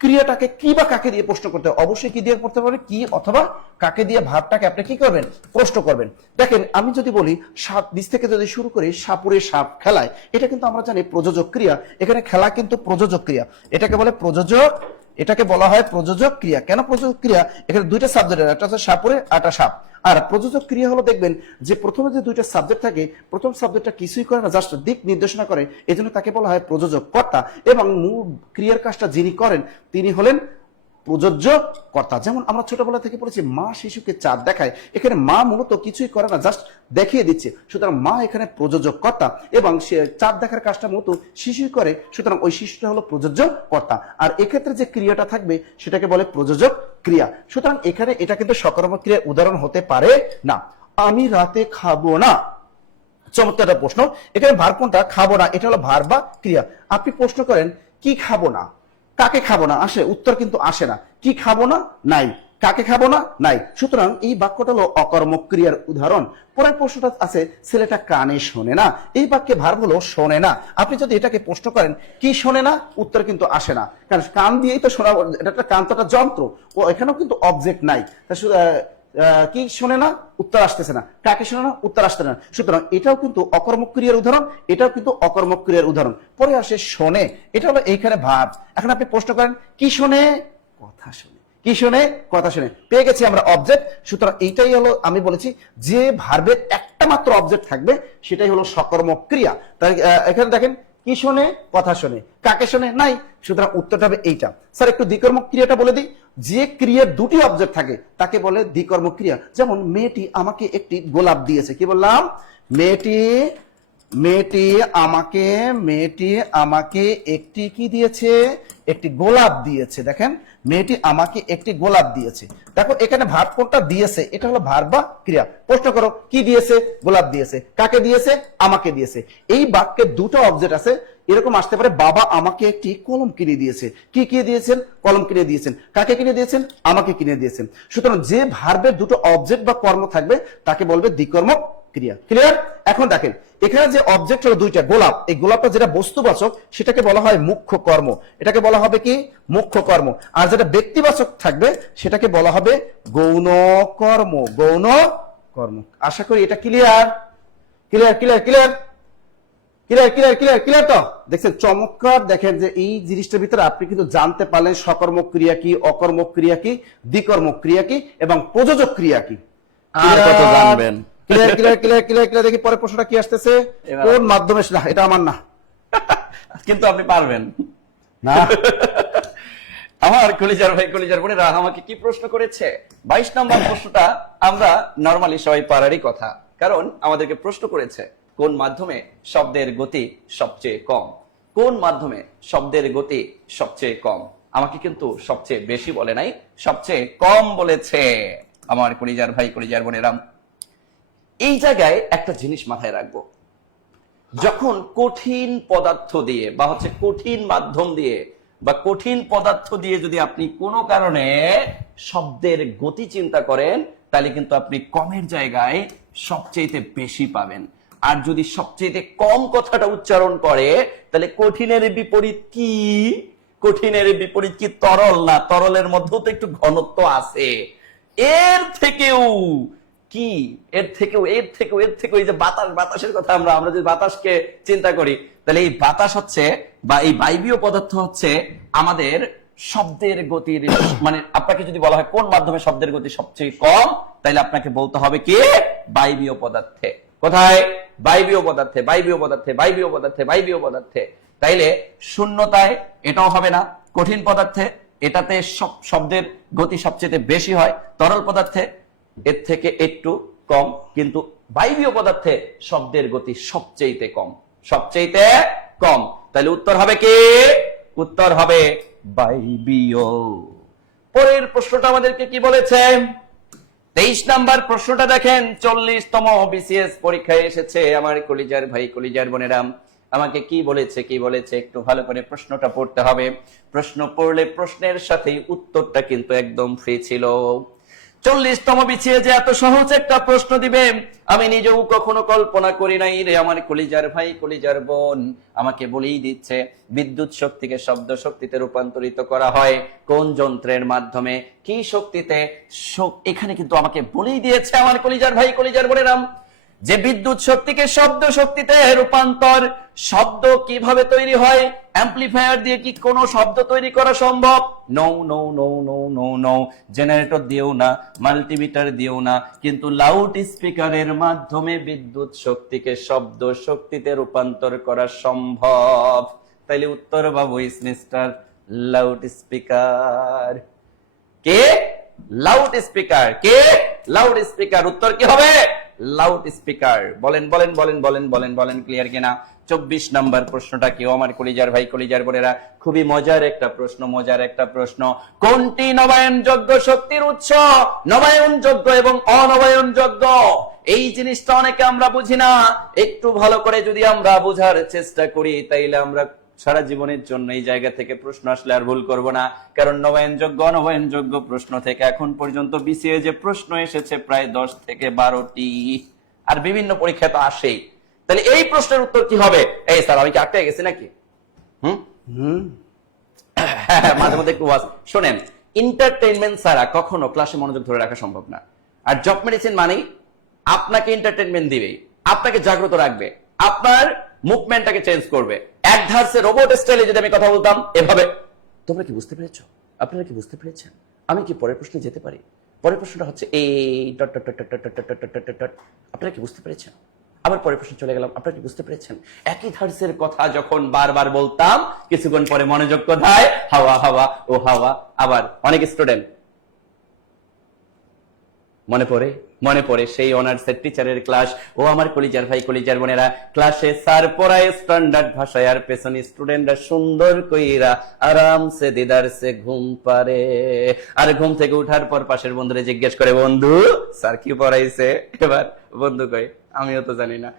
ক্রিয়াটাকে কি বা কাকে দিয়ে প্রশ্ন করতে হবে। অবশ্যই কি দিয়ে করতে পারবে, কি অথবা কাকে দিয়ে ভাবটাকে আপনি কি করবেন, প্রশ্ন করবেন। দেখেন আমি যদি বলি সাপ নিচ থেকে যদি শুরু করি সাপুরে সাপ খেলায়, এটা কিন্তু আমরা জানি প্রযোজক ক্রিয়া। এখানে খেলা কিন্তু প্রযোজক ক্রিয়া, এটাকে বলে প্রযোজক, এটাকে বলা হয় প্রযোজক ক্রিয়া। কেন প্রযোজক ক্রিয়া? এখানে দুইটা সাবজেক্ট, একটা হচ্ছে সাপুরে একটা সাপ। আর প্রযোজক ক্রিয়া হলো দেখবেন যে প্রথমে যে দুইটা সাবজেক্ট থাকে, প্রথম সাবজেক্টটা কিছুই করে না, জাস্ট দিক নির্দেশনা করে, এই জন্য তাকে বলা হয় প্রযোজক কর্তা। এবং মূল ক্রিয়ার কাজটা যিনি করেন তিনি হলেন প্রযোজ্য কর্তা। যেমন আমরা ছোটবেলা থেকে পড়েছি মা শিশুকে চাঁদ দেখায়, এখানে মা মূলত কিছুই করে না, জাস্ট দেখিয়ে দিচ্ছে। সুতরাং মা এখানে প্রযোজক কর্তা এবং সে চাঁদ দেখার কাজটা মূলত শিশুই করে, সুতরাং ওই শিশুটা হলো প্রযোজ্য কর্তা। আর এক্ষেত্রে যে ক্রিয়াটা থাকবে সেটাকে বলে প্রযোজক ক্রিয়া। সুতরাং এখানে এটা কিন্তু সকর্মক ক্রিয়ার উদাহরণ হতে পারে না। আমি রাতে খাবো না, চমৎকার একটা প্রশ্ন। এখানে ভার্ব কোনটা? খাবো না, এটা হলো ভার্ব বা ক্রিয়া। আপনি প্রশ্ন করেন কি খাবো না, কাকে খাবো না, আসে উত্তর কিন্তু আসে না। কি খাবো না? নাই। কাকে খাবো না? নাই। সুতরাং এই বাক্যটা হলো অকর্মক ক্রিয়ার উদাহরণ। পরের প্রশ্নটা আছে ছেলেটা কানে শোনে না, এই বাক্যে ভার্ব হলো শোনে না। আপনি যদি এটাকে প্রশ্ন করেন কি শোনে না, উত্তর কিন্তু আসে না, কারণ কান দিয়েই তো শোনা, এটা একটা কান তো একটা যন্ত্র, ও এখানেও কিন্তু অবজেক্ট নাই। কি শোনে না, উত্তর আসতেছে না। কাকে শোনে না, উত্তর আসতে না। সুতরাং এটাও কিন্তু অকর্মক ক্রিয়ার উদাহরণ, এটাও কিন্তু অকর্মক ক্রিয়ার উদাহরণ। পরে আসে শোনে, এটা হলো এইখানে ভার্ব। এখন আপনি প্রশ্ন করেন কি শোনে, কথা শোনে। কি শোনে, কথা শোনে। পেয়ে গেছি আমরা অবজেক্ট। সুতরাং এইটাই হলো আমি বলেছি যে ভার্বের একটা মাত্র অবজেক্ট থাকবে সেটাই হলো সকর্মক ক্রিয়া। তাই এখানে দেখেন কি শোনে, কথা শোনে। কাকে শোনে, নাই। সুতরাং উত্তরটা হবে এইটা। স্যার একটু দ্বিকর্মক ক্রিয়াটা বলে দিই। যে ক্রিয়ার দুটি অবজেক্ট থাকে তাকে বলে দ্বিকর্মক ক্রিয়া। যেমন মেয়েটি আমাকে একটি গোলাপ দিয়েছে, কি বললাম? মেয়েটি মেয়েটি আমাকে একটি কি দিয়েছে, একটি গোলাপ দিয়েছে। দেখেন মেয়েটি আমাকে একটি গোলাপ দিয়েছে। দেখো এখানে ভার্ব কোনটা? দিয়েছে, এটা হলো ভার্ব বা ক্রিয়া। প্রশ্ন করো কি দিয়েছে? গোলাপ দিয়েছে। কাকে দিয়েছে? আমাকে দিয়েছে। এই বাক্যে দুটো অবজেক্ট আছে। এরকম আসতে পারে বাবা আমাকে একটি কলম কিনে দিয়েছে। কি কিনে দিয়েছেন? কলম কিনে দিয়েছেন। কাকে কিনে দিয়েছেন? আমাকে কিনে দিয়েছেন। সুতরাং যে ভার্বের দুটো অবজেক্ট বা কর্ম থাকবে তাকে বলবে দ্বিকর্মক ক্রিয়া। ক্লিয়ার? এখন দেখেন এখানে যে অবজেক্ট হলো দুইটা, গোলাপ, এই গোলাপটা যেটা বস্তুবাচক সেটাকে বলা হয় মুখ্য কর্ম, এটাকে বলা হবে কি? মুখ্য কর্ম। আর যেটা ব্যক্তিবাচক থাকবে সেটাকে বলা হবে গৌণ কর্ম, গৌণ কর্ম। আশা করি এটা clear. Clear clear clear clear clear clear clear তো দেখছেন চমৎকার। দেখেন যে এই জিনিসটার ভিতরে আপনি কিন্তু জানতে পারলেন সকর্মক ক্রিয়া কি, অকর্মক ক্রিয়া কি, দ্বিকর্মক ক্রিয়া কি এবং প্রযোজক ক্রিয়া কি। আর কত জানবেন। Clear clear clear clear clear. দেখি পরের প্রশ্নটা কি আসতেছে। কোন মাধ্যমে, না এটা আমার না, কিন্তু আপনি পারবেন না। আমার কলিজার ভাই কলিজার বোনেরা আমাকে কি প্রশ্ন করেছে? 22 নম্বর প্রশ্নটা আমরা নরমালি সবাই পারারই কথা, কারণ আমাদেরকে প্রশ্ন করেছে কোন মাধ্যমে শব্দের গতি সবচেয়ে কম। কোন মাধ্যমে শব্দের গতি সবচেয়ে কম? আমাকে কিন্তু সবচেয়ে বেশি বলে নাই, সবচেয়ে কম বলেছে। আমার কলিজার ভাই কলিজার বোনেরা এই জায়গায় একটা জিনিস মাথায় রাখবো, যখন কঠিন পদার্থ দিয়ে বা কঠিন মাধ্যম দিয়ে বা কঠিন পদার্থ দিয়ে যদি আপনি কোনো কারণে শব্দের গতি চিন্তা করেন তাহলে কিন্তু আপনি কমের জায়গায় সবচেয়ে বেশি পাবেন। আর যদি সবচেয়ে কম কথাটা উচ্চারণ করে তাহলে কঠিনের বিপরীত কি? কঠিনের বিপরীত কি তরল না? তরলের মধ্যেও তো একটু ঘনত্ব আছে। এর থেকেও কি, এর থেকেও এই যে বাতাসের কথা আমরা যদি বাতাসকে চিন্তা করি তাহলে এই বাতাস হচ্ছে বা এই বায়বীয় পদার্থ হচ্ছে আমাদের শব্দের গতির মানে আপনাকে যদি বলা হয় কোন মাধ্যমে শব্দের গতি সবচেয়ে কম, তাহলে আপনাকে বলতে হবে কি? বায়বীয় পদার্থে। কোথায়? বায়বীয় পদার্থে, বায়বীয় পদার্থে, বায়বীয় পদার্থে, বায়বীয় পদার্থে। তাইলে শূন্যতায় এটাও হবে না, কঠিন পদার্থে এটাতে সব শব্দের গতি সবচেয়ে বেশি হয়, তরল পদার্থে এর থেকে একটু কম, কিন্তু বায়বীয় পদার্থে শব্দের গতি সবচেয়ে কম, সবচেয়ে কম। তাহলে উত্তর হবে কি? উত্তর হবে বায়বীয়। পরের প্রশ্নটা আমাদেরকে কি বলেছে? 23 নাম্বার প্রশ্নটা দেখেন, 40তম বিসিএস পরীক্ষায় এসেছে আমার কলিজার ভাই কলিজার বোনেরা। আমাকে কি বলেছে একটু ভালো করে প্রশ্নটা পড়তে হবে। প্রশ্ন পড়লে প্রশ্নের সাথেই উত্তরটা কিন্তু একদম ফ্রি ছিল। 40তম বিছিয়ে যে এত সহজ একটা প্রশ্ন দিবে আমি নিজেও কখনো কল্পনা করি নাই রে আমার কলিজার ভাই কলিজার বোন। আমাকে বলেই দিচ্ছে বিদ্যুৎ শক্তিকে শব্দ শক্তিতে রূপান্তরিত করা হয় কোন যন্ত্রের মাধ্যমে, কি শক্তিতে। এখানে কিন্তু আমাকে বলেই দিয়েছে আমার কলিজার ভাই কলিজার বোনেরা যে বিদ্যুৎ শক্তিকে শব্দ শক্তিতে রূপান্তর। শব্দ কিভাবে তৈরি হয়? অ্যাম্পলিফায়ার দিয়ে কি কোনো শব্দ তৈরি করা সম্ভব? No no no no no no. Generator দিয়েও না, মাল্টিমিটার দিয়েও না, কিন্তু লাউড স্পিকারের মাধ্যমে বিদ্যুৎ শক্তিকে শব্দ শক্তিতে রূপান্তর করা সম্ভব। তাইলে উত্তর বাবু ইস মিস্টার লাউড স্পিকার। কে? Loud speaker. কে? Loud speaker. উত্তর কি হবে? Loud speaker. বলেন বলেন বলেন বলেন বলেন বলেন, ক্লিয়ার কিনা? 24 নাম্বার প্রশ্নটা কেউ আমার কলিজার ভাই কলিজার বোনেরা, খুবই মজার একটা প্রশ্ন, মজার একটা প্রশ্ন। কোনটি নবায়নযোগ্য শক্তির উৎস? নবায়নযোগ্য এবং অনবায়নযোগ্য এই জিনিসটা অনেকে আমরা বুঝি না। একটু ভালো করে যদি আমরা বোঝার চেষ্টা করি তাইলে আমরা সারা জীবনের জন্য এই জায়গা থেকে প্রশ্ন আসলে আর ভুল করব না। কারণ নবায়নযোগ্য অনবায়নযোগ্য প্রশ্ন থেকে এখন পর্যন্ত বিসিএ যে প্রশ্ন এসেছে প্রায় 10 থেকে 12টি, আর বিভিন্ন পরীক্ষা তো আসেই। তাহলে এই প্রশ্নের উত্তর কি হবে? এই স্যার আমি কি আটকে গেছি নাকি? মাঝে মধ্যে একটু শোনেন, এন্টারটেইনমেন্ট ছাড়া কখনো ক্লাসে মনোযোগ ধরে রাখা সম্ভব না। আর জব মেডিসিন মানেই আপনাকে এন্টারটেইনমেন্ট দিবে, আপনাকে জাগ্রত রাখবে, আপনার মুভমেন্টটাকে চেঞ্জ করবে। এক ধারসে রোবট স্টাইলে যদি আমি কথা বলতাম এভাবে, তোমরা কি বুঝতে পেরেছো? আপনারা কি বুঝতে পেরেছেন? আমি কি পরের প্রশ্নে যেতে পারি? পরের প্রশ্নটা হচ্ছে এই dot dot dot dot dot dot dot dot dot. আপনারা কি বুঝতে পেরেছেন? আবার পরের প্রশ্নে চলে গেলাম, আপনারা কি বুঝতে পেরেছেন? একই ধারসের কথা যখন বারবার বলতাম কিছুক্ষণ পরে মনোযোগ কোথায়? হাওয়া হাওয়া ও হাওয়া। আবার অনেক স্টুডেন্ট মনে পড়ে সেই অনার্সের টিচারের ক্লাস। ও আমার কলিজার ভাই কলিজার বোনেরা, ক্লাসে স্যার পড়ায় স্ট্যান্ডার্ড ভাষায়, আর পেছনে স্টুডেন্টরা সুন্দর কইরা আরামসে দিদার সে ঘুম পারে। আর ঘুম থেকে উঠার পর পাশের বন্ধুরে জিজ্ঞেস করে, বন্ধু স্যার কি পড়াইছে? এবার বন্ধু কয় আমিও তো জানি না।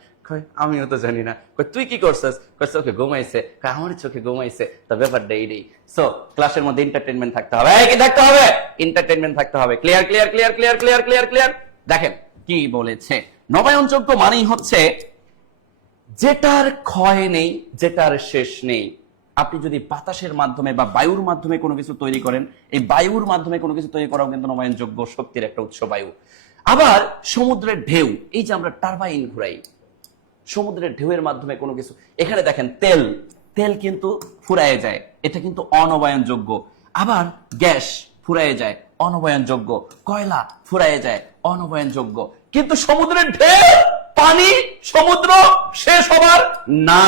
আমিও তো জানি না। তুই কি করছিস? চোখে ঘুমাইছে। আমার চোখে ঘুমাইছে। তো ব্যাপারটা এইটাই। সো ক্লাসের মধ্যে এন্টারটেইনমেন্ট থাকতে হবে। কি থাকতে হবে? এন্টারটেইনমেন্ট থাকতে হবে। Clear clear clear clear clear clear clear. দেখেন কি বলেছে, নবায়নযোগ্য মানেই হচ্ছে যেটার ক্ষয় নেই, যেটার শেষ নেই। আপনি যদি বাতাসের মাধ্যমে বা বায়ুর মাধ্যমে কোনো কিছু তৈরি করেন, এই বায়ুর মাধ্যমে কোনো কিছু তৈরি করাও কিন্তু নবায়নযোগ্য শক্তির একটা উৎস বায়ু। আবার সমুদ্রের ঢেউ, এই যে আমরা টারবাইন ঘুরাই, সমুদ্রের ঢেউয়ের মাধ্যমে কোনো কিছু, এখানে দেখেন তেল কিন্তু ফুরায়ে যায়, এটা কিন্তু অনবায়নযোগ্য। আবার গ্যাস ফুরায়ে যায়, অনবায়নযোগ্য। কয়লা ফুরায়ে যায়, অনবায়নযোগ্য। কিন্তু সমুদ্রের ঢেউ, পানি, সমুদ্র শেষ হবার না,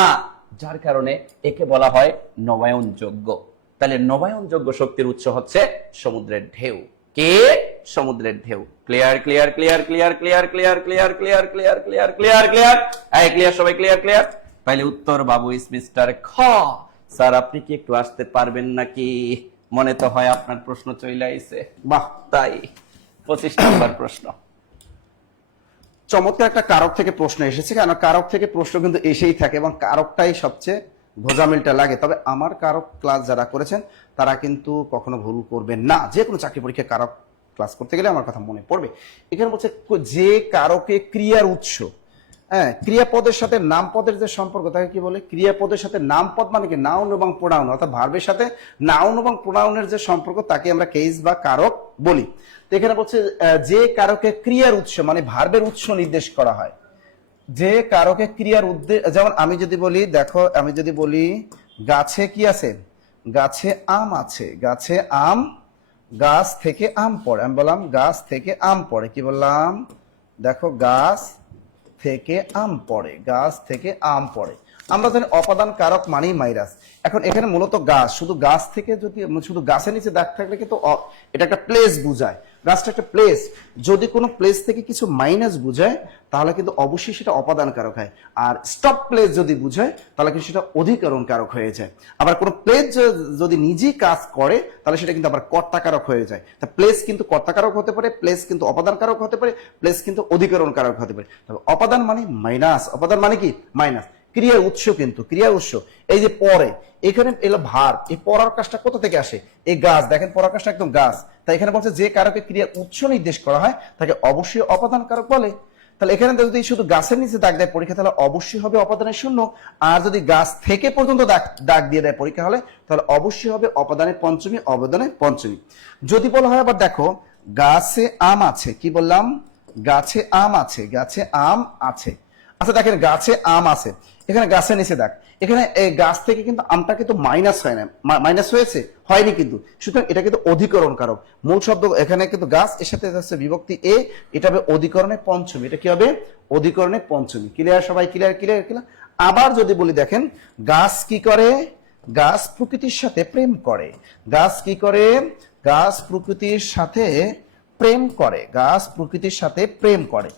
যার কারণে একে বলা হয় নবায়নযোগ্য। তাহলে নবায়নযোগ্য শক্তির উৎস হচ্ছে সমুদ্রের ঢেউ। কে? সমুদ্রের ঢেউ। Clear clear clear clear clear clear clear clear clear clear clear clear এই ক্লিয়ার, সবাই ক্লিয়ার ক্লিয়ার। তাহলে উত্তর বাবু ইস মিস্টার খ। স্যার আপনি কি একটু আসতে পারবেন নাকি? মনে তো হয় আপনার প্রশ্ন চলে আইছে। বাহ, তাই 25 নম্বর প্রশ্ন। চমৎকার একটা কারক থেকে প্রশ্ন এসেছে, কারণ কারক থেকে প্রশ্ন কিন্তু এসেই থাকে এবং কারকটাই সবচেয়ে ভোজামিলটা লাগে। তবে আমার কারক ক্লাস যারা করেছেন তারা কিন্তু কখনো ভুল করবেন না। যে কোনো চাকরি পরীক্ষায় কারক ক্লাস করতে গেলে আমার কথা মনে পড়বে। এখানে বলছে যে কারকে ক্রিয়ার উৎস, হ্যাঁ, ক্রিয়াপদের সাথে নামপদের যে সম্পর্ক তাকে কি বলে? ক্রিয়াপদের সাথে নামপদ মানে কি? নাউন এবং প্রোনাউন, অর্থাৎ ভার্বের সাথে নাউন এবং প্রোনাউনের যে সম্পর্ক তাকে আমরা কেস বা কারক বলি। তো এখানে বলছে যে কারকে ক্রিয়ার উৎস মানে ভার্বের উৎস নির্দেশ করা হয়। যে কারকে ক্রিয়ার উদ্দেশ্য, যেমন আমি যদি বলি, দেখো আমি যদি বলি গাছে কি আছে? গাছে আম আছে। গাছে আম, গাছ থেকে আম পড়ে। আমি বললাম গাছ থেকে আম পড়ে। কি বললাম? দেখো গাছ থেকে আম পড়ে, গাছ থেকে আম পড়ে। আমরা জানি অপাদান কারক মানেই মাইনাস। এখন এখানে মূলত গাছ, শুধু গাছ থেকে যদি শুধু গাছের নিচে দাগ থাকলে কিন্তু এটা একটা প্লেস বুঝায়, গাছটা একটা প্লেস। যদি কোনো প্লেস থেকে কিছু মাইনাস বুঝায় তাহলে কিন্তু অবশ্যই সেটা অপাদান কারক হয়। আর স্টপ প্লেস যদি বুঝায় তাহলে কিন্তু সেটা অধিকরণ কারক হয়ে যায়। আবার কোনো প্লেস যদি নিজেই কাজ করে তাহলে সেটা কিন্তু আবার কর্তা কারক হয়ে যায়। তা প্লেস কিন্তু কর্তা কারক হতে পারে, প্লেস কিন্তু অপাদান কারক হতে পারে, প্লেস কিন্তু অধিকরণ কারক হতে পারে। তবে অপাদান মানে মাইনাস, অপাদান মানে কি মাইনাস। ক্রিয়ার উৎস, কিন্তু ক্রিয়ার উৎস এই যে পরে এখানে এলো ভার, এই পড়ার কাজটা কোথা থেকে আসে? এই গাছ, দেখেন পড়ার কাজটা একদম গাছ। তাই এখানে বলছে যে কারকে ক্রিয়ার উৎস নির্দেশ করা হয় তাকে অবশ্যই অপাদান কারক বলে। তাহলে এখানে যদি শুধু গাছের নিচে দাগ দেয় পরীক্ষা তাহলে অবশ্যই হবে অপাদানের শূন্য। আর যদি গাছ থেকে পর্যন্ত দাগ দিয়ে দেয় পরীক্ষা হলে তাহলে অবশ্যই হবে অপাদানের পঞ্চমী, অবদানের পঞ্চমী। যদি বলা হয় আবার দেখো গাছে আম আছে, কি বললাম? গাছে আম আছে, গাছে আম আছে। আচ্ছা দেখেন গাছে আম আছে, এখানে গাছের নিচে দাগ, এখানে এই গাছ থেকে কিন্তু আমটা কিন্তু মাইনাস হয় না, মাইনাস হয়েছে হয়নি কিন্তু, সুতরাং এটা কিন্তু অধিকরণ কারক। মূল শব্দ এখানে কিন্তু গাছ, এর সাথে যাচ্ছে বিভক্তি এ, এটা হবে অধিকরণের পঞ্চমী। এটা কি হবে? অধিকরণের পঞ্চমী। ক্লিয়ার সবাই? Clear clear clear. আবার যদি বলি দেখেন গাছ কি করে? গাছ প্রকৃতির সাথে প্রেম করে। গাছ কি করে? গাছ প্রকৃতির সাথে প্রেম করে। গাছ প্রকৃতির সাথে প্রেম করে।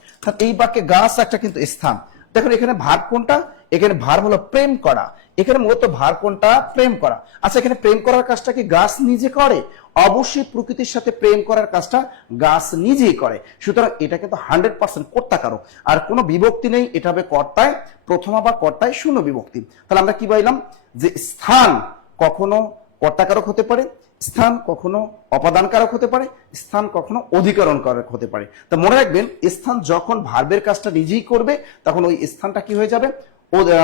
এই বাক্যে গাছ একটা কিন্তু স্থান। দেখুন এখানে ভার কোনটা? এখানে ভার হলো প্রেম করা। এখানে মূলত ভার কোনটা? প্রেম করা। আচ্ছা এখানে প্রেম করার কাজটা কি গাছ নিজে করে? অবশ্যই প্রকৃতির সাথে প্রেম করার কাজটা গাছ নিজেই করে। সুতরাং এটা কিন্তু 100% কর্তাকারক। আর কোনো বিভক্তি নেই, এটা হবে কর্তায় প্রথমা বা কর্তায় শূন্য বিভক্তি। তাহলে আমরা কি বললাম? যে স্থান কখনো কর্তাকারক হতে পারে, স্থান কখনো অপাদান কারক হতে পারে, স্থান কখনো অধিকরণ কারক হতে পারে। তো মনে রাখবেন স্থান যখন ভার্বের কাজটা নিজেই করবে তখন ওই স্থানটা কি হয়ে যাবে?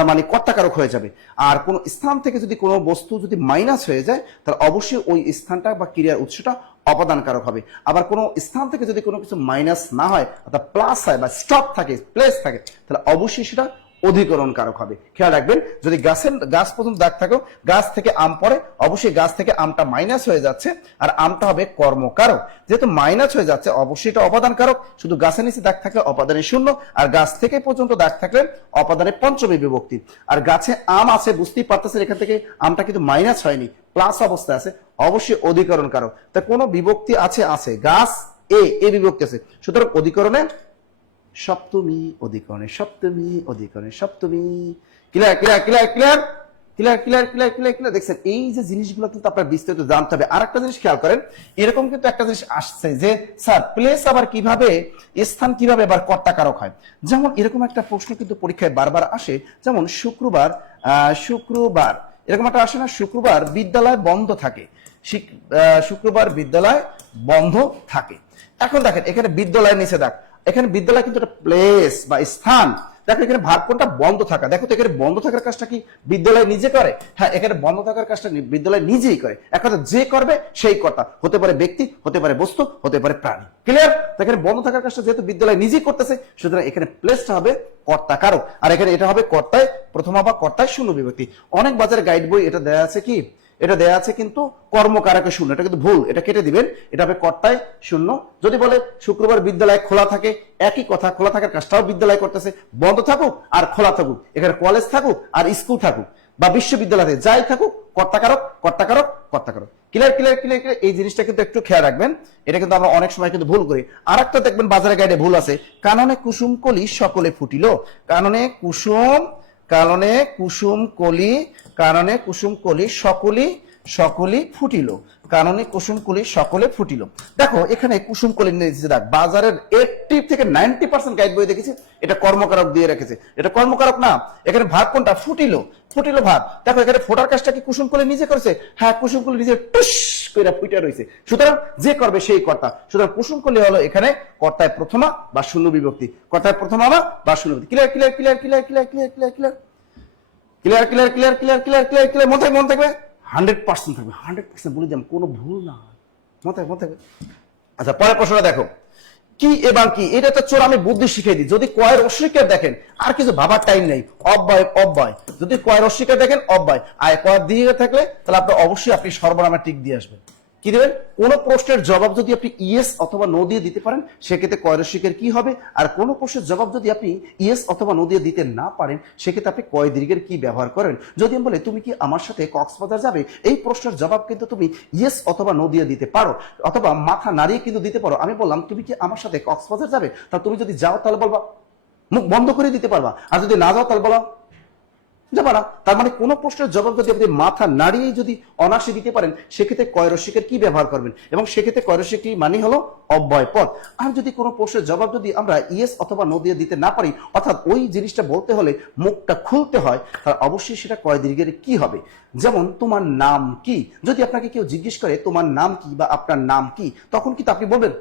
মানে কর্তাকারক হয়ে যাবে। আর কোন স্থান থেকে যদি কোনো বস্তু যদি মাইনাস হয়ে যায় তাহলে অবশ্যই ওই স্থানটা বা ক্রিয়ার উৎসটা অপাদান কারক হবে। আবার কোনো স্থান থেকে যদি কোনো কিছু মাইনাস না হয় অর্থাৎ প্লাস হয় বা স্টপ থাকে, প্লেস থাকে, তাহলে অবশ্যই সেটা অধিকরণ কারক হবে। খেয়াল রাখবেন যদি গাছ পর্যন্ত দাগ থাকো, গাছ থেকে আম পড়ে, অবশ্যই গাছ থেকে আমটা মাইনাস হয়ে যাচ্ছে আর আমটা হবে কর্মকারক। যেহেতু মাইনাস হয়ে যাচ্ছে অবশ্যই এটা অপাদান কারক। শুধু গাছের নিচে দাগ থাকলে অপাদানের শূন্য, আর গাছ থেকে পর্যন্ত দাগ থাকলে অপাদানের পঞ্চমী বিভক্তি। আর গাছে আম আছে, বুঝতেই পারতেছেন এখান থেকে আমটা কিন্তু মাইনাস হয়নি, প্লাস অবস্থায় আছে, অবশ্যই অধিকরণ কারক। তা কোনো বিভক্তি আছে, আছে গাছ এ বিভক্তি আছে, সুতরাং অধিকরণে সপ্তমী, অধিকরণে সপ্তমী, অধিকরণে সপ্তমী। Clear clear clear clear clear clear clear clear clear. দেখছেন এই যে জিনিসগুলো কিন্তু আপনার বিস্তারিত জানতে হবে। আর একটা জিনিস খেয়াল করেন, এরকম কিন্তু একটা জিনিস আসছে যে স্যার প্লেস আবার কিভাবে, স্থান কিভাবে আবার কর্তাকারক হয়। যেমন এরকম একটা প্রশ্ন কিন্তু পরীক্ষায় বারবার আসে, যেমন শুক্রবার এরকম একটা আসে না, শুক্রবার বিদ্যালয় বন্ধ থাকে, শুক্রবার বিদ্যালয় বন্ধ থাকে। এখন দেখেন এখানে বিদ্যালয়ের নিচে দেখ, এখানে বিদ্যালয় কিন্তু একটা প্লেস বা স্থান। দেখো এখানে ভাগ কোনটা? বন্ধ থাকা। দেখো তো এখানে বন্ধ থাকার কাজটা কি বিদ্যালয় নিজে করে? হ্যাঁ, এখানে বন্ধ থাকার কাজটা বিদ্যালয় নিজেই করে। এক কথা যে করবে সেই কর্তা, হতে পারে ব্যক্তি, হতে পারে বস্তু, হতে পারে প্রাণী। ক্লিয়ার? এখানে বন্ধ থাকার কাজটা যেহেতু বিদ্যালয় নিজেই করতেছে সুতরাং এখানে প্লেসটা হবে কর্তাকারক। আর এখানে এটা হবে কর্তায় প্রথমা বা কর্তায় শূন্য বিভক্তি। অনেক বাজারে গাইড বই এটা দেয়া আছে কি, এটা দেয়া আছে কিন্তু কর্মকারকে শূন্য, এটা কিন্তু ভুল, এটা কেটে দিবেন, এটা হবে কর্তায় শূন্য। যদি বলে শুক্রবার বিদ্যালয় খোলা থাকে, একই কথা, খোলা থাকার কাজটাও বিদ্যালয় করতেছে, বন্ধ থাকুক আর খোলা থাকুক, এখানে কলেজ থাকুক আর স্কুল থাকুক বা বিশ্ববিদ্যালয়ে যাই থাকুক, কর্তাকারক কর্তাকারক কর্তাকারক। Clear clear clear clear. এই জিনিসটা কিন্তু একটু খেয়াল রাখবেন, এটা কিন্তু আমরা অনেক সময় কিন্তু ভুল করি। আর একটা দেখবেন বাজারে গাইডে ভুল আছে, কাননে কুসুম কলি সকলে ফুটিল। কাননে কুসুম কলি, কাননে কুসুম কলি সকলি ফুটিল, কাননে কুসুম কলি সকলে ফুটিল। দেখো এখানে কুসুম কলি নিয়েছে, দেখ বাজারের 80 থেকে 90% গাইড বই দেখেছি এটা কর্মকারক দিয়ে রেখেছে, এটা কর্মকারক না। এখানে ভাগ কোনটা? ফুটিল, ফুটিল ভাগ। দেখো এখানে ফোটার কাজটা কি কুসুম কলি নিজে করেছে? হ্যাঁ, কুসুম কলি নিজে টুস করে ফুটে রয়েছে, সুতরাং যে করবে সেই কর্তা। সুতরাং কুসুম কলি হলো এখানে কর্তায় প্রথমা বা শূন্য বিভক্তি, কর্তায় প্রথমা বা শূন্য বিভক্তি। Clear clear clear clear clear clear clear clear clear clear clear clear clear clear clear. মনে থাকবে 100% থাকবে, 100% বলে দিলাম, কোনো ভুল না, মনে থাকবে। আচ্ছা পরের প্রশ্নটা দেখো, কি এবং কি, এটা একটা চোর আমি বুদ্ধি শিখিয়ে দিই। যদি কয়ের অস্বীকার দেখেন আর কিছু ভাবার টাইম নেই, অব্যয় অব্যয়। যদি কয়ের অস্বীকার দেখেন অব্যয়, আর কয়ের দিয়ে থাকলে তাহলে আপনি অবশ্যই আপনি সর্বনামে টিক দিয়ে আসবেন। কি দেবেন? কোন প্রশ্নের জবাব যদি আপনি ইয়েস অথবা নো দিয়ে দিতে পারেন সেক্ষেত্রে কয় রসিকের কি হবে, আর কোন প্রশ্নের জবাব যদি আপনি ইয়েস অথবা নো দিয়ে দিতে না পারেন সেক্ষেত্রে আপনি কয় দীর্ঘের কি ব্যবহার করেন। যদি আমি বলে তুমি কি আমার সাথে কক্সবাজার যাবে, এই প্রশ্নের জবাব কিন্তু তুমি ইয়েস অথবা নো দিয়ে দিতে পারো, অথবা মাথা নাড়িয়ে কিন্তু দিতে পারো। আমি বললাম তুমি কি আমার সাথে কক্সবাজার যাবে, তা তুমি যদি যাও তাহলে বলবা, মুখ বন্ধ করে দিতে পারবা, আর যদি না যাও তাহলে বলো যাবা না। তার মানে কোন প্রশ্নের জবাব যদি আপনি মাথা নাড়িয়ে যদি অনায়াসে দিতে পারেন সেক্ষেত্রে কয় রসিকের কি ব্যবহার করবেন, এবং সেক্ষেত্রে কয় রসিক কি মানে হলো অব্যয় পদ। আর যদি কোনো প্রশ্নের জবাব যদি আমরা ইয়েস অথবা নো দিয়ে দিতে না পারি, অর্থাৎ ওই জিনিসটা বলতে হলে মুখটা খুলতে হয়, তাহলে অবশ্যই সেটা কয় দীর্ঘের কি হবে। যেমন তোমার নাম কি, যদি আপনাকে কেউ জিজ্ঞেস করে তোমার নাম কি বা আপনার নাম কি, তখন কিন্তু আপনি বলবেন,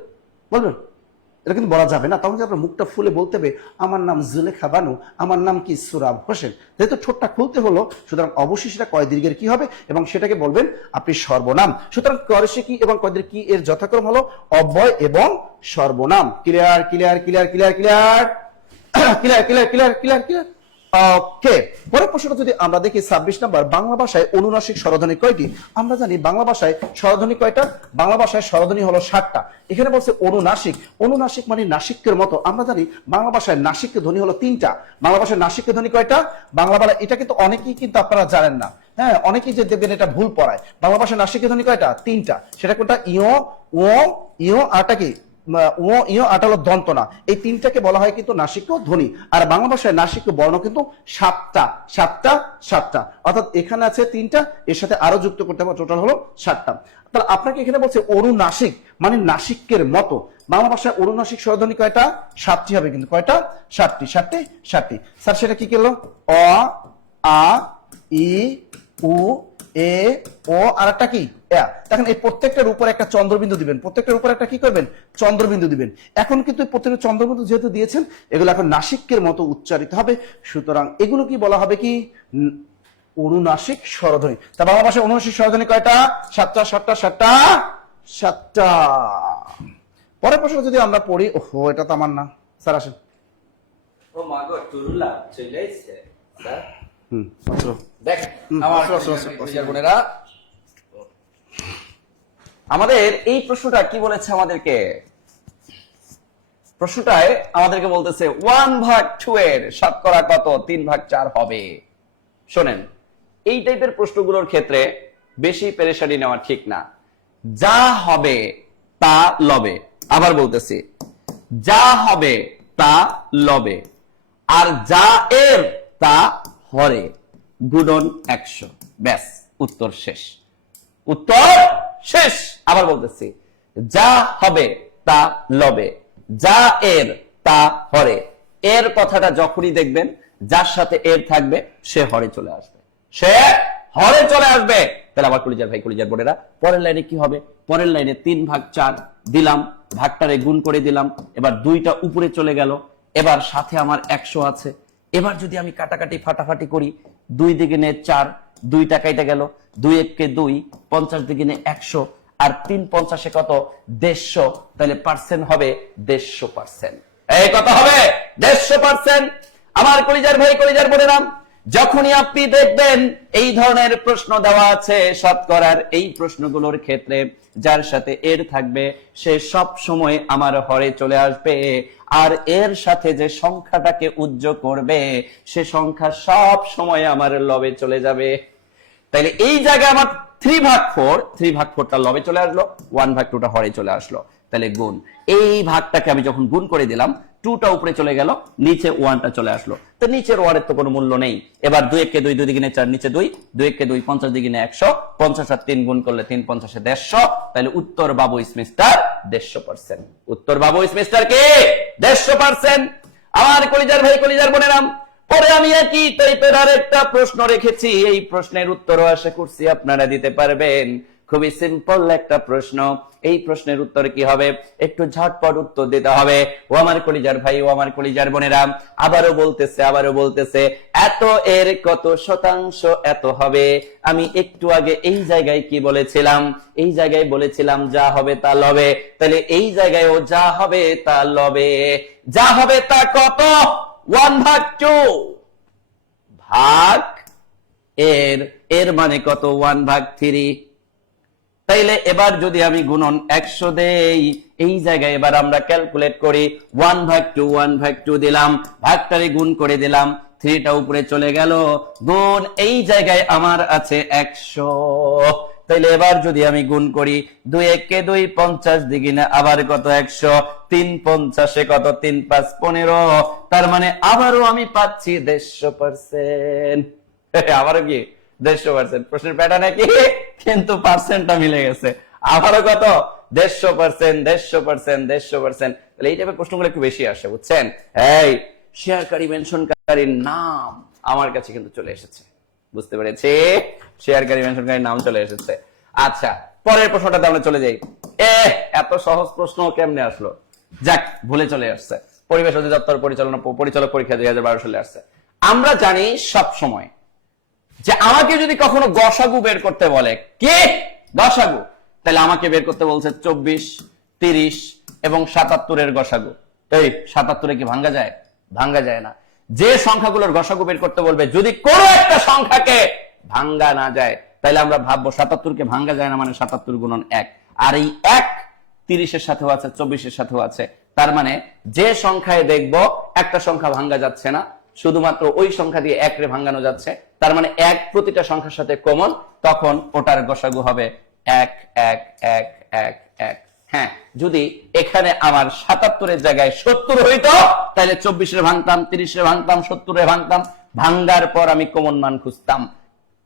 এটা কিন্তু বলা যাবে না। তখন আপনার মুখটা ফুলে বলতে হবে আমার নাম জুলেখা বানু, আমার নাম কি সুরাব হোসেন। যেহেতু ঠোঁটটা খুলতে হলো, সুতরাং অবশ্যই সেটা কয় দীর্ঘের কি হবে, এবং সেটাকে বলবেন আপনি সর্বনাম। সুতরাং কয়রসে কি এবং কয় দীর্ঘ কি এর যথাক্রম হলো অব্যয় এবং সর্বনাম। Clear clear clear clear clear clear clear clear clear clear okay. পরের প্রশ্নটা যদি আমরা দেখি 26 নম্বর, বাংলা ভাষায় অনুনাসিক স্বরধ্বনি কয়টি? আমরা জানি বাংলা ভাষায় স্বরধ্বনি কয়টা? বাংলা ভাষায় স্বরধ্বনি হলো 60টা। এখানে বলছে অনুনাসিক, অনুনাসিক মানে নাসিকের মতো। আমরা জানি বাংলা ভাষায় নাসিকের ধ্বনি হলো 3টা। বাংলা ভাষায় নাসিকের ধ্বনি কয়টা? বাংলা ভাষায় এটা কিন্তু অনেকেই কিন্তু আপনারা জানেন না, হ্যাঁ, অনেকেই যে দেখবেন এটা ভুল পড়ায়। বাংলা ভাষায় নাসিকের ধ্বনি কয়টা? 3টা। সেটা কোনটা? ইও, ও, ইও, আরটা কি ও, ইও, আটা হলো দন্ত না। এই 3টাকে বলা হয় কিন্তু নাসিক্য ধ্বনি। আর বাংলা ভাষায় নাসিক্য বর্ণ কিন্তু 7টা। অর্থাৎ এখানে আছে 3টা, এর সাথে আরো যুক্ত করতে হবে, টোটাল হলো 7টা। তাহলে আপনাকে এখানে বলছে অনুনাসিক মানে নাসিকের মতো। বাংলা ভাষায় অনুনাসিক স্বরধ্বনি কয়টা? 7টি হবে। কিন্তু কয়টা? 7টি। স্যার সেটা কি করলো? অ, আ, ই, উ, এ, ও, আর একটা কি? দেখেন এই প্রত্যেকটার উপর একটা চন্দ্রবিন্দু দিবেন, প্রত্যেকটার উপর একটা কি করবেন? চন্দ্রবিন্দু দিবেন। এখন কিন্তু প্রত্যেকটা চন্দ্রবিন্দু যেহেতু দিয়েছেন, এগুলো এখন নাসিকের মতো উচ্চারিত হবে। সুতরাং এগুলো কি বলা হবে? কি অনুনাসিক স্বরধ্বনি। তা বাংলা ভাষায় অনুনাসিক স্বরধ্বনি কয়টা? 7টা। পরের প্রশ্ন যদি আমরা পড়ি, ওহো এটা তো আমার না, স্যার আসেন। ও মা গো, টুরুলা চলে এসেছে স্যার। দেখ আমার বোনেরা, আমাদের এই প্রশ্নটা কি বলেছে আমাদেরকে? প্রশ্নটায় আমাদেরকে বলতেছে 1/2 এর শতকরা কত 3/4 হবে। শোনেন, এই টাইপের প্রশ্নগুলোর ক্ষেত্রে বেশি পেরেশানি নেওয়া ঠিক না। যা হবে তা লবে। আবার বলতেছি, যা হবে তা লবে, আর যা এর তা হরে, গুণন 100। ব্যাস, উত্তর শেষ। আবার বলতেছি, যা হবে তা লবে, যা এর তা হরে। এর কথাটা যখনই দেখবেন যার সাথে এর থাকবে সে হরে চলে আসবে, তাহলে আবার কলিজার ভাই, কলিজার বোনেরা, পরের লাইনে কি হবে? পরের লাইনে 3/4 দিলাম, ভাগটারে গুণ করে দিলাম, এবার 2টা উপরে চলে গেল, এবার সাথে আমার 100 আছে। এবার যদি আমি কাটাকাটি ফাটাফাটি করি, 2 দিকে 4, 2টা কাইটা গেল, 2 1 2, 50 দিকে 100, আর 3 50 কত? 150। তাহলে পার্সেন্ট হবে 150%। এই কত হবে? 150%। আমার কলিজার ভাই, কলিজার বোনেরা, যখনই আপনি দেখবেন এই ধরনের প্রশ্ন দেওয়া আছে শতকরার, এই প্রশ্নগুলোর ক্ষেত্রে যার সাথে এর থাকবে সে সব সময় আমার হরে চলে আসবে, আর এর সাথে যে সংখ্যাটাকে উজ্জ্ব করবে সে সংখ্যা সব সময় আমার লবে চলে যাবে। তাইলে এই জায়গায় আমার 3/4টা লবে চলে আসলো, 1/2টা হরে চলে আসলো। তাহলে গুণ, এই ভাগটাকে আমি যখন গুণ করে দিলাম, 2টা উপরে চলে গেল, নিচে 1টা চলে আসলো। তো নিচের 1 এর তো কোনো মূল্য নেই। এবার 2 1 2, 2 দিকে 4, নিচে 2, 2 1 2, 50 দিকে 100, 50 আর 3 গুণ করলে 3 50 150। তাহলে উত্তর বাবু মিস্টার 150%। উত্তর বাবু মিস্টার কে 150%। আমার কলিজার ভাই, কলিজার বোনেরা, পরে আমি একই টাইপের আরেকটা প্রশ্ন রেখেছি। এই প্রশ্নের উত্তরও আশা করছি আপনারা দিতে পারবেন। খুবই সিম্পল একটা প্রশ্ন। এই প্রশ্নের উত্তর কি হবে? একটু ঝটপট উত্তর দিতে হবে। ও আমার কলিজার ভাই, ও আমার কলিজার বোনেরা, আবারও বলতেছে এত এর কত শতাংশ এত হবে। আমি একটু আগে এই জায়গায় কি বলেছিলাম? এই জায়গায় বলেছিলাম যা হবে তা লবে। তাহলে এই জায়গায় ও যা হবে তা লবে। যা হবে তা কত? 1/2 ভাগ এর মানে কত? 1/3। তাইলে এবার যদি আমি গুণন 100 দেই, এই জায়গায় এবার আমরা ক্যালকুলেট করি, 1/2 দিলাম, ভাগটারে গুণ করে দিলাম, 3টা উপরে চলে গেল, গুণ এই জায়গায় আমার আছে 100। তাইলে এবার যদি আমি গুণ করি, 2 1 2, 50 দ্বিগুণে আবার কত 100, 3 50 কত, 3 5 15, তার মানে আবারও আমি পাচ্ছি 150%। আবারও কি 150%? প্রশ্নের প্যাটার্ন কি, কিন্তু পার্সেন্টটা মিলে গেছে। আবারও কত, 150%। তাহলে এই টাইপের প্রশ্নগুলো একটু বেশি আসে, বুঝছেন? এই শেয়ারকারী মেনশনকারীর নাম আমার কাছে কিন্তু চলে এসেছে, বুঝতে পেরেছি? শেয়ারকারী মেনশনকারীর নাম চলে এসেছে। আচ্ছা, পরের প্রশ্নটাতে আমরা চলে যাই। এত সহজ প্রশ্ন কেমনে আসলো? যাক, ভুলে চলে আসছে। পরিবেশ অধিদপ্তর পরিচালক পরীক্ষা 2012 সালে আসছে। আমরা জানি সব সময় যে আমাকে যদি কখনো গসাগু বের করতে বলে, কি গসাগু, তাহলে আমাকে বের করতে বলছে 24, 30 এবং 77 গসাগু। এই 77 কি ভাঙ্গা যায়? ভাঙ্গা যায় না। যে সংখ্যাগুলোর গসাগু বের করতে বলবে, যদি কোনো একটা সংখ্যাকে ভাঙ্গা না যায়, তাহলে আমরা ভাববো 77 কে ভাঙ্গা যায় না, মানে 77 গুণন 1। আর এই 1 30-এর সাথেও আছে, 24-এর সাথেও আছে। তার মানে যে সংখ্যায় দেখবো একটা সংখ্যা ভাঙ্গা যাচ্ছে না, শুধুমাত্র ওই সংখ্যা দিয়ে 1 রে ভাঙ্গানো যাচ্ছে, তার মানে 1 প্রতিটা সংখ্যার সাথে কমন, তখন ওটার গসাগু হবে 1 1 1 1 1। হ্যাঁ, যদি এখানে আমার 77-এর জায়গায় 70 হইতো, তাহলে 24-এর ভাঙতাম, 30-এর ভাঙতাম, 70-এর ভাঙতাম, ভাঙ্গার পর আমি কমন মান খুঁজতাম,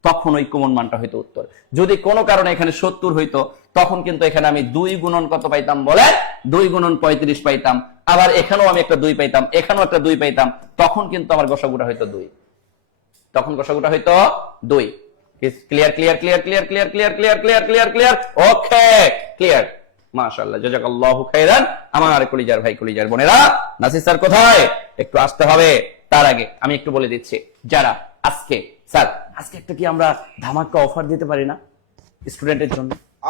তখন ওই কমন মানটা হইতো উত্তর। যদি কোনো কারণে এখানে 70 হইতো, তখন কিন্তু এখানে আমি 2 গুণন কত পাইতাম বলে, 2 গুণন 35 পাইতাম। আবার এখানেও আমি একটা 2 পাইতাম, এখানেও একটা 2 পাইতাম, তখন কিন্তু আমার গসাগুটা হইতো 2। তখন গসাগুটা হইতো 2। Clear clear clear clear clear clear clear clear clear clear okay, clear. মাশাআল্লাহ, জাযাকাল্লাহু খাইরান। আমার কলিজার ভাই, কলিজার বোনেরা, নাসির স্যার কোথায়? একটু আসতে হবে। তার আগে আমি একটু বলে দিচ্ছি, যারা আজকে স্যার, আজকে একটা কি আমরা ধামাকা অফার দিতে পারি না স্টুডেন্টের জন্য?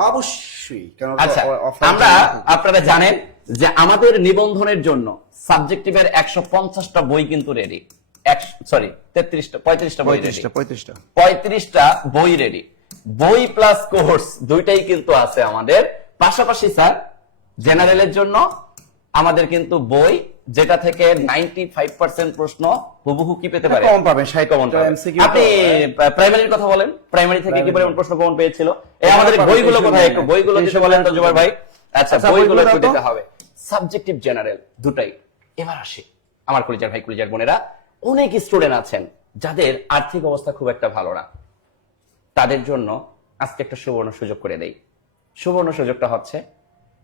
অবশ্যই। আচ্ছা, আমরা, আপনারা জানেন যে আমাদের নিবন্ধনের জন্য সাবজেক্টিভের 150টা বই কিন্তু রেডি। 35টা বই রেডি। বই প্লাস কোর্স দুইটাই কিন্তু আছে আমাদের। পাশাপাশি স্যার, জেনারেলের জন্য আমাদের কিন্তু বই, যেটা থেকে 95% প্রশ্ন হুবহু কি পেতে পারে, কমন পাবেন, 60 কমন পাবেন। আপনি প্রাইমারির কথা বলেন, প্রাইমারি থেকে কি পরিমাণ প্রশ্ন কমন পেয়েছিল? এই আমাদের বইগুলো কোথায়, একটু বইগুলো দিতে বলেন তো জুবাইর ভাই। আচ্ছা, বইগুলো একটু দিতে হবে। সাবজেক্টিভ জেনারেল দুটাই। এবার আসি আমার কলিজার ভাই, কলিজার বোনেরা, অনেক স্টুডেন্ট আছেন যাদের আর্থিক অবস্থা খুব একটা ভালো না, তাদের জন্য আজকে একটা সুবর্ণ সুযোগ করে দেই। সুবর্ণ সুযোগটা হচ্ছে,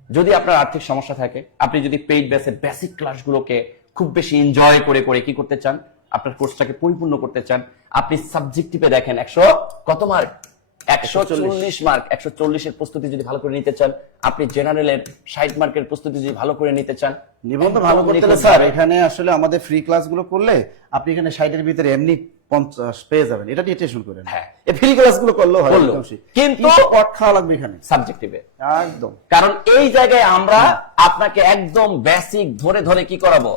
যদি আপনার আর্থিক সমস্যা থাকে, আপনি যদি পেইড বেসে বেসিক ক্লাসগুলোকে খুব বেশি এনজয় করে করে কি করতে চান, আপনার কোর্সটাকে পরিপূর্ণ করতে চান, আপনি সাবজেক্টিভে দেখেন 100 কত মার্ক, 140 মার্ক, 140 এর প্রস্তুতি যদি ভালো করে নিতে চান, আপনি জেনারেলের 60 মার্কের প্রস্তুতি যদি ভালো করে নিতে চান, নিবন্ধন ভালো করতে হলে স্যার এখানে আসলে আমাদের ফ্রি ক্লাসগুলো করলে আপনি এখানে 60 এর ভিতরে এমনি 50 পেয়ে যাবেন। এটা দিয়ে টেনশন করেন। হ্যাঁ, এই ফ্রি ক্লাসগুলো করলেও হয়, কিন্তু পট খাওয়া লাগবে এখানে সাবজেক্টিভে একদম। কারণ এই জায়গায় আমরা আপনাকে একদম বেসিক ধরে ধরে কি করাবো,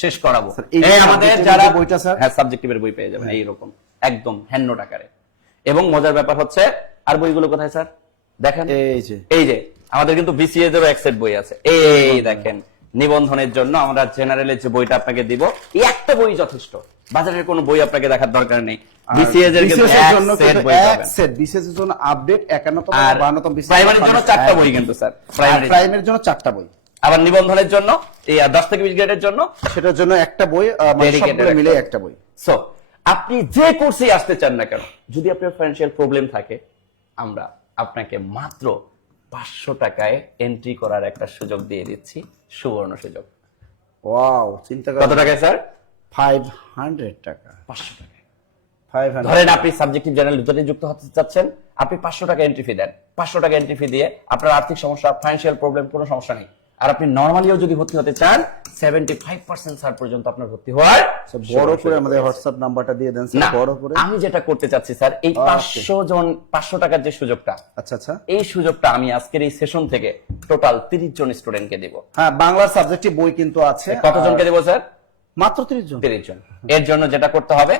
শেষ করাবো। এই আমাদের যারা বইটা স্যার, হ্যাঁ, সাবজেক্টিভের বই পেয়ে যাবেন এইরকম একদম হ্যান্ডনোট আকারে। এবং মজার ব্যাপার হচ্ছে, আর বইগুলো কোথায় স্যার দেখেন, এই যে আমাদের কিন্তু বিসিএস এর এক সেট বই আছে। এই দেখেন, নিবন্ধনের জন্য আমরা জেনারেলের যে বইটা আপনাকে দিব, এই একটা বই যথেষ্ট, বাজারের কোনো বই আপনাকে দেখার দরকার নেই। বিসিএস এর কিন্তু এক সেট বই পাবেন। সেট বিসিএস এর জন্য আপডেট 51তম আর 52তম বিসিএস, প্রাইমারির জন্য 4টা বই কিন্তু স্যার, প্রাইমারির জন্য 4টা বই। আবার নিবন্ধনের জন্য এই 10 থেকে 20 গ্রেডের জন্য সেটার জন্য একটা বই, মানে সবগুলো মিলে একটা বই। সো আপনি যে কোর্সে আসতে চান না কেন, যদি আপনার ফাইন্যান্সিয়াল প্রবলেম থাকে, আমরা আপনাকে মাত্র 500 টাকায় এন্ট্রি করার একটা সুযোগ দিয়ে দিচ্ছি, সুবর্ণ সুযোগ। ওয়াও, চিন্তা করেন। কত টাকায় স্যার? 500 টাকা। 500 টাকা। 500 ধরেন আপনি সাবজেক্টিভ জেনারেল দুটোতে যুক্ত হতে চাচ্ছেন, আপনি 500 টাকা এন্ট্রি ফি দেন। 500 টাকা এন্ট্রি ফি দিয়ে আপনার আর্থিক সমস্যা, ফাইন্যান্সিয়াল প্রবলেম কোনো সমস্যা নেই। আর আপনি নরমালিও যদি ভর্তি হতে চান, 75% স্যার পর্যন্ত আপনার ভর্তি হওয়ার বড় করে আমাদের হোয়াটসঅ্যাপ নাম্বারটা দিয়ে দেন স্যার, বড় করে। আমি যেটা করতে চাচ্ছি স্যার, এই 500 টাকার যে সুযোগটা, আচ্ছা আচ্ছা, এই সুযোগটা আমি আজকের এই সেশন থেকে টোটাল 30 জন স্টুডেন্টকে দেব। হ্যাঁ, বাংলার সাবজেক্টিভ বই কিন্তু আছে। কতজনকে দেব স্যার? মাত্র 30 জন। 30 জন। এর জন্য যেটা করতে হবে,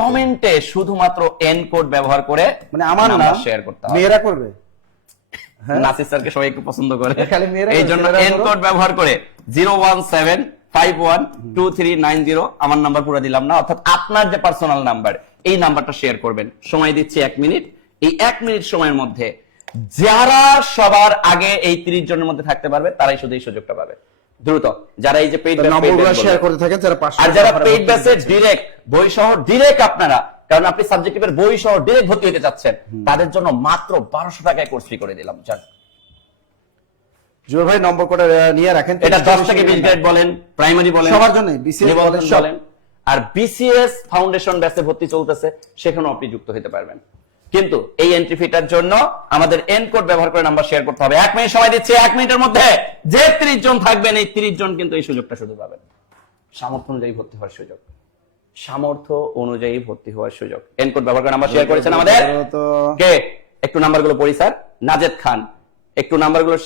কমেন্টে শুধুমাত্র এন কোড ব্যবহার করে, মানে আমার নাম শেয়ার করতে হবে। মেয়েরা করবে? নাসির স্যারকে সবাই একটু পছন্দ করে, খালি মেয়েরা এই জন্য ছেলেরা এন কোড ব্যবহার করে 017512390 আমার নাম্বার পুরো দিলাম না, অর্থাৎ আপনার যে পার্সোনাল নাম্বার এই নাম্বারটা শেয়ার করবেন। সময় দিচ্ছি 1 মিনিট। এই 1 মিনিট সময়ের মধ্যে যারা সবার আগে এই 30 জনের মধ্যে থাকতে পারবে তারাই শুধু এই সুযোগটা পাবে। দ্রুত যারা এই যে পেইড নম্বরগুলো শেয়ার করতে থাকেন, যারা 500 আর যারা পেইড ব্যাচে ডাইরেক্ট বই সহ ডাইরেক্ট আপনারা, কারণ আপনি সাবজেক্টিভের বই সহ ডাইরেক্ট ভর্তি হতে যাচ্ছেন, তাদের জন্য মাত্র 1200 টাকায় কোর্স ফি করে দিলাম। যাক জুয়েল ভাই নম্বর করে নিয়ে রাখেন, এটা 10 থেকে 20 গ্রেড বলেন, প্রাইমারি বলেন, সবার জন্য বিসিএস বলেন। আর বিসিএস ফাউন্ডেশন ব্যাচে ভর্তি চলতেছে, সেখানেও আপনি যুক্ত হতে পারবেন। কিন্তু এই এন্ট্রি ফিটার জন্য আমাদের এন কোড ব্যবহার করে নাম্বার শেয়ার করতে হবে। 1 মিনিট সময় দিচ্ছি। 1 মিনিটের মধ্যে যে 30 জন থাকবেন, এই 30 জন কিন্তু এই সুযোগটা শুধু পাবেন। সামর্থ্য অনুযায়ী ভর্তি হওয়ার সুযোগ, সামর্থ্য অনুযায়ী ভর্তি হওয়ার সুযোগ। এন কোড ব্যবহার করে নাম্বার শেয়ার করেছেন আমাদের কে? একটু নাম্বারগুলো পড়ি স্যার। নাজেদ খান, একটু নাম্বারগুলো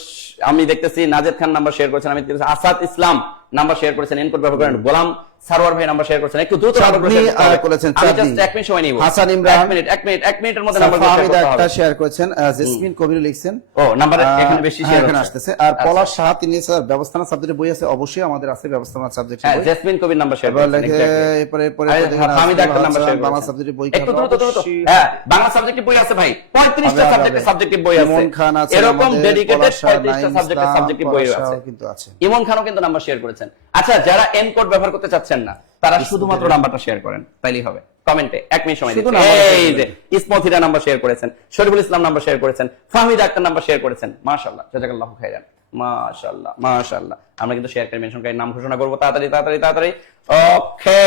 আমি দেখতেছি। নাজেদ খান নাম্বার শেয়ার করেছেন, আমি দেখতেছি। আসাদ ইসলাম নাম্বার শেয়ার করেছেন, এন কোড ব্যবহার করেন। গোলাম সারোয়ার ভাই নাম্বার শেয়ার করেছেন। একটু দ্রুত নাম্বারগুলো শেয়ার করেছেন। আমি জাস্ট 1 মিনিট সময় নিব। হাসান ইমরান 1 মিনিটের মধ্যে নাম্বারগুলো শেয়ার করতে হবে। একটা শেয়ার করেছেন, জেসমিন কবির লিখছেন। ও নাম্বার এখানে বেশি শেয়ার এখানে আসতেছে। আর পলাশ সাহা, তিনি স্যার ব্যবস্থাপনা সাবজেক্টের বই আছে, অবশ্যই আমাদের আছে ব্যবস্থাপনা সাবজেক্টের হ্যাঁ, বই। জেসমিন কবির নাম্বার শেয়ার করেছেন। এরপরে হামিদা একটা নাম্বার শেয়ার করেছেন। বাংলা সাবজেক্টের বই একটু দ্রুত দ্রুত। হ্যাঁ, বাংলা সাবজেক্টের বই আছে ভাই, 35টা সাবজেক্টের বই আছে। ইমন খান আছে, এরকম ডেডিকেটেড 35টা সাবজেক্টের বই আছে কিন্তু আছে। ইমন খানও কিন্তু নাম্বার শেয়ার করেছেন। আচ্ছা, যারা এন কোড ব্যবহার করতে চাচ্ছেন না, তারা শুধুমাত্র নাম্বারটা শেয়ার করেন, তাইলেই হবে। কমেন্টে 1 মিনিট সময় দিন। এই যে ইসমতিরা নাম্বার শেয়ার করেছেন, শরীফুল ইসলাম নাম্বার শেয়ার করেছেন, ফাহমিদ আক্তার নাম্বার শেয়ার করেছেন। মাশাআল্লাহ, জাযাকাল্লাহু খাইরান। মাশাআল্লাহ মাশাআল্লাহ। আমরা কিন্তু শেয়ারকারী মেনশনকারী নাম ঘোষণা করব তাড়াতাড়ি তাড়াতাড়ি তাড়াতাড়ি। ওকে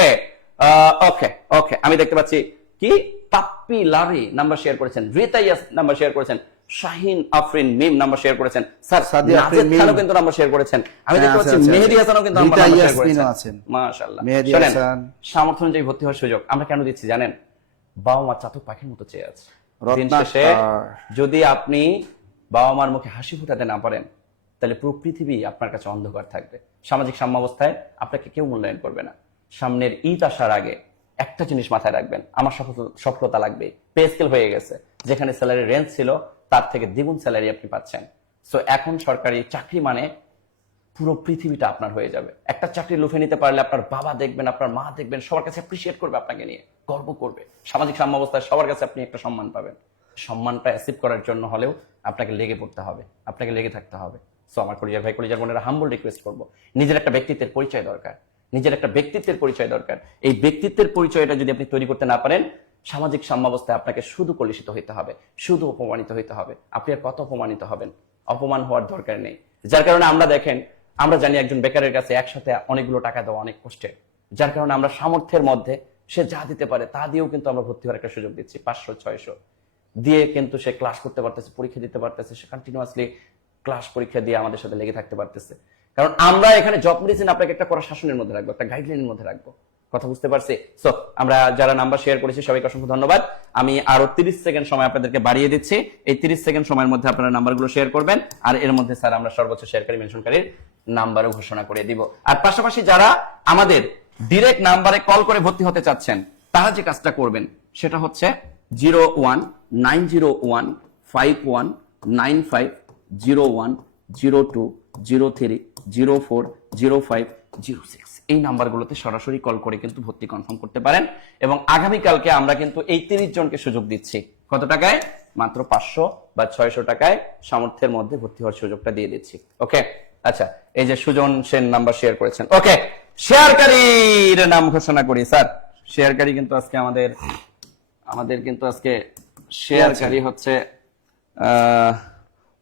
ওকে ওকে, আমি দেখতে পাচ্ছি কি পাপ্পি লারি নাম্বার শেয়ার করেছেন, রিতাইয়াস নাম্বার শেয়ার করেছেন, শাহিন আফরিন মিম নাম্বার শেয়ার করেছেন, স্যার সাদিয়া আফরিন নাজেদ খানও কিন্তু নাম্বার শেয়ার করেছেন। আমি দেখতে পাচ্ছি মেহেদী হাসানও কিন্তু নাম্বার শেয়ার করেছেন। মাশাআল্লাহ। মেহেদী হাসান। সামর্থ্য অনুযায়ী ভর্তি হওয়ার সুযোগ আমরা কেন দিচ্ছি জানেন? বাবা মা চাতক পাখির মতো চেয়ে আছে। দিন শেষে যদি আপনি বাবা মার মুখে হাসি ফুটাতে না পারেন, তাহলে পুরো পৃথিবী আপনার কাছে অন্ধকার থাকবে। সামাজিক সাম্যাবস্থায় আপনাকে কেউ মূল্যায়ন করবে না। সামনের ঈদ আসার আগে একটা জিনিস মাথায় রাখবেন, আমার সফলতা লাগবে। পে স্কেল হয়ে গেছে, যেখানে স্যালারি রেঞ্জ ছিল তার থেকে দ্বিগুণ স্যালারি আপনি পাচ্ছেন। সো এখন সরকারি চাকরি মানে পুরো পৃথিবীটা আপনার হয়ে যাবে। একটা চাকরি লুফে নিতে পারলে আপনার বাবা দেখবেন, আপনার মা দেখবেন, সবার কাছে অ্যাপ্রিশিয়েট করবে, আপনাকে নিয়ে গর্ব করবে। সামাজিক সাম্যাবস্থায় সবার কাছে আপনি একটা সম্মান পাবেন। সম্মানটা অ্যাচিভ করার জন্য হলেও আপনাকে লেগে পড়তে হবে, আপনাকে লেগে থাকতে হবে। সো আমার কলিজার ভাই কলিজার বোনেরা হাম্বল রিকোয়েস্ট করবো, নিজের একটা ব্যক্তিত্বের পরিচয় দরকার, নিজের একটা ব্যক্তিত্বের পরিচয় দরকার। এই ব্যক্তিত্বের পরিচয়টা যদি আপনি তৈরি করতে না পারেন, সামাজিক সাম্যাবস্থায় আপনাকে শুধু কলুষিত হইতে হবে, শুধু অপমানিত হইতে হবে। আপনি আর কত অপমানিত হবেন? অপমান হওয়ার দরকার নেই। যার কারণে আমরা দেখেন, আমরা জানি একজন বেকারের কাছে একসাথে অনেকগুলো টাকা দেওয়া অনেক কষ্টের। যার কারণে আমরা সামর্থ্যের মধ্যে সে যা দিতে পারে তা দিয়েও কিন্তু আমরা ভর্তি হওয়ার একটা সুযোগ দিচ্ছি। 500-600 দিয়ে কিন্তু সে ক্লাস করতে পারতেছে, পরীক্ষা দিতে পারতেছে, সে কন্টিনিউয়াসলি ক্লাস পরীক্ষা দিয়ে আমাদের সাথে লেগে থাকতে পারতেছে। কারণ আমরা এখানে জব মেডিসিন আপনাকে একটা কড়া শাসনের মধ্যে রাখবো, একটা গাইডলাইনের মধ্যে রাখবো। কথা বুঝতে পারছি? সো আমরা যারা নাম্বার শেয়ার করেছি সবাইকে অসংখ্য ধন্যবাদ। আমি আরো 30 সেকেন্ড সময় আপনাদেরকে বাড়িয়ে দিচ্ছি। এই 30 সেকেন্ড সময়ের মধ্যে আপনারা নাম্বারগুলো শেয়ার করবেন। আর এর মধ্যে স্যার আমরা সর্বোচ্চ শেয়ারকারী মেনশনকারীর নাম্বারও ঘোষণা করে দিব। আর পাশাপাশি যারা আমাদের ডিরেক্ট নাম্বারে কল করে ভর্তি হতে চাচ্ছেন, তারা যে কাজটা করবেন সেটা হচ্ছে 0190151950203040506 এই নাম্বারগুলোতে সরাসরি কল করে কিন্তু ভর্তি কনফার্ম করতে পারেন। এবং আগামীকালকে আমরা কিন্তু এই 30 জনকে সুযোগ দিচ্ছি। কত টাকায়? মাত্র 500 বা 600 টাকায় সামর্থ্যের মধ্যে ভর্তি হওয়ার সুযোগটা দিয়ে দিচ্ছি। ওকে, আচ্ছা, এই যে সুজন সেন নাম্বার শেয়ার করেছেন। ওকে, শেয়ারকারীর নাম ঘোষণা করি। স্যার শেয়ারকারী কিন্তু আজকে আমাদের কিন্তু আজকে শেয়ারকারী হচ্ছে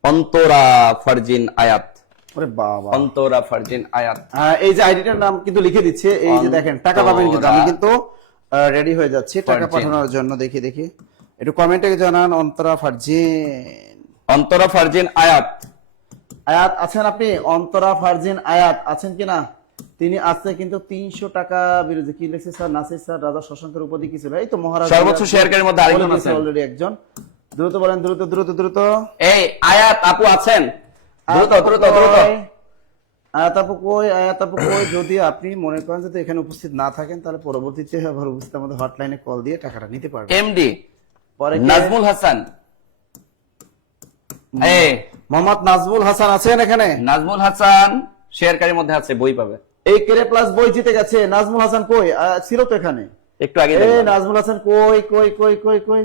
অন্তরা ফারজিন আয়াত। ওরে বাবা, অন্তরা ফারজিন আয়াত। এই যে আইডিটার নাম কিন্তু লিখে দিচ্ছে। এই যে দেখেন, টাকা পাবেন কিন্তু। আমি কিন্তু রেডি হয়ে যাচ্ছি টাকা পাঠানোর জন্য। দেখি একটু কমেন্টে জানান। অন্তরা ফারজিন আয়াত আছেন আপনি? অন্তরা ফারজিন আয়াত আছেন কিনা? তিনি আসছে কিন্তু 300 টাকা বিরুদ্ধে। কি লিখছে স্যার? নাসির স্যার রাজা শশাঙ্কের উপাধি কি ছিল? এই তো মহারাজ। সর্বোচ্চ শেয়ারকারীর মধ্যে আরেকজন আছেন অলরেডি একজন। দ্রুত বলেন, দ্রুত দ্রুত দ্রুত। এই আয়াত আপু আছেন? দ্রুত দ্রুত দ্রুত। আয়াত আপু কই? যদি আপনি মনে করেন যদি এখানে উপস্থিত না থাকেন, তাহলে পরবর্তীতে আবার উপস্থিত আমাদের হটলাইনে কল দিয়ে টাকাটা নিতে পারবেন। এমডি নাজমুল হাসান, মোহাম্মদ নাজমুল হাসান আছেন এখানে? নাজমুল হাসান শেয়ারকারীর মধ্যে আছে, বই পাবে। এই কেরে প্লাস বই জিতে গেছে। নাজমুল হাসান কই? ছিল তো এখানে একটু আগে এই দেখলাম। নাজমুল হাসান কই কই কই কই কই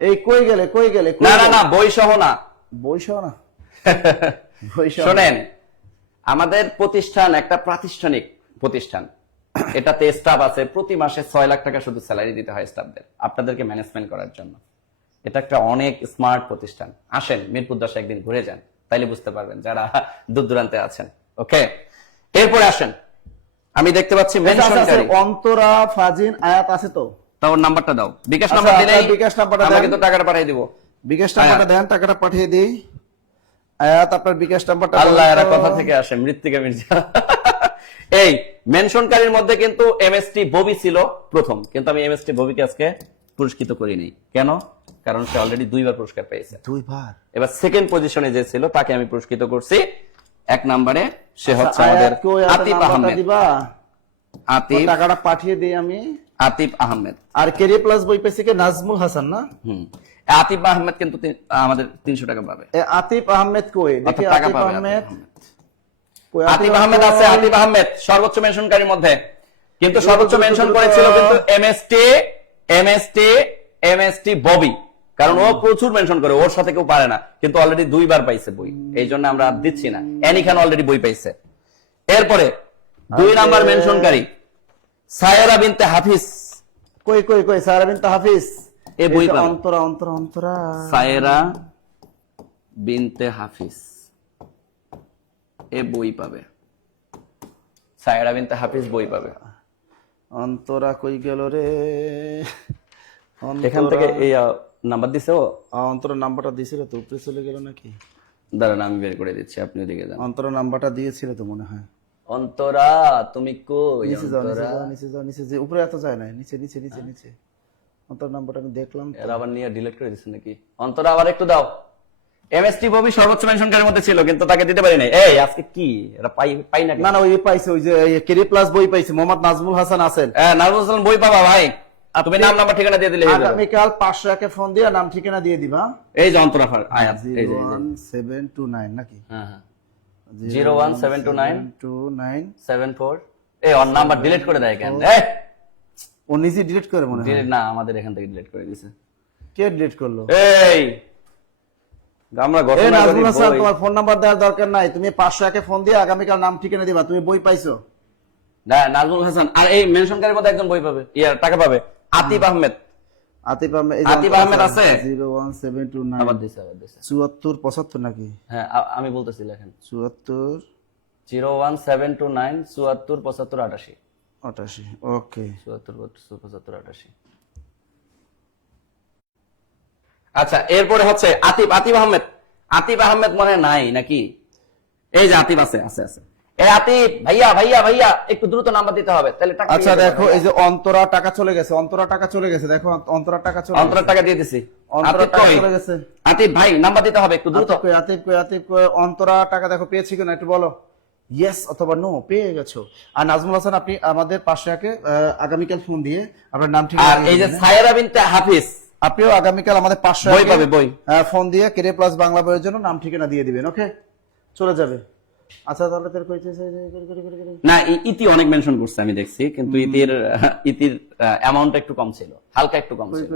এই কই গেলে কই গেলে? না না না, বই সহ না। বই সহ না? বই সহ না। শোনেন, আমাদের প্রতিষ্ঠান একটা প্রাতিষ্ঠানিক প্রতিষ্ঠান, এটাতে স্টাফ আছে, প্রতি মাসে 6 লাখ টাকা শুধু স্যালারি দিতে হয় স্টাফদের, আপনাদেরকে ম্যানেজমেন্ট করার জন্য। এটা একটা অনেক স্মার্ট প্রতিষ্ঠান। আসেন মিরপুর 10 একদিন ঘুরে যান, তাইলে বুঝতে পারবেন যারা দূর দূরান্তে আছেন। ওকে, এরপরে আসেন, আমি দেখতে পাচ্ছি মেনশনকারী অন্তরা ফাজিন আয়াত আছে তো? তা ওর নাম্বারটা দাও, বিকাশ আচ্ছা, নাম্বার দিলেই আপনার বিকাশ নাম্বারটা আমরা দেন। কিন্তু টাকাটা পাঠিয়ে দিব। বিকাশ নাম্বারটা দেন, টাকাটা পাঠিয়ে দিই। আয়াত আপনার বিকাশ নাম্বারটা বলেন আল্লাহ, এরা তো। কথা থেকে আসে, মৃত্তিকা মির্জা। এই মেনশনকারীর মধ্যে কিন্তু এমএসটি ববি ছিল প্রথম, কিন্তু আমি এমএসটি ববিকে আজকে পুরস্কৃত করিনি। কেন? কারণ সে অলরেডি 2 বার পুরস্কার পেয়েছে। 2 বার? এবার সেকেন্ড পজিশনে যে ছিল তাকে আমি পুরস্কৃত করছি। 1 নম্বরে সে হচ্ছে আচ্ছা, আমাদের আয়াতকে ওই আয়াতের আতিফ নাম্বারটা আহমেদ। দিবা? আতিফ টাকাটা পাঠিয়ে দিই আমি। আতিফ আহমেদ। আর কেরিয়ার প্লাস বই পেয়েছে কি? নাজমুল হাসান না? আতিফ আহমেদ কিন্তু আমাদের 300 টাকা পাবে। এ আতিফ আহমেদ কই দেখি? অর্থাৎ টাকা আতিফ পাবে আহমেদ কই? আতিফ আহমেদ আছে, আতিফ আহমেদ সর্বোচ্চ মেনশনকারীর মধ্যে, কিন্তু সর্বোচ্চ মেনশন করেছিল কিন্তু এমএসটি ববি, কারণ ও প্রচুর মেনশন করে, ওর সাথে কেউ পারে না, কিন্তু অলরেডি 2 বার পাইছে বই, এই জন্য আমরা আর দিচ্ছি না। অ্যানি খান অলরেডি বই পাইছে। এরপরে 2 নাম্বার মেনশনকারী সায়রা বিনতে হাফিজ। কই কই কই? সায়রা বিনতে হাফিজ এ বই এই তো পাবে। অন্তরা অন্তরা অন্তরা সায়রা বিনতে হাফিজ এ বই পাবে। সায়রা বিনতে হাফিজ বই পাবে। অন্তরা কই গেল রে? এখান থেকে এই নাম্বার দিছে ও। অন্তরা নাম্বারটা দিয়েছিল তো, উপরে চলে গেল নাকি? দাঁড়ান আমি বের করে দিচ্ছি, আপনি ওদিকে যান। অন্তরা নাম্বারটা দিয়েছিল তো মনে হয়। অন্তরা তুমি কই? নিচে যাও, নিচে অন্তরা, যাও, নিচে যাও, নিচে যে উপরে এত যায় না, নিচে নিচে নিচে নিচে। অন্তর নাম্বারটা আমি দেখলাম তো। এরা আবার নিয়ে ডিলিট করে দিচ্ছে নাকি? অন্তরা আবার একটু দাও। এমএসটি ববি সর্বোচ্চ মেনশনকারীর মধ্যে ছিল, কিন্তু তাকে দিতে পারি নাই। এই আজকে কি এরা পাই নাকি? না না, ওই পাইছে, ওই যে কেরিয়ার প্লাস বই পাইছে। মোহাম্মদ নাজমুল হাসান আছেন? নাজমুল হাসান বই পাবা ভাই, তুমি নাম নাম্বার ঠিকানা দিয়ে দিলে হয়ে যাবে। আগামীকাল 500 একে ফোন দিয়ে নাম ঠিকানা দিয়ে দিবা। এই যে অন্তরা আয়াত, এই যে 01729 নাকি? হ্যাঁ হ্যাঁ 01729 29 74। এই ওর নাম্বার ডিলিট করে দেয় কেন? ও নিজে ডিলিট করে মনে হয়। ডিলিট না, আমাদের এখান থেকে ডিলিট করে দিয়েছে। কে ডিলিট করলো? এই আমরা এই ঘটনা নাজমুল হাসান, করি। তোমার ফোন নাম্বার দেওয়ার দরকার নাই, তুমি 500 একে ফোন দিয়ে আগামীকাল নাম ঠিকানা দিবা। তুমি বই পাইছো? না, নাজমুল হাসান আর এই মেনশনকারীর মধ্যে একজন বই পাবে, টাকা পাবে। আতিফ আহমেদ। আতিফ আহমেদ, এই যে আতিফ আহমেদ আছে? 01729 আবার দিছে 74 75 নাকি? হ্যাঁ আমি বলতেছি লেখেন 74 01729 74 75 88 88। ওকে, 74 75 88। আচ্ছা, এরপরে হচ্ছে আতিফ আহমেদ মনে হয় নাই নাকি? এই যে আতিফ আছে আছে আছে। এই আতিফ ভাইয়া ভাইয়া ভাইয়া একটু দ্রুত নাম্বার দিতে হবে, তাহলে টাকা আচ্ছা পেয়ে যাবে। দেখো, এই যে অন্তরা টাকা চলে গেছে, অন্তরা টাকা চলে গেছে, দেখো অন্তরা টাকা চলে অন্তরা গেছে। টাকা দিয়ে দিছি। অন্তরা আতিফ টাকা কই? চলে গেছে। আতিফ ভাই নাম্বার দিতে হবে একটু দ্রুত। আতিফ কই? আতিফ কই? আতিফ কই? অন্তরা টাকা দেখো পেয়েছি কিনা একটু বলো। ইয়েস অথবা নো, পেয়ে গেছো। আর নাজমুল হাসান, আপনি আমাদের 500 একে আগামীকাল ফোন দিয়ে আপনার নাম ঠিকানা আর দিয়ে এই যে দিবেন। সায়রা বিনতে হাফিজ, আপনিও আগামীকাল আমাদের 500 বই পাবে, বই। ফোন দিয়ে কেরিয়ার প্লাস বাংলা বইয়ের জন্য নাম ঠিকানা দিয়ে দিবেন। ওকে, চলে যাবে। আচ্ছা তাহলে তোর কইতেছে না ইতি অনেক মেনশন করছে আমি দেখছি, কিন্তু ইতির অ্যামাউন্ট একটু কম ছিল, হালকা একটু কম ছিল।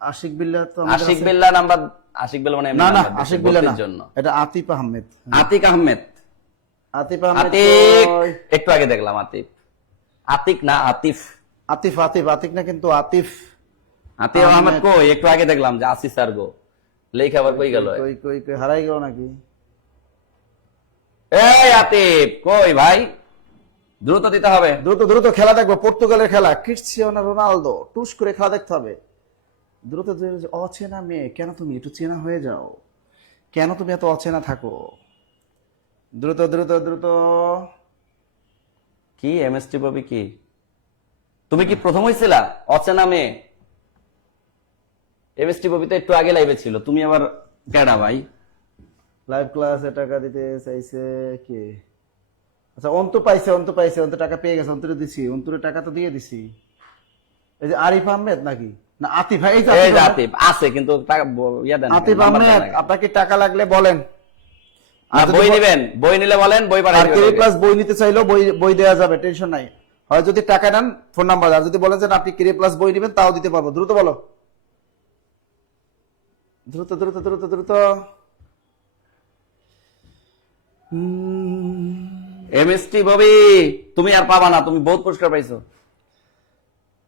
আশিক বিল্লাহ তো আমাদের আশিক আছে। বিল্লাহ নাম্বার, আশিক বিল্লাহ মানে এমনি না না, নাম্বার দিছে, আশিক বিল্লাহ না, ভর্তির জন্য। এটা আতিফ আহমেদ। আতিক আহমেদ, আতিফ আহমেদ আতিক কই? একটু আগে দেখলাম আতিক, আতিক না আতিফ, আতিফ আতিফ আতিক না, কিন্তু আতিফ আতিফ আহমেদ কই? একটু আগে দেখলাম যে আসি স্যার গো, লেখা আবার কই গেল? কই কই কই হারাই গেল নাকি? এই আতিফ কই ভাই? দ্রুত দিতে হবে। দ্রুত দ্রুত খেলা দেখবো, পর্তুগালের খেলা, ক্রিশ্চিয়ানো রোনালদো, টুস করে খেলা দেখতে হবে। দ্রুত দ্রুত। অচেনা মেয়ে, কেন তুমি একটু চেনা হয়ে যাও? কেন তুমি এত অচেনা থাকো? দ্রুত দ্রুত দ্রুত। কি এমএসটি ববি কি? তুমি কি প্রথম হইছিলা অচেনা মেয়ে? এমএসটি ববি তো একটু আগে লাইভে ছিল, তুমি আবার কেডা ভাই? লাইভ ক্লাসে টাকা দিতে চাইছে কে? আচ্ছা, অন্তু পাইছে, অন্তু পাইছে, অন্তু টাকা পেয়ে গেছে, অন্তুরে দিছি, অন্তুরে টাকা তো দিয়ে দিছি। এই যে আরিফ আহমেদ নাকি? না আতিফ ভাই, এই যে এই আতিফ যে আহমেদ। আতিফ আছে কিন্তু টাকা ইয়া দেন আতিফ নাম্বার দেন আহমেদ, আগে। আপনাকে টাকা লাগলে বলেন। না, বই নিবেন, বই নিলে বলেন, বই পাঠিয়ে আর দিবেন কেরি আগে। প্লাস বই নিতে চাইলেও বই দেওয়া যাবে, টেনশন নাই। হয় যদি টাকা নেন ফোন নাম্বার, আর যদি বলেন যে না, আপনি কেরি প্লাস বই নেবেন তাও দিতে পারবো। দ্রুত বলো, দ্রুত দ্রুত দ্রুত দ্রুত। এমএসটি ববি, তুমি আর পাবা না, তুমি বহুত পুরস্কার পাইছো।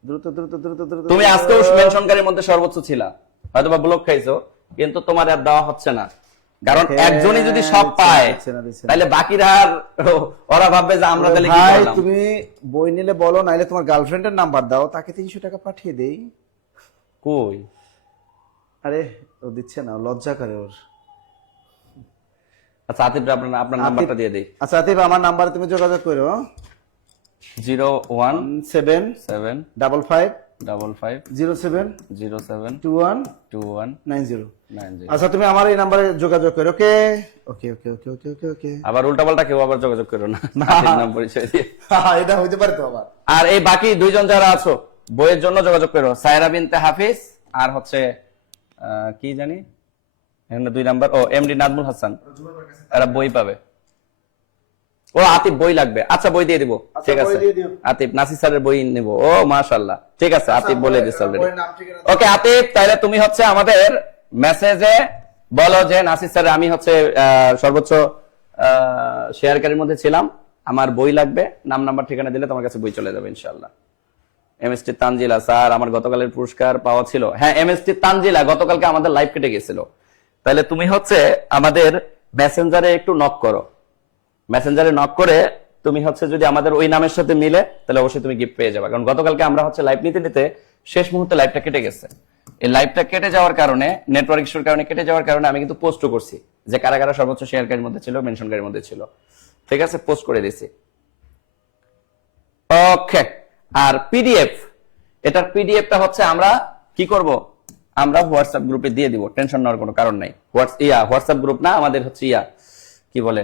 দ্রুত দ্রুত দ্রুত দ্রুত। তুমি আজকেও মেনশনকারীর মধ্যে সর্বোচ্চ ছিলা, হয়তো বা ব্লক খাইছো, কিন্তু তোমার আর দেওয়া হচ্ছে না। কারণ হ্যাঁ, একজনই যদি সব পায় দিচ্ছে না। তাহলে বাকিরা আর ওরা ভাববে যে আমরা তাহলে কি ভাই করলাম। তুমি বই নিলে বলো, নাইলে তোমার গার্লফ্রেন্ডের নাম্বার দাও, তাকে 300 টাকা পাঠিয়ে দেই। কই আরে ও দিচ্ছে না, লজ্জা করে ওর। আচ্ছা আতিফ আপনার আপনার নাম্বারটা দিয়ে দেই। আচ্ছা আতিফ, আমার নাম্বারে তুমি যোগাযোগ করো, 017 755 07 07 21 21 90। 90। আচ্ছা তুমি আমার এই নাম্বারে যোগাযোগ করো। ওকে ওকে ওকে ওকে ওকে ওকে ওকে। আবার উল্টাপাল্টা কেউ আবার যোগাযোগ করো না, আতিফ নাম পরিচয় দিয়ে। এটা হইতে পারে তো আবার। আর এই বাকি দুইজন যারা আছো বইয়ের জন্য যোগাযোগ করো, সায়রা বিনতে হাফিজ আর হচ্ছে কি জানি এখানে 2 নাম্বার, ও এমডি নাজমুল হাসান, এরা বই পাবে। ও আতিফ বই লাগবে, আচ্ছা বই দিয়ে দিব, ঠিক বই আছে। দিয়ে দিও। আতিফ নাসির স্যারের বই নেব, ও মাশাআল্লাহ, ঠিক আছে আতিফ বলে দিছে অলরেডি। বইয়ের নাম ঠিকানা ওকে আতিফ, তাহলে তুমি হচ্ছে আমাদের মেসেজে বলো যে নাসির স্যার আমি হচ্ছে সর্বোচ্চ শেয়ারকারীর মধ্যে ছিলাম, আমার বই লাগবে, নাম নাম্বার ঠিকানা দিলে তোমার কাছে বই চলে যাবে ইনশাআল্লাহ। এমএসটি তানজিলা স্যার, আমার গতকালের পুরস্কার পাওয়া ছিল। হ্যাঁ এমএসটি তানজিলা, গতকালকে আমাদের লাইভ কেটে গেছিল। তাহলে তুমি হচ্ছে আমাদের মেসেঞ্জারে একটু নক করো, মেসেঞ্জারে নক করে তুমি হচ্ছে যদি আমাদের ওই নামের সাথে মিলে তাহলে অবশ্যই তুমি গিফট পেয়ে যাবে। কারণ গতকালকে আমরা হচ্ছে লাইভ নিতে নিতে শেষ মুহূর্তে লাইভটা কেটে গেছে। এই লাইভটা কেটে যাওয়ার কারণে, নেটওয়ার্ক ইস্যুর কারণে কেটে যাওয়ার কারণে আমি কিন্তু পোস্টও করছি যে কারা কারা সর্বোচ্চ শেয়ারকারীর মধ্যে ছিল, মেনশনকারীর মধ্যে ছিল, ঠিক আছে, পোস্ট করে দিছি। ওকে, আর পিডিএফ, এটার পিডিএফটা হচ্ছে আমরা কি করব, আমরা হোয়াটসঅ্যাপ গ্রুপে দিয়ে দিব, টেনশন নেওয়ার কোনো কারণ নাই। হোয়াটসঅ্যাপ গ্রুপ না, আমাদের হচ্ছে কি বলে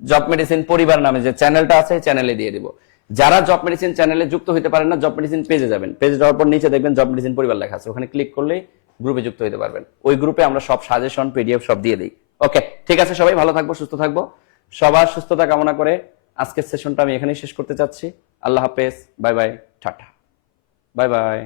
জব মেডিসিন পরিবার নামে যে চ্যানেলটা আছে, চ্যানেলে দিয়ে দিব। যারা জব মেডিসিন চ্যানেলে যুক্ত হতে পারেন না, জব মেডিসিন পেজে যাবেন, পেজে যাওয়ার পর নিচে দেখবেন জব মেডিসিন পরিবার লেখা আছে, ওখানে ক্লিক করলেই গ্রুপে যুক্ত হতে পারবেন। ওই গ্রুপে আমরা সব সাজেশন পিডিএফ সব দিয়ে দিই। ওকে ঠিক আছে, সবাই ভালো থাকবো, সুস্থ থাকবো। সবার সুস্থতা কামনা করে আজকের সেশনটা আমি এখানেই শেষ করতে চাচ্ছি। আল্লাহ হাফেজ, bye bye, tata, bye bye.